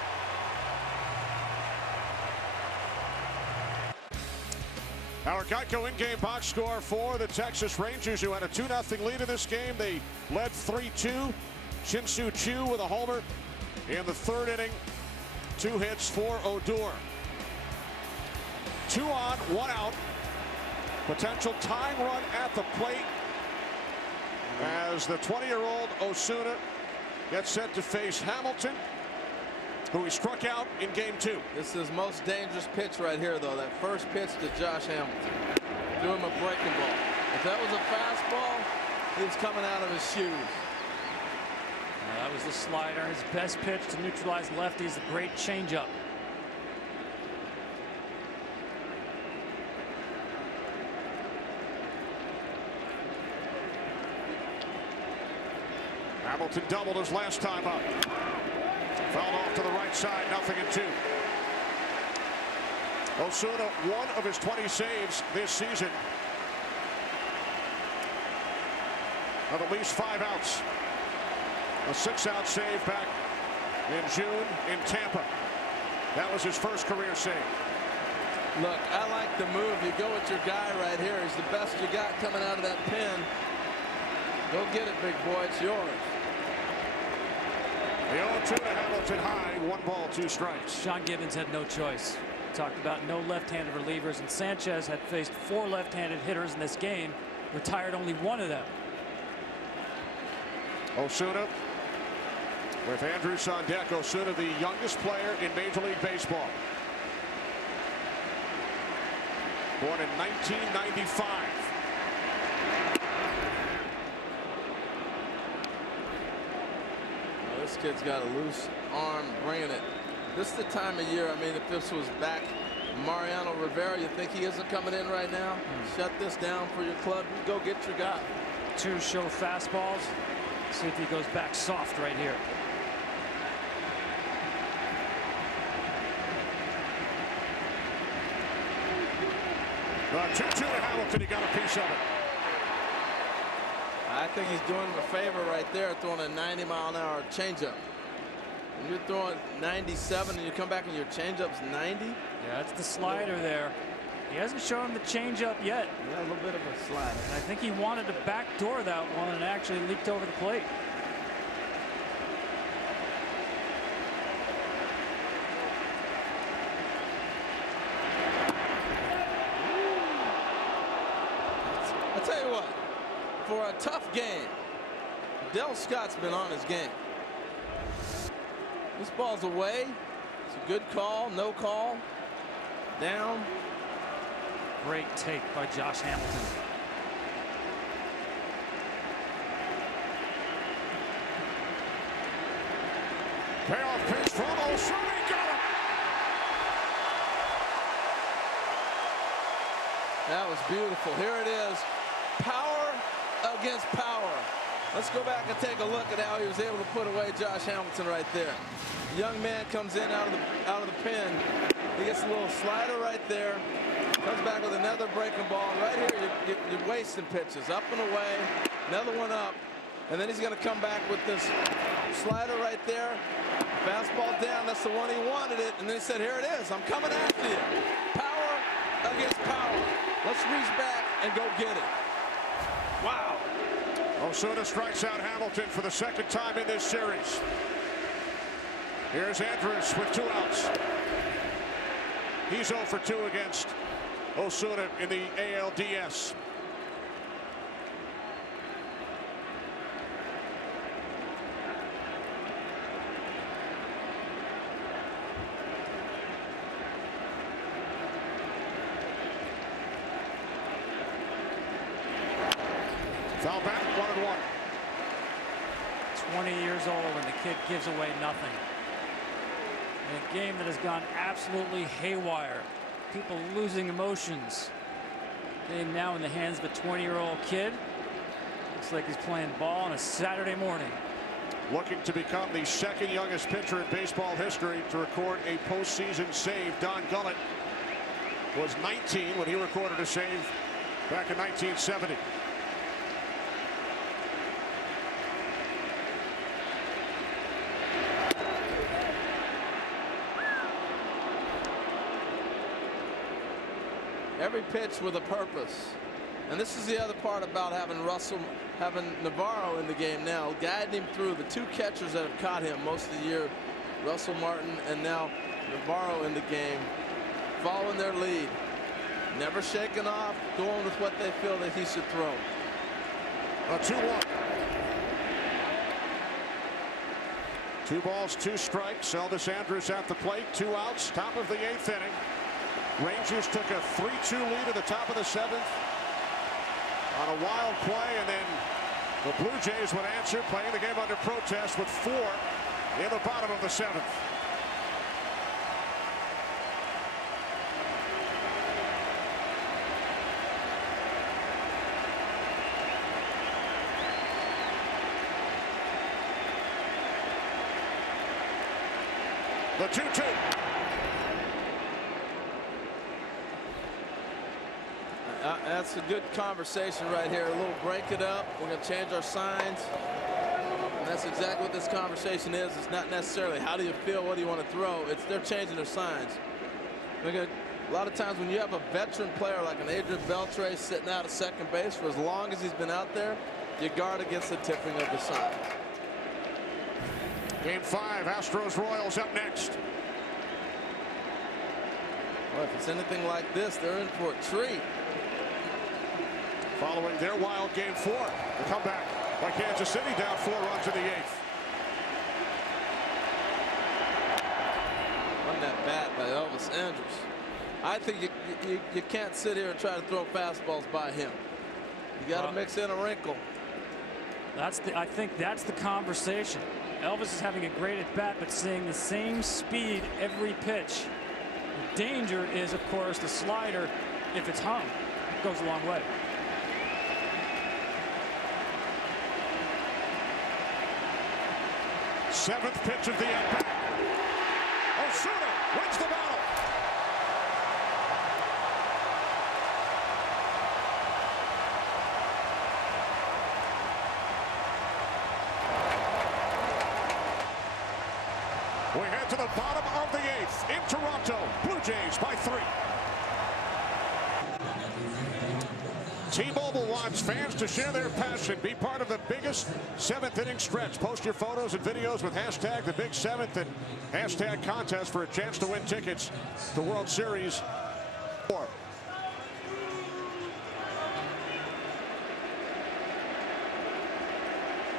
Our Geico in-game box score for the Texas Rangers, who had a 2-0 lead in this game. They led 3-2. Shin-Soo Choo with a homer in the 3rd inning. 2 hits for Odor. 2 on, 1 out. Potential tying run at the plate as the 20-year-old Osuna gets set to face Hamilton, who he struck out in game 2. This is most dangerous pitch right here, though. That first pitch to Josh Hamilton. Threw him a breaking ball. If that was a fastball, he was coming out of his shoes. That was the slider, his best pitch to neutralize lefties. A great changeup. Hamilton doubled his last time up. Fouled off to the right side, 0-2. Osuna, 1 of his 20 saves this season of at least 5 outs. A 6-out save back in June in Tampa. That was his first career save. Look, I like the move. You go with your guy right here. He's the best you got coming out of that pen. Go get it, big boy. It's yours. The 0-2 to Hamilton high. 1 ball, 2 strikes. John Gibbons had no choice. Talked about no left-handed relievers, and Sanchez had faced 4 left-handed hitters in this game. Retired only 1 of them. Osuna with Andrus on deck. Osuna, the youngest player in Major League Baseball. born in 1995. Well, this kid's got a loose arm bringing it. This is the time of year, I mean, if this was back Mariano Rivera, you think he isn't coming in right now? Shut this down for your club. You go get your guy. 2 show fastballs. See if he goes back soft right here. The 2-2 to Hamilton. He got a piece of it. I think he's doing him a favor right there, throwing a 90-mile-an-hour changeup. When you're throwing 97 and you come back and your changeup's 90. Yeah, that's the slider there. He hasn't shown him the changeup yet. Yeah, a little bit of a slider. And I think he wanted to backdoor that one and actually leaked over the plate. I tell you what, for a tough game, Del Scott's been on his game. This ball's away. It's a good call, no call, down. Great take by Josh Hamilton. Payoff pitch from Osuna. Got it. That was beautiful. Here it is. Power against power. Let's go back and take a look at how he was able to put away Josh Hamilton right there. Young man comes in out of the pin. He gets a little slider right there. Comes back with another breaking ball. Right here, you're wasting pitches. Up and away. Another one up. And then he's going to come back with this slider right there. Fastball down. That's the one he wanted it. And then he said, here it is. I'm coming after you. Power against power. Let's reach back and go get it. Wow. Osuna strikes out Hamilton for the second time in this series. Here's Andrus with 2 outs. He's 0 for 2 against Osuna in the ALDS. Foul back, 1-1. 20 years old and the kid gives away nothing. In a game that has gone absolutely haywire. People losing emotions. Game now in the hands of a 20-year-old kid. Looks like he's playing ball on a Saturday morning. Looking to become the second youngest pitcher in baseball history to record a postseason save. Don Gullett was 19 when he recorded a save back in 1970. Every pitch with a purpose. And this is the other part about having Navarro in the game now, guiding him through the 2 catchers that have caught him most of the year, Russell Martin and now Navarro in the game, following their lead. Never shaking off, going with what they feel that he should throw. A 2-1. 2 balls, 2 strikes. Elvis Andrus at the plate, 2 outs, top of the 8th inning. Rangers took a 3-2 lead at the top of the 7th on a wild play, and then the Blue Jays would answer, playing the game under protest with 4 in the bottom of the 7th. The 2-2. That's a good conversation right here. A little break it up. We're going to change our signs. And that's exactly what this conversation is. It's not necessarily how do you feel, what do you want to throw. It's they're changing their signs. A lot of times when you have a veteran player like an Adrian Beltre sitting out at second base for as long as he's been out there, you guard against the tipping of the signs. Game 5, Astros-Royals up next. Well, if it's anything like this, they're in for a treat. Following their wild Game 4, the comeback by Kansas City, down 4 runs in the 8th. Run that bat by Elvis Andrus. I think you can't sit here and try to throw fastballs by him. You got to mix in a wrinkle. I think that's the conversation. Elvis is having a great at bat, but seeing the same speed every pitch. The danger is, of course, the slider. If it's hung, it goes a long way. Seventh pitch of the at-bat. Osuna wins the battle. We head to the bottom of the eighth in Toronto. Blue Jays by 3. T-Mobile wants fans to share their passion. Be part of the biggest 7th inning stretch. Post your photos and videos with hashtag the Big 7th and hashtag contest for a chance to win tickets to World Series 4.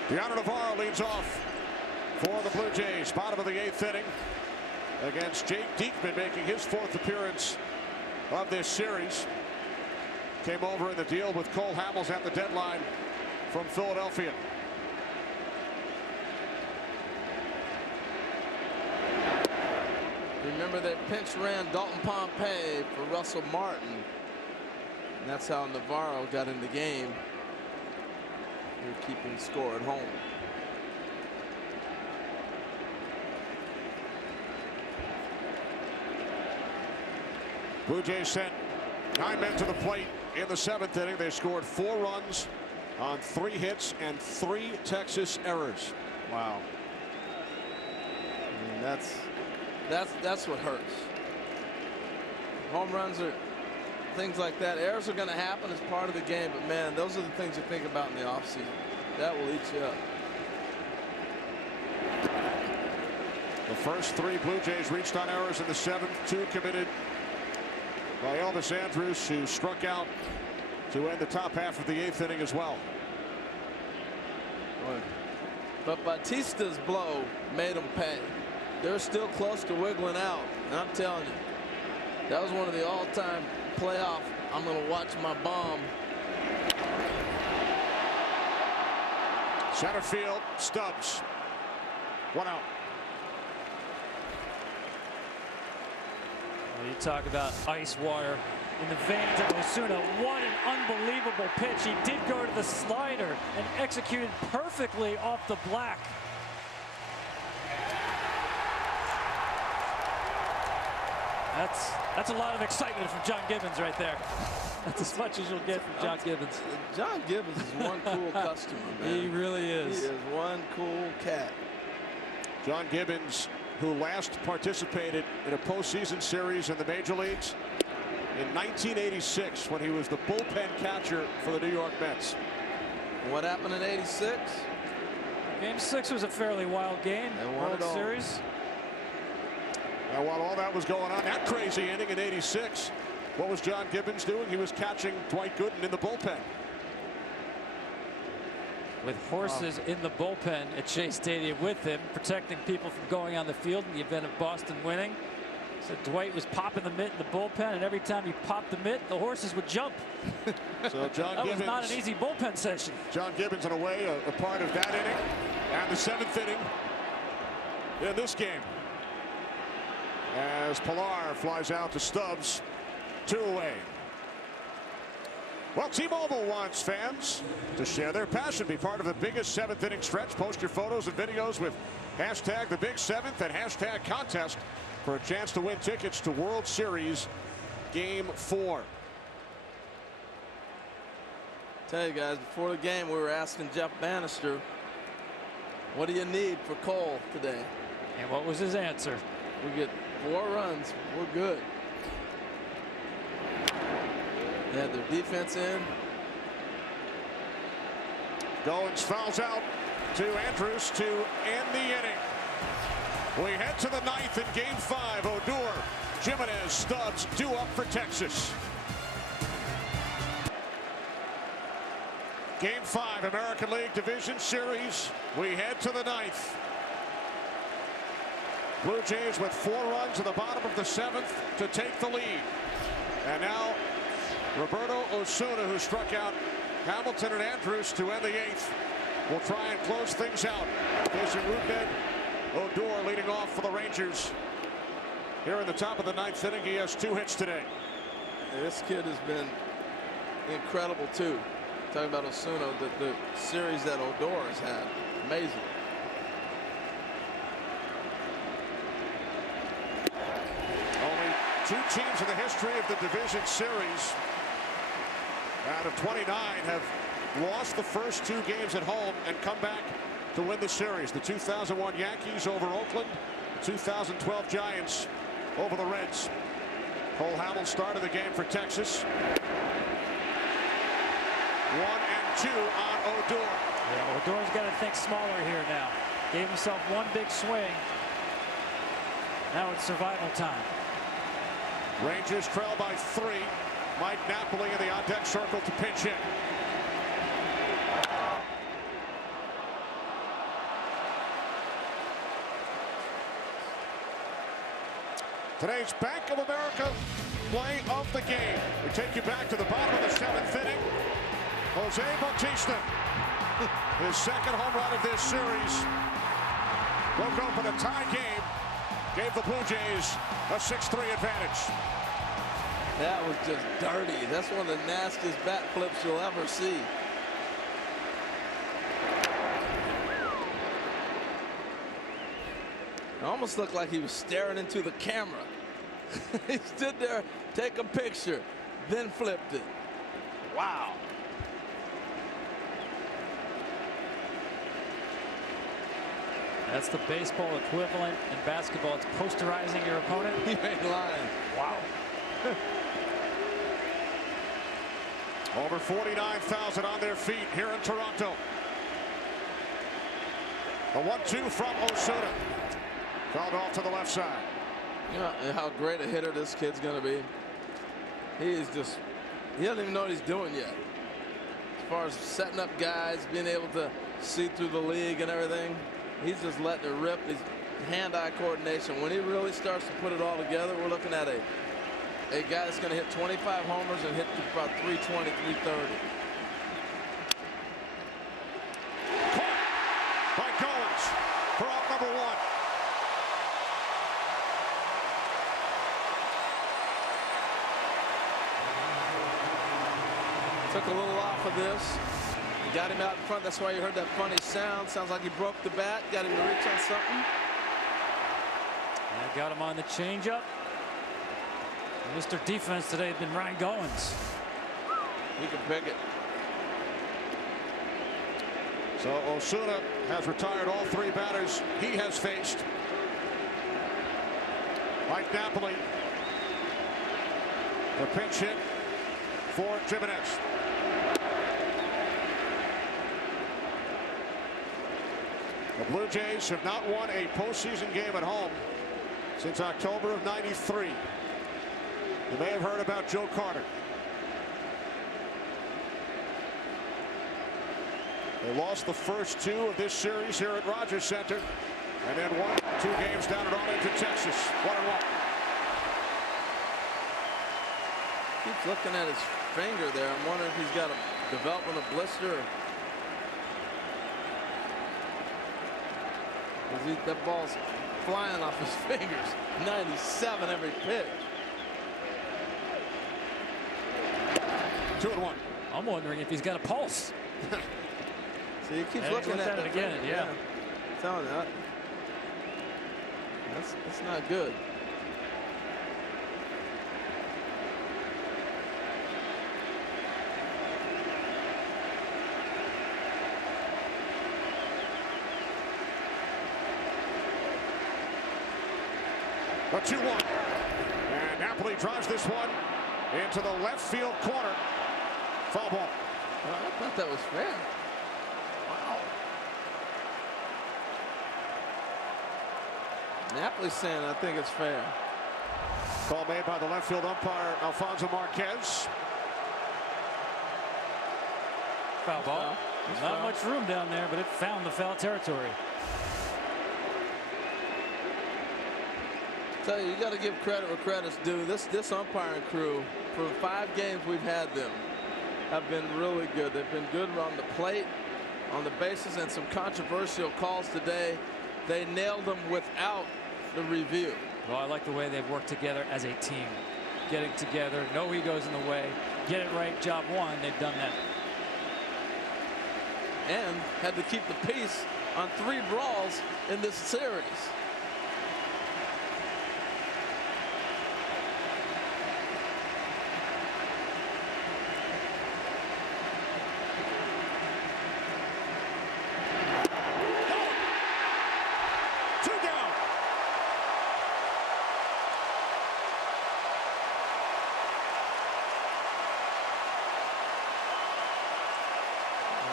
Deanna Navarro leads off for the Blue Jays. Bottom of the 8th inning against Jake Diekman, making his 4th appearance of this series. Came over in the deal with Cole Hamels at the deadline from Philadelphia. Remember they pinch ran Dalton Pompey for Russell Martin. And that's how Navarro got in the game. They're keeping score at home. Blue Jays sent 9 men to the plate in the 7th inning. They scored 4 runs on 3 hits and 3 Texas errors. Wow. I mean, that's what hurts. Home runs are things like that. Errors are going to happen as part of the game, but man, those are the things you think about in the offseason. That will eat you up. The first 3 Blue Jays reached on errors in the 7th. 2 committed by Elvis Andrus, who struck out to end the top half of the 8th inning as well. But Batista's blow made them pay. They're still close to wiggling out. And I'm telling you, that was one of the all-time playoff, I'm going to watch my bomb. Center field, Stubbs. 1 out. You talk about ice water in the veins of Osuna. What an unbelievable pitch. He did go to the slider and executed perfectly off the black. That's a lot of excitement from John Gibbons right there. That's as much as you'll get from John Gibbons. John Gibbons is one cool customer, man. He really is. He is one cool cat. John Gibbons, who last participated in a postseason series in the major leagues in 1986 when he was the bullpen catcher for the New York Mets. What happened in '86? Game 6 was a fairly wild game. World Series. Now, while all that was going on, that crazy inning in '86, what was John Gibbons doing? He was catching Dwight Gooden in the bullpen. With horses in the bullpen at Shea Stadium with him, protecting people from going on the field in the event of Boston winning. So Dwight was popping the mitt in the bullpen, and every time he popped the mitt, the horses would jump. So John that Gibbons, was not an easy bullpen session. John Gibbons, in a way, a part of that inning and the 7th inning in this game. As Pilar flies out to Stubbs, 2 away. Well, T-Mobile wants fans to share their passion, be part of the biggest 7th inning stretch. Post your photos and videos with hashtag the Big 7th and hashtag contest for a chance to win tickets to World Series Game 4. Tell you guys, before the game, we were asking Jeff Bannister, what do you need for Cole today? And what was his answer? We get 4 runs, we're good. They had their defense in. Goins fouls out to Andrus to end the inning. We head to the 9th in Game 5. Odor, Jimenez, Stubbs due up for Texas. Game 5, American League Division Series. We head to the 9th. Blue Jays with 4 runs in the bottom of the 7th to take the lead. And now Roberto Osuna, who struck out Hamilton and Andrews to end the 8th, will try and close things out. Facing Rougned Odor leading off for the Rangers. Here in the top of the 9th inning, he has 2 hits today. This kid has been incredible too. Talking about Osuna, the series that Odor has had, amazing. Only 2 teams in the history of the division series out of 29 have lost the first 2 games at home and come back to win the series. The 2001 Yankees over Oakland, the 2012 Giants over the Reds. Cole Hamels started the game for Texas. 1 and 2 on Odor. Yeah, Odor's got to think smaller here now. Gave himself 1 big swing. Now it's survival time. Rangers trail by 3. Mike Napoli in the on-deck circle to pinch hit. Today's Bank of America play of the game. We take you back to the bottom of the 7th inning. Jose Bautista, his 2nd home run of this series, broke open a tie game, gave the Blue Jays a 6-3 advantage. That was just dirty. That's one of the nastiest bat flips you'll ever see. It almost looked like he was staring into the camera. He stood there, take a picture, then flipped it. Wow. That's the baseball equivalent in basketball. It's posterizing your opponent. He ain't lying. Wow. Over 49,000 on their feet here in Toronto. A 1-2 from Osuna. Fouled off to the left side. You know how great a hitter this kid's going to be. He doesn't even know what he's doing yet. As far as setting up guys, being able to see through the league and everything, he's just letting it rip. His hand-eye coordination. When he really starts to put it all together, we're looking at a guy that's going to hit 25 homers and hit about 320, 330. Caught by Goins for out number 1. Took a little off of this. Got him out in front. That's why you heard that funny sound. Sounds like he broke the bat. Got him to reach on something. And got him on the changeup. Mr. Defense today has been Ryan Goins. He can pick it. So Osuna has retired all 3 batters he has faced. Mike Napoli, the pinch hit for Jimenez. The Blue Jays have not won a postseason game at home since October of '93. You may have heard about Joe Carter. They lost the first 2 of this series here at Rogers Center, and then won 2 games down at Arlington, Texas. 1-1. Keeps looking at his finger there. I'm wondering if he's got a development of blister. That ball's flying off his fingers. 97 every pitch. 2-1. I'm wondering if he's got a pulse. See, he keeps Yeah, looking at it again. Yeah. Telling you that. That's not good. A 2-1. And Napoli drives this one into the left field corner. Foul ball. Well, I thought that was fair. Wow. Napoli's saying I think it's fair. Call made by the left field umpire Alfonso Marquez. Foul ball. It's Not foul. much room down there, but it found the foul territory. Tell you got to give credit where credit's due. This umpiring crew, for the 5 games we've had them, have been really good. They've been good on the plate, on the bases, and some controversial calls today. They nailed them without the review. Well, I like the way they've worked together as a team. Getting together, no egos in the way. Get it right, job one. They've done that. And had to keep the peace on 3 brawls in this series.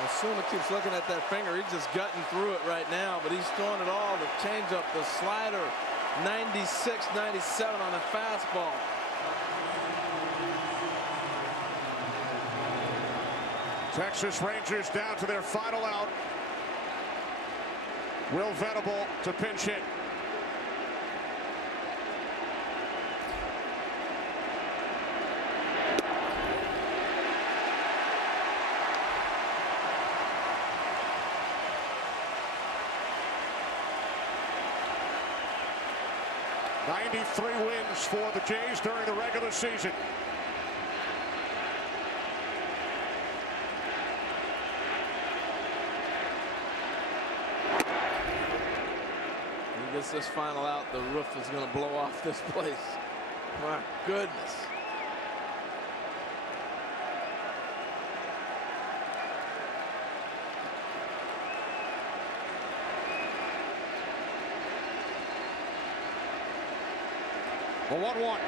Osuna keeps looking at that finger. He's just gutting through it right now, but he's throwing it all. The changeup, the slider, 96, 97 on the fastball. Texas Rangers down to their final out. Will Venable to pinch hit. '93 wins for the Jays during the regular season. He gets this final out, the roof is going to blow off this place. My goodness. The 1-1.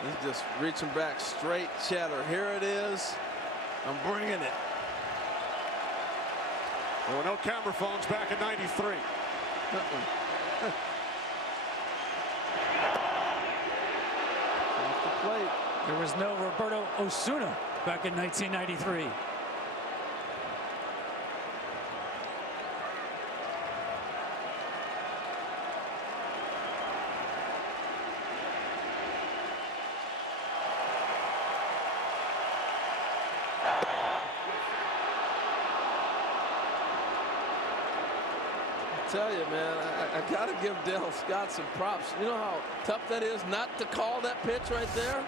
He's just reaching back straight cheddar. Here it is. I'm bringing it. There were no camera phones back in '93. Off the plate. There was no Roberto Osuna back in 1993. Tell you, man, I gotta give Dale Scott some props. You know how tough that is not to call that pitch right there?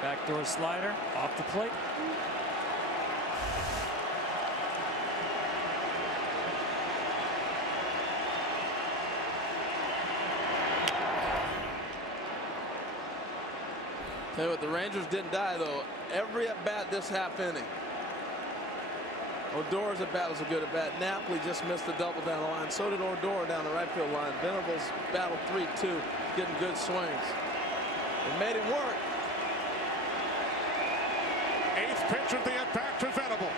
Backdoor slider off the plate. Tell you what, the Rangers didn't die though. Every at bat this half inning. Odor's at bat was a good at bat. Napoli just missed the double down the line. So did Odor down the right field line. Venables battled 3-2, getting good swings. It made it work. 8th pitch of the at-bat to Venable.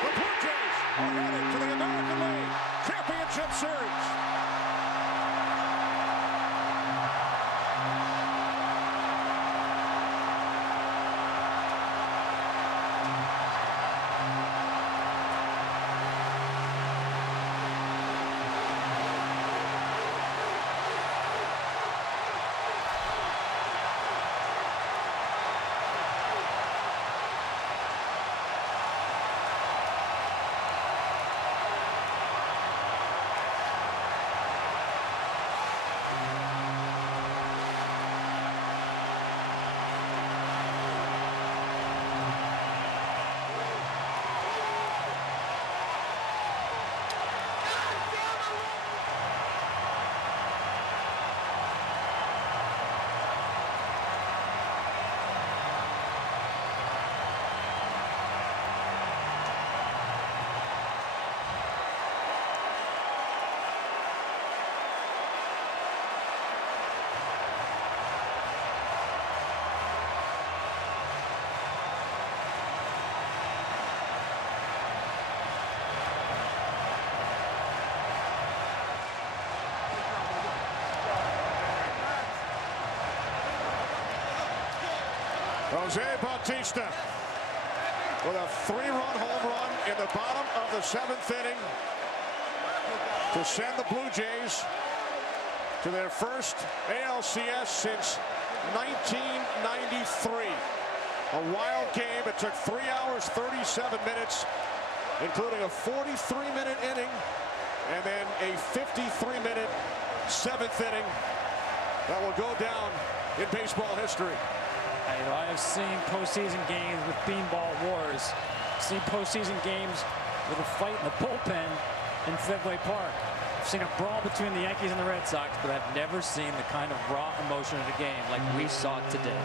The Blue Jays are headed to the American League Championship Series. Jose Bautista with a 3-run home run in the bottom of the 7th inning to send the Blue Jays to their first ALCS since 1993. A wild game. It took 3 hours, 37 minutes, including a 43-minute inning and then a 53-minute 7th inning that will go down in baseball history. I have seen postseason games with beanball wars. I've seen postseason games with a fight in the bullpen in Fenway Park. I've seen a brawl between the Yankees and the Red Sox, but I've never seen the kind of raw emotion in a game like we saw today.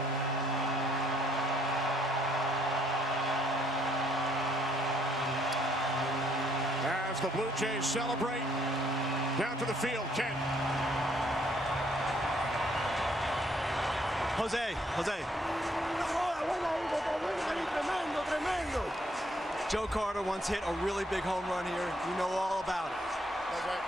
As the Blue Jays celebrate, down to the field, Ken. Jose. Joe Carter once hit a really big home run here. You know all about it.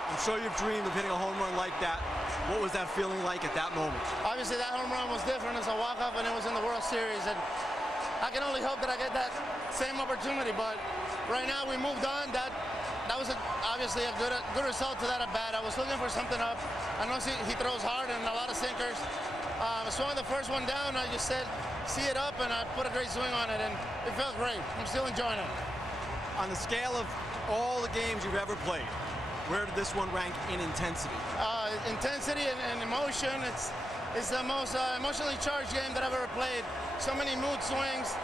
I'm sure you've dreamed of hitting a home run like that. What was that feeling like at that moment? Obviously, that home run was different. It's a walk-off, and it was in the World Series. And I can only hope that I get that same opportunity. But right now, we moved on. That was obviously a good result to that at bat. I was looking for something up. I know he throws hard and a lot of sinkers. I swung the first one down. I just said, see it up, and I put a great swing on it, and it felt great. I'm still enjoying it. On the scale of all the games you've ever played, where did this one rank in intensity? Intensity and emotion. It's the most emotionally charged game that I've ever played. So many mood swings.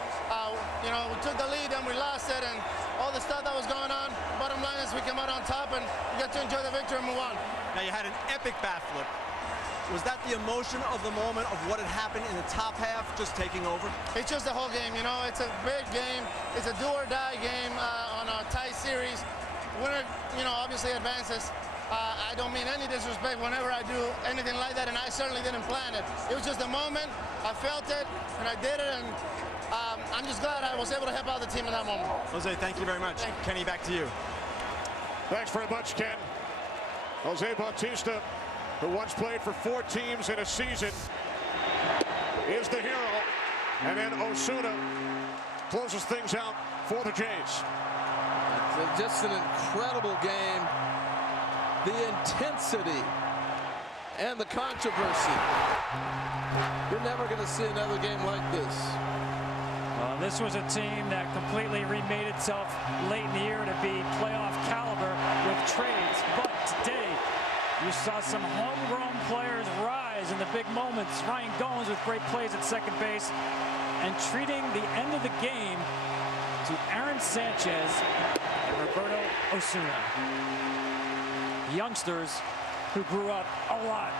You know, we took the lead and we lost it, and all the stuff that was going on. Bottom line is we came out on top, and we got to enjoy the victory and move on. Now you had an epic bat flip. Was that the emotion of the moment of what had happened in the top half just taking over? It's just the whole game, you know. It's a big game. It's a do-or-die game on a tie series. Winner, you know, obviously advances. I don't mean any disrespect whenever I do anything like that, and I certainly didn't plan it. It was just a moment. I felt it, and I did it, and I'm just glad I was able to help out the team in that moment. Jose, thank you very much. Kenny, back to you. Thanks very much, Ken. Jose Bautista, who once played for 4 teams in a season, is the hero. And then Osuna closes things out for the Jays. It's just an incredible game. The intensity and the controversy. You're never going to see another game like this. This was a team that completely remade itself late in the year to be playoff caliber with trades. But today, you saw some homegrown players rise in the big moments. Ryan Gomes with great plays at second base and treating the end of the game to Aaron Sanchez and Roberto Osuna. Youngsters who grew up a lot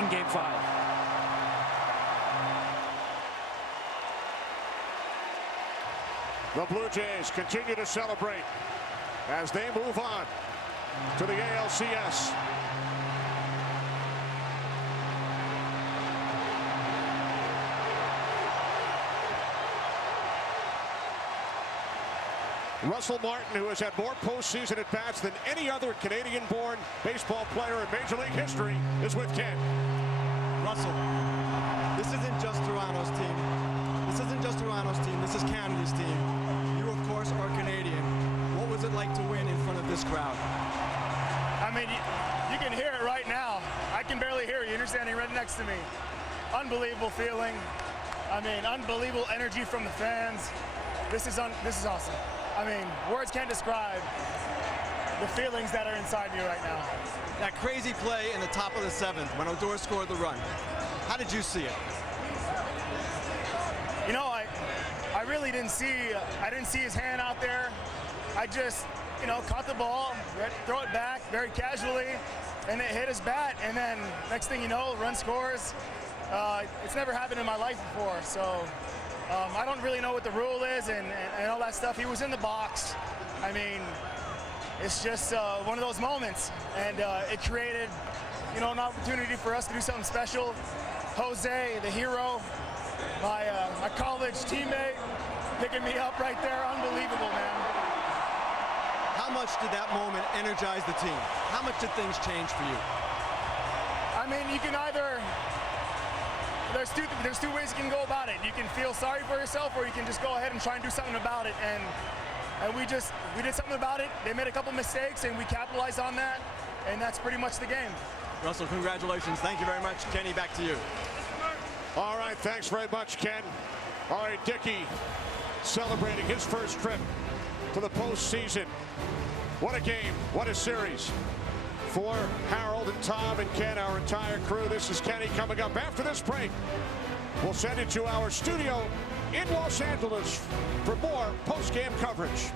in Game 5. The Blue Jays continue to celebrate as they move on to the ALCS. Russell Martin, who has had more postseason at-bats than any other Canadian-born baseball player in Major League history, is with Ken. Russell, this isn't just Toronto's team. This isn't just Toronto's team. This is Canada's team. You, of course, are Canadian. What was it like to win in front of this crowd? I mean, you can hear it right now. I can barely hear you. You're standing right next to me. Unbelievable feeling. I mean, unbelievable energy from the fans. This is awesome. I mean, words can't describe the feelings that are inside me right now. That crazy play in the top of the 7th when Odor scored the run. How did you see it? You know, I really didn't see his hand out there. I just, you know, caught the ball, throw it back very casually, and it hit his bat. And then next thing you know, run scores. It's never happened in my life before, so I don't really know what the rule is and all that stuff. He was in the box. I mean, it's just one of those moments, and it created, you know, an opportunity for us to do something special. Jose, the hero, my college teammate, picking me up right there. Unbelievable, man. How much did that moment energize the team? How much did things change for you? I mean, you can either there's two ways you can go about it. You can feel sorry for yourself, or you can just go ahead and try and do something about it. And we did something about it. They made a couple mistakes, and we capitalized on that. And that's pretty much the game. Russell, congratulations. Thank you very much. Kenny, back to you. All right, thanks very much, Ken. All right, Dickey celebrating his first trip to the postseason. What a game, what a series. For Harold and Tom and Ken, our entire crew, this is Kenny coming up. After this break, we'll send it to our studio in Los Angeles for more post-game coverage.